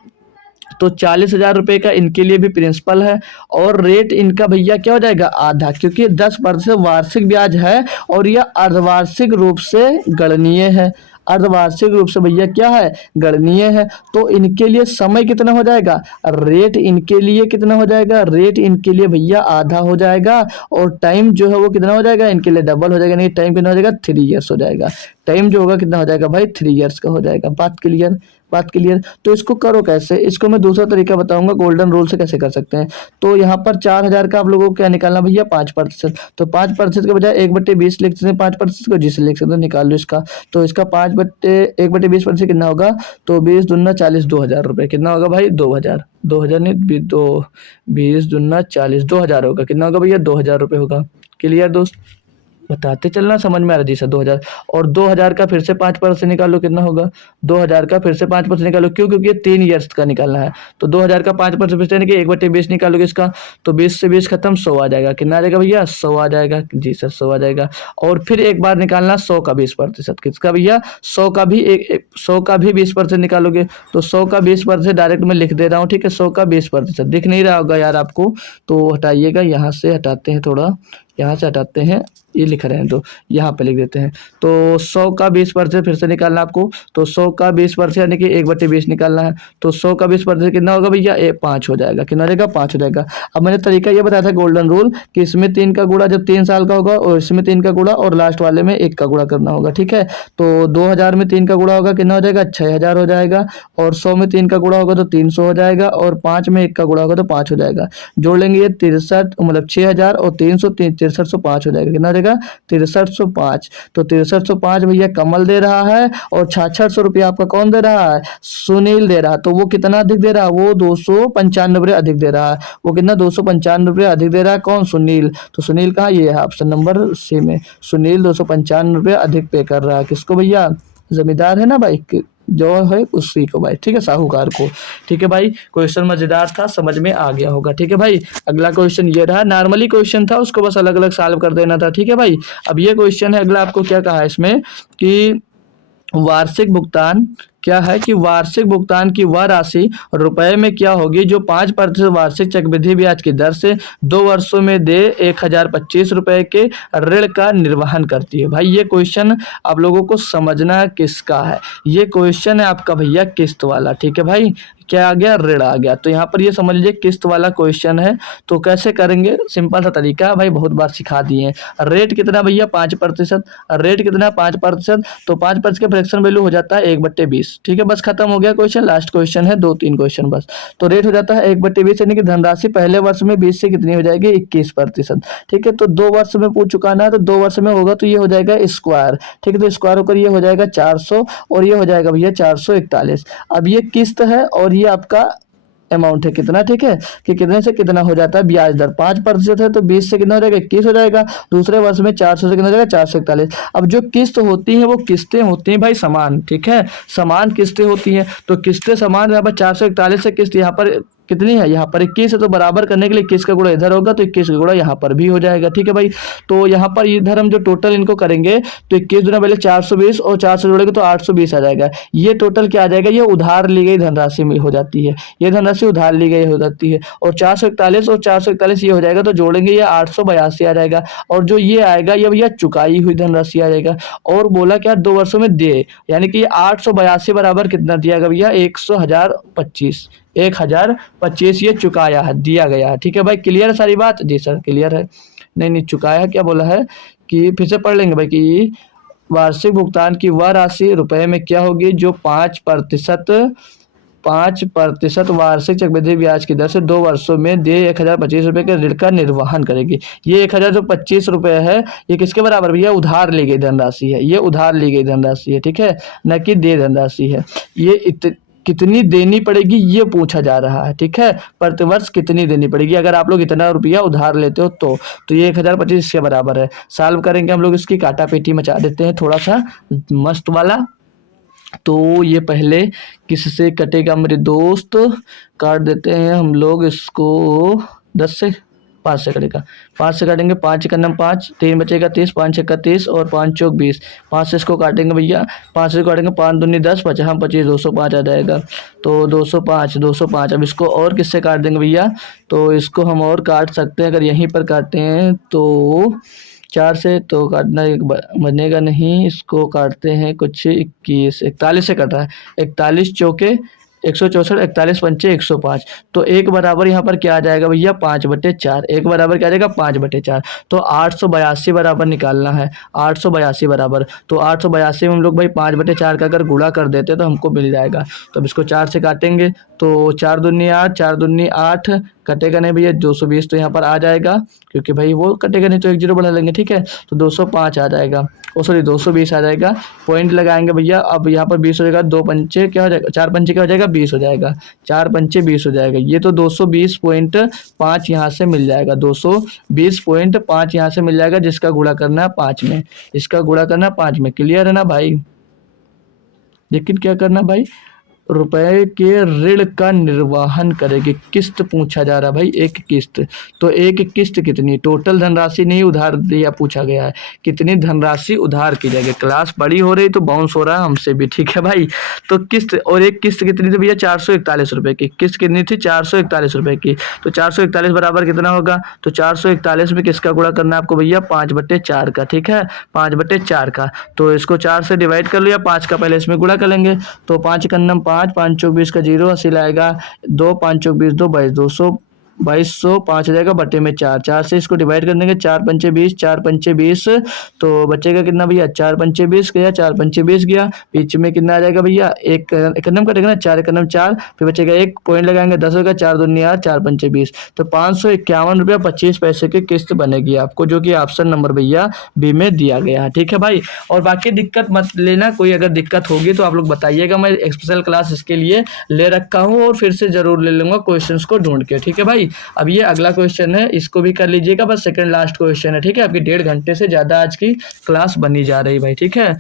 तो 40,000 रुपये का इनके लिए भी प्रिंसिपल है और रेट इनका भैया क्या हो जाएगा? आधा, क्योंकि 10% वार्षिक ब्याज है और यह अर्धवार्षिक रूप से गणनीय है। अर्धवार्षिक रूप से भैया क्या है? गणनीय है। तो इनके लिए समय कितना हो जाएगा? रेट इनके लिए कितना हो जाएगा? रेट इनके लिए भैया आधा हो जाएगा और टाइम जो है वो कितना हो जाएगा? इनके लिए डबल हो जाएगा। नहीं, टाइम कितना हो जाएगा? 3 ईयर्स हो जाएगा। टाइम जो होगा कितना हो जाएगा भाई? 3 ईयर्स का हो जाएगा। बात क्लियर? बात क्लियर। तो इसको करो कैसे? इसको मैं दूसरा तरीका बताऊंगा, गोल्डन रूल से कैसे कर सकते हैं। तो यहाँ पर 4,000 का आप लोगों को क्या निकालना भैया? 5%। तो 5% के बजाय 1/20 लिख सकते हैं 5% को, जिसे लिख सकते हैं, निकाल लो इसका। तो इसका 1/20% कितना होगा? तो 20 दूना 40, 2,000 रुपये। कितना होगा भाई? 2,000। 2,000 नहीं, 20 दूना 40, 2,000 होगा। कितना होगा भैया? 2,000 रुपये होगा। क्लियर दोस्त? बताते चलना, समझ में आ रहा जी सर? 2,000 और 2,000 का फिर से 5% निकालो, कितना होगा? 2,000 का फिर से 5% निकालो, क्यों? क्योंकि ये 3 ईयर्स का निकालना है। तो 2,000 का 5% यानी कि 1/20 निकालोगे इसका, तो 20 से 20 खत्म, 100 आ जाएगा। कितना आ जाएगा भैया? 100 आ जाएगा। जी सर 100 आ जाएगा। और फिर एक बार निकालना 100 का 20%। किसका भैया? 100 का भी 100 का भी 20% निकालोगे। तो 100 का 20% डायरेक्ट मैं लिख दे रहा हूँ, ठीक है। 100 का 20% दिख नहीं रहा होगा यार आपको, तो हटाइएगा। यहाँ से हटाते हैं, थोड़ा यहाँ से हटाते हैं, ये लिख रहे हैं तो यहाँ पे लिख देते हैं। तो 100 का 20% फिर से निकालना आपको। तो 100 का 20% यानी कि 1/20 निकालना है। तो 100 का 20% कितना होगा भैया? 5 हो जाएगा। कितना हो जाएगा? 5 हो जाएगा। अब मैंने तरीका ये बताया था गोल्डन रूल कि इसमें 3 का गुणा जब 3 साल का होगा और इसमें 3 का गुणा और लास्ट वाले में 1 का गुणा करना होगा, ठीक है। तो 2,000 में 3 का गुणा होगा, कितना हो जाएगा? 6,000 हो जाएगा। और 100 में 3 का गुणा होगा तो 300 हो जाएगा और 5 में 1 का गुणा होगा तो 5 हो जाएगा। जोड़ लेंगे ये 63, मतलब 6,000 और 300, 6305 हो जाएगा। कितना हो जाएगा? 6305। तो 6305 भैया कमल दे रहा है और 6600 रुपया आपका कौन दे रहा है? सुनील दे रहा है। तो वो कितना अधिक दे रहा है? वो 295 रुपये अधिक दे रहा है। वो कितना? 295 रुपये अधिक दे रहा है। कौन? सुनील। तो सुनील कहाँ? ये है ऑप्शन नंबर सी में। सुनील 295 रुपये अधिक पे कर रहा है। किसको भैया? जमींदार है ना भाई, जो है उसी को भाई, ठीक है, साहूकार को। ठीक है भाई, क्वेश्चन मजेदार था, समझ में आ गया होगा। ठीक है भाई, अगला क्वेश्चन ये रहा, नॉर्मली क्वेश्चन था, उसको बस अलग अलग सॉल्व कर देना था। ठीक है भाई, अब ये क्वेश्चन है अगला, आपको क्या कहा है इसमें कि वार्षिक भुगतान क्या है कि वार्षिक भुगतान की वह राशि रुपए में क्या होगी जो 5% वार्षिक चक्रवृद्धि ब्याज की दर से 2 वर्षों में दे 1,025 रुपए के ऋण का निर्वहन करती है। भाई ये क्वेश्चन आप लोगों को समझना किसका है, ये क्वेश्चन है आपका भैया किस्त वाला। ठीक है भाई, क्या आ गया? ऋण आ गया। तो यहाँ पर ये समझ लीजिए किस्त वाला क्वेश्चन है। तो कैसे करेंगे? सिंपल सा तरीका भाई, बहुत बार सिखा दिए हैं। रेट कितना भैया? 5%। रेट कितना? 5%। तो 5% का फ्रैक्शन वैल्यू हो जाता है 1/20। ठीक है, बस खत्म हो गया क्वेश्चन। लास्ट क्वेश्चन है, 2-3 क्वेश्चन बस। तो रेट हो जाता है 1/20, यानी कि धनराशि पहले वर्ष में 20 से कितनी हो जाएगी? 21%। ठीक है, तो 2 वर्ष में पूछ चुकाना है, तो 2 वर्ष में होगा तो ये हो जाएगा स्क्वायर। ठीक है, तो स्क्वायर होकर ये हो जाएगा 400 और ये हो जाएगा भैया 441। अब ये किस्त है और ये आपका अमाउंट है कितना। ठीक है, कि कितने से कितना हो जाता है ब्याज दर? 5% है तो 20 से कितना हो जाएगा? 21 हो जाएगा। दूसरे वर्ष में 400 से कितना हो जाएगा? 441। अब जो किस्त होती है वो किस्तें होती हैं भाई समान। ठीक है, समान किस्तें होती हैं, तो किस्तें समान, यहाँ पर 441 से किस्त यहाँ पर कितनी है? यहाँ पर 21 है, तो बराबर करने के लिए 21 का गुणा इधर होगा तो 21 का गुणा यहाँ पर भी हो जाएगा। ठीक है भाई, तो यहाँ पर इधर हम जो टोटल इनको करेंगे तो 21 गुना पहले 420 और 400 जोड़ेंगे तो 820 आ जाएगा। ये टोटल क्या आ जाएगा? ये उधार ली गई धनराशि में हो जाती है, ये धनराशि उधार ली गई हो जाती है। और 441 और 441 ये हो जाएगा, तो जोड़ेंगे ये 882 आ जाएगा। और जो ये आएगा ये भैया चुकाई हुई धनराशि आ जाएगा। और बोला क्या? 2 वर्षों में दे, यानी कि 882 बराबर कितना दिया गया भैया? 1,025। 1,025 ये चुकाया है, दिया गया है। ठीक है भाई, क्लियर है सारी बात? जी सर क्लियर है। नहीं चुकाया क्या बोला है कि फिर से पढ़ लेंगे भाई कि वार्षिक भुगतान की वह राशि रुपए में क्या होगी जो 5% 5% वार्षिक चक्रवृद्धि ब्याज की दर से 2 वर्षों में दिए 1025 रुपये के ऋण का निर्वहन करेगी। ये 1025 रुपये है, ये किसके बराबर भैया? उधार ली गई धनराशि है, ये उधार ली गई धनराशि है, ठीक है, न कि देय धनराशि है। ये कितनी देनी पड़ेगी ये पूछा जा रहा है, ठीक है, प्रतिवर्ष कितनी देनी पड़ेगी अगर आप लोग इतना रुपया उधार लेते हो तो ये 1025 के बराबर है। सॉल्व करेंगे हम लोग, इसकी काटा पेटी मचा देते हैं थोड़ा सा मस्त वाला। तो ये पहले किससे कटेगा मेरे दोस्त? काट देते हैं हम लोग इसको 10 से, 5 से कटेगा। 5 से काटेंगे, 5 का नम 5, 3 बचेगा 30, 5 6 30 और 5 चौक 20। 5 से इसको काटेंगे भैया, 5 से काटेंगे, 5 दूनी 10, 5 हम 25, 205 आ जाएगा। तो 205। अब इसको और किससे काट देंगे भैया? तो इसको हम और काट सकते हैं, अगर यहीं पर काटते हैं तो 4 से तो काटना बनेगा नहीं, इसको काटते हैं कुछ 21, 41 से कट रहा है। 41 चौके 164, 41 पंचे 105। तो एक बराबर यहाँ पर क्या आ जाएगा भैया? 5/4। एक बराबर क्या आ जाएगा? 5/4। तो 882 बराबर निकालना है, 882 बराबर। तो 882 में हम लोग भाई 5/4 का अगर गुणा कर देते तो हमको मिल जाएगा। तो अब इसको 4 से काटेंगे तो 4 दूनी 8, 4 दूनी 8, कटेगा नहीं भैया, 220 तो यहाँ पर आ जाएगा, क्योंकि भाई वो कटेगा नहीं तो एक जीरो बढ़ा लेंगे, ठीक है। तो 205 आ जाएगा, सॉरी 220 आ जाएगा। पॉइंट लगाएंगे भैया, अब यहाँ पर 20 हो जाएगा, 2 पंचे क्या हो जाएगा? 4 पंचे क्या हो जाएगा? 20 हो जाएगा, 4 पंचे 20 हो जाएगा। ये तो 220.5 यहाँ से मिल जाएगा, 220.5 यहाँ से मिल जाएगा, जिसका गुणा करना है 5 में, इसका गुणा करना 5 में। क्लियर है ना भाई? लेकिन क्या करना भाई? रुपए के ऋण का निर्वहन करेगी। किस्त पूछा जा रहा है भाई, एक किस्त। तो एक किस्त कितनी? टोटल धनराशि नहीं उधार दिया पूछा गया है, कितनी धनराशि उधार की जाएगी। क्लास बड़ी हो रही तो बाउंस हो रहा है हमसे भी, ठीक है भाई। तो किस्त, और एक किस्त कितनी थी भैया? 441 रुपये की किस्त कितनी थी? 441 रुपये की। तो 441 बराबर कितना होगा? तो 441 में किसका गुणा करना है आपको भैया? 5/4 का, ठीक है, 5/4 का। तो इसको 4 से डिवाइड कर लिया, 5 का पहले इसमें गुणा कर लेंगे। तो 5 का नम 5, 5 चौक 20 का 0 हासिल आएगा 2, 5 चौक 20, 2 22, 2205 हो जाएगा बटे में 4। 4 से इसको डिवाइड कर देंगे, 4 पंचे 20, 4 पंचे 20, तो बचेगा कितना भैया? 4 पंचे 20 गया, 4 पंचे 20 गया, बीच में कितना आ जाएगा भैया? एक नम कटेगा ना, 4 नम 4, फिर बचेगा 1 पॉइंट लगाएंगे, 10 होगा, 4 दूनी 8, 4 पंचे 20। तो 551 रुपया 25 पैसे की किस्त बनेगी आपको, जो कि ऑप्शन नंबर भैया बी में दिया गया है, ठीक है भाई। और बाकी दिक्कत मत लेना, कोई अगर दिक्कत होगी तो आप लोग बताइएगा, मैं स्पेशल क्लास इसके लिए ले रखा हूँ और फिर से जरूर ले लूंगा क्वेश्चंस को ढूंढ के, ठीक है भाई। अब ये अगला क्वेश्चन है, इसको भी कर लीजिएगा, बस सेकंड लास्ट क्वेश्चन है, ठीक है। आपकी 1.5 घंटे से ज्यादा आज की क्लास बनी जा रही भाई, ठीक है।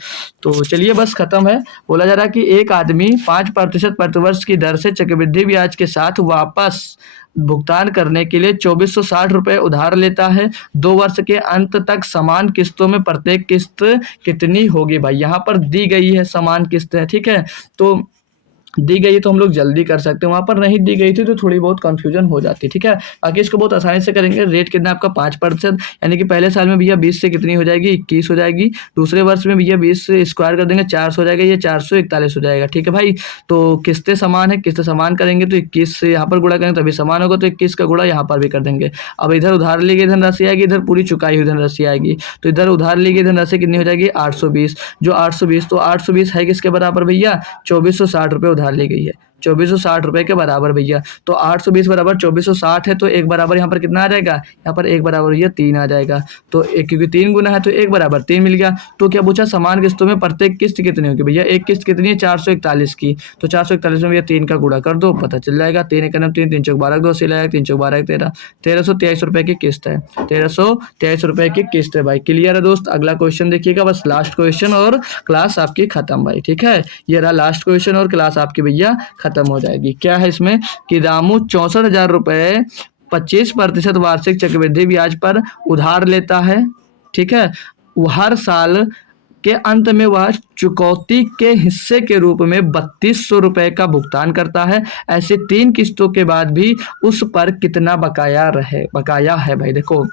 तो चलिए बस खत्म है। बोला जा रहा है कि एक आदमी 5% प्रतिवर्ष की दर से चक्रवृद्धि ब्याज के साथ वापस भुगतान करने के लिए 2460 रुपये उधार लेता है। 2 वर्ष के अंत तक समान किस्तों में प्रत्येक किस्त कितनी होगी भाई? यहाँ पर दी गई है समान किस्त है, ठीक है। तो दी गई तो हम लोग जल्दी कर सकते हैं, वहाँ पर नहीं दी गई थी तो थोड़ी बहुत कंफ्यूजन हो जाती, ठीक है। बाकी इसको बहुत आसानी से करेंगे। रेट कितना आपका? 5%, यानी कि पहले साल में भैया 20 से कितनी हो जाएगी? 21 हो जाएगी। दूसरे वर्ष में भैया 20 से स्क्वायर कर देंगे, 400 हो जाएगा, ये 441 हो जाएगा, ठीक है भाई। तो किस्तें समान है, किस्तें समान करेंगे तो 21 से यहाँ पर गुणा करेंगे तभी समान होगा, तो 21 का गुणा यहाँ पर भी कर देंगे। अब इधर उधार ली गई धनराशि आएगी, इधर पूरी चुकाई हुई धनराशि आएगी, तो इधर उधार ली गई धनराशि कितनी हो जाएगी? 820। जो 820, तो 820 है किसके बराबर भैया? 2460 रुपये उधार ली गई है, 2460 रुपये के बराबर भैया। तो 820 बराबर 2460 है, तो एक बराबर यहाँ पर कितना आ जाएगा? यहाँ पर एक बराबर भैया 3 आ जाएगा। तो एक, क्योंकि 3 गुना है तो एक बराबर 3 मिल गया। तो क्या पूछा? समान किस्तों में प्रत्येक किस्त कितनी होगी भैया? एक किस्त कितनी है? 441 की। तो 441 में भैया 3 का गुणा कर दो, पता चल जाएगा। 3 एक 3, 3 चौक 12, 2 सिलाएगा, 3 चौक 12, 13, 1323 रुपये की किस्त है, 1323 रुपये की किस्त है भाई। क्लियर है दोस्त? अगला क्वेश्चन देखिएगा, बस लास्ट क्वेश्चन और क्लास आपकी खत्म भाई, ठीक है। ये रहा लास्ट क्वेश्चन और क्लास आपकी भैया खत्म हो जाएगी। क्या है इसमें कि रामू 64,000 रुपये 25% वार्षिक चक्रवृद्धि ब्याज पर उधार लेता है, ठीक है। वो हर साल के अंत में वह चुकौती के हिस्से के रूप में 3200 रुपये का भुगतान करता है। ऐसे 3 किस्तों के बाद भी उस पर कितना बकाया है भाई। देखो,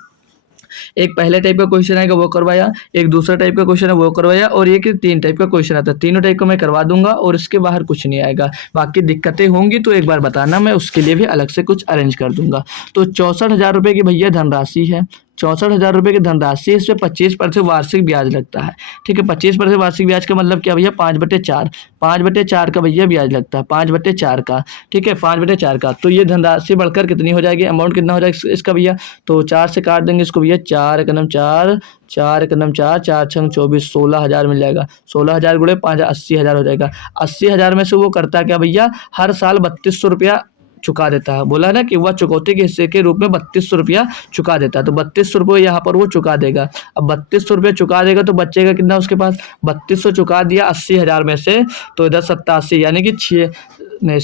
एक पहले टाइप का क्वेश्चन आएगा वो करवाया, एक दूसरा टाइप का क्वेश्चन है वो करवाया, और एक 3 टाइप का क्वेश्चन आता है। तीनों टाइप को मैं करवा दूंगा और इसके बाहर कुछ नहीं आएगा। बाकी दिक्कतें होंगी तो एक बार बताना, मैं उसके लिए भी अलग से कुछ अरेंज कर दूंगा। तो 64,000 रुपये की भैया धनराशि है, 64,000 रुपये की धनराशि, इस पे 25% वार्षिक ब्याज लगता है। ठीक है, 25% वार्षिक ब्याज का मतलब क्या भैया, 5/4, 5/4 का भैया ब्याज लगता है, 5/4 का। ठीक है, 5/4 का। तो ये धनराशि बढ़कर कितनी हो जाएगी, अमाउंट कितना हो जाएगा इसका भैया, तो 4 से काट देंगे इसको भैया, 4 एकनम 4, 4 एकनम 4, 4 छंग 24, 16,000 मिल जाएगा। 16,000 गुणे 5, 80,000 हो जाएगा। 80,000 में से वो करता क्या भैया, हर साल 3200 रुपया चुका देता है। बोला ना कि वह चुकौती के हिस्से के रूप में 3200 रुपया चुका देता है, तो 3200 रुपये यहाँ पर वो चुका देगा। अब 3200 रुपये चुका देगा तो बचेगा कितना उसके पास, 3200 चुका दिया 80,000 में से, तो इधर 87 यानी कि 6 नहीं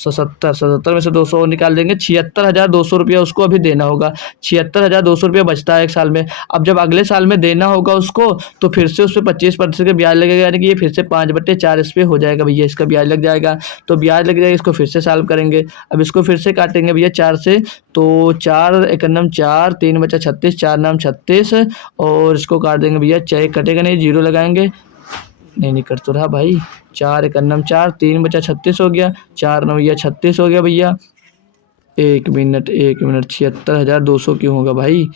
77 में से 200 निकाल देंगे, 76,200 रुपया उसको अभी देना होगा। 76,200 रुपया बचता है एक साल में। अब जब अगले साल में देना होगा उसको, तो फिर से उस पर 25% का ब्याज लगेगा, यानी कि ये फिर से 5/4 इस पे हो जाएगा भैया, इसका ब्याज लग जाएगा। तो ब्याज लग जाएगा, इसको फिर से सॉल्व करेंगे। अब इसको फिर से काटेंगे भैया 4 से, तो 4 एकनम 4, 3 बचा 36, 4 नाम 36, और इसको काट देंगे भैया, 6 कटेगा नहीं, 0 लगाएंगे, नहीं कट तो रहा भाई, 4 एकन्नम 4, 3 बचा 36 हो गया, 4 नवैया 36 हो गया भैया। 1 मिनट 76,200 क्यों होगा भाई,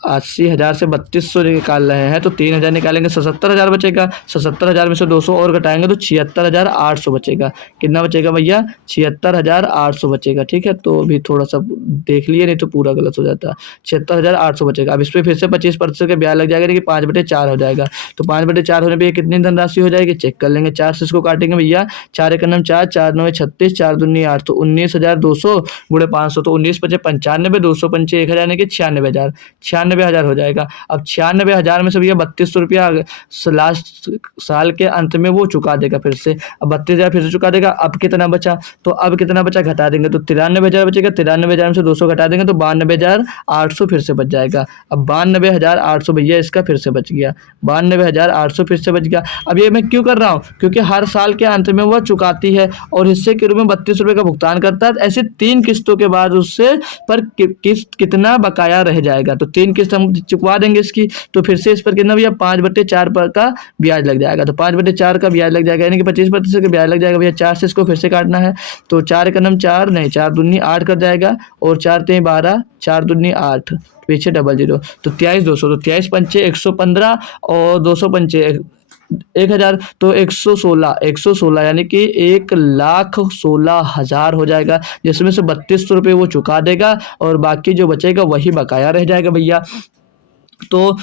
80,000 से 3200 निकाल रहे हैं, तो 3,000 निकालेंगे, 77,000 बचेगा। 77,000 में से 200 और घटाएंगे तो 76,800 बचेगा। कितना बचेगा भैया, 76,800 बचेगा। ठीक है, तो अभी थोड़ा सा देख लिए, नहीं तो पूरा गलत हो जाता। 76,800 बचेगा। अब इस पर फिर से 25% का ब्याज लग जाएगा, यानी कि 5/4 हो जाएगा। तो 5/4 होने पर कितनी धनराशि हो जाएगी, चेक कर लेंगे। 4 से इसको काटेंगे भैया, 4 एकन्नम 4, 4 9 36, 4 दूनी 8, तो 19,200 गुणे 500, तो 19 पचे 95, 200 पंचे 1,000 यानी कि 96,000, 96,000 हो जाएगा। अब 96,000 में से भैया 3200 रुपया लास्ट साल के अंत में वो चुका देगा फिर से। अब 32,000 फिर से चुका देगा। अब कितना बचा, तो अब कितना बचा घटा देंगे, तो 93,000 बचेगा। 93,000 में से 200 घटा देंगे तो 92,800 फिर से बच जाएगा। अब 92,800 भैया इसका फिर से बच गया, 92,800 फिर से बच गया। अब ये मैं क्यों कर रहा हूँ, क्योंकि हर साल के अंत में वह चुकाती है और हिस्से के रूप में 32 रुपये का भुगतान करता है। ऐसे 3 किस्तों के बाद उससे पर किस्त कितना बकाया रह जाएगा, तो 3 किस्त हम चुकवा देंगे इसकी, तो फिर से इस पर कितना भैया 5/4 पर का ब्याज लग जाएगा। तो 5/4 का ब्याज लग जाएगा, यानी कि 25% का ब्याज लग जाएगा भैया। 4 से इसको फिर से काटना है, तो 4 एकन्नम 4 नहीं, 4 दूनी 8 कर जाएगा, और 4 3 12, 4 दूनी 8, पीछे 00, तो 23,200, तो 23 पंचे 115 और 200 पंचे 1,000, तो 116 यानी कि 1,16,000 हो जाएगा, जिसमें से 3200 रुपये वो चुका देगा और बाकी जो बचेगा वही बकाया रह जाएगा भैया। तो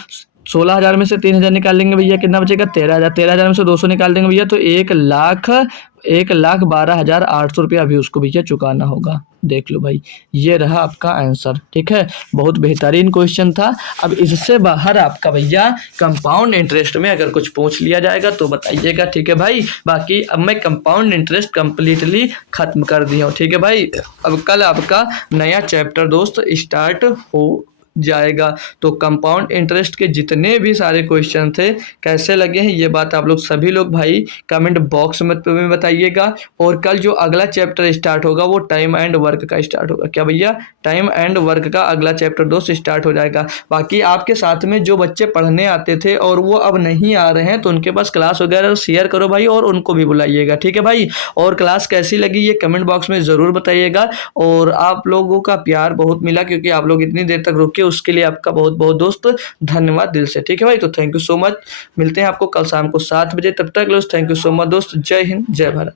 16,000 में से 3,000 निकाल लेंगे भैया, कितना बचेगा 13,000। 13,000 में से 200 निकाल देंगे भैया, तो 1,12,800 रुपया अभी उसको भैया चुकाना होगा। देख लो भाई, ये रहा आपका आंसर। ठीक है, बहुत बेहतरीन क्वेश्चन था। अब इससे बाहर आपका भैया कंपाउंड इंटरेस्ट में अगर कुछ पूछ लिया जाएगा तो बताइएगा। ठीक है भाई, बाकी अब मैं कंपाउंड इंटरेस्ट कंप्लीटली खत्म कर दिया हूँ। ठीक है भाई, अब कल आपका नया चैप्टर दोस्त स्टार्ट हो जाएगा। तो कंपाउंड इंटरेस्ट के जितने भी सारे क्वेश्चन थे कैसे लगे हैं, ये बात आप लोग सभी लोग भाई कमेंट बॉक्स में बताइएगा। और कल जो अगला चैप्टर स्टार्ट होगा वो टाइम एंड वर्क का स्टार्ट होगा। क्या भैया, टाइम एंड वर्क का अगला चैप्टर दोस्त स्टार्ट हो जाएगा। बाकी आपके साथ में जो बच्चे पढ़ने आते थे और वो अब नहीं आ रहे हैं, तो उनके पास क्लास वगैरह शेयर करो भाई, और उनको भी बुलाइएगा। ठीक है भाई, और क्लास कैसी लगी ये कमेंट बॉक्स में ज़रूर बताइएगा। और आप लोगों का प्यार बहुत मिला, क्योंकि आप लोग इतनी देर तक रुके, उसके लिए आपका बहुत बहुत दोस्त धन्यवाद दिल से। ठीक है भाई, तो थैंक यू सो मच। मिलते हैं आपको कल शाम को 7 बजे, तब तक दोस्त थैंक यू सो मच दोस्त। जय हिंद, जय भारत।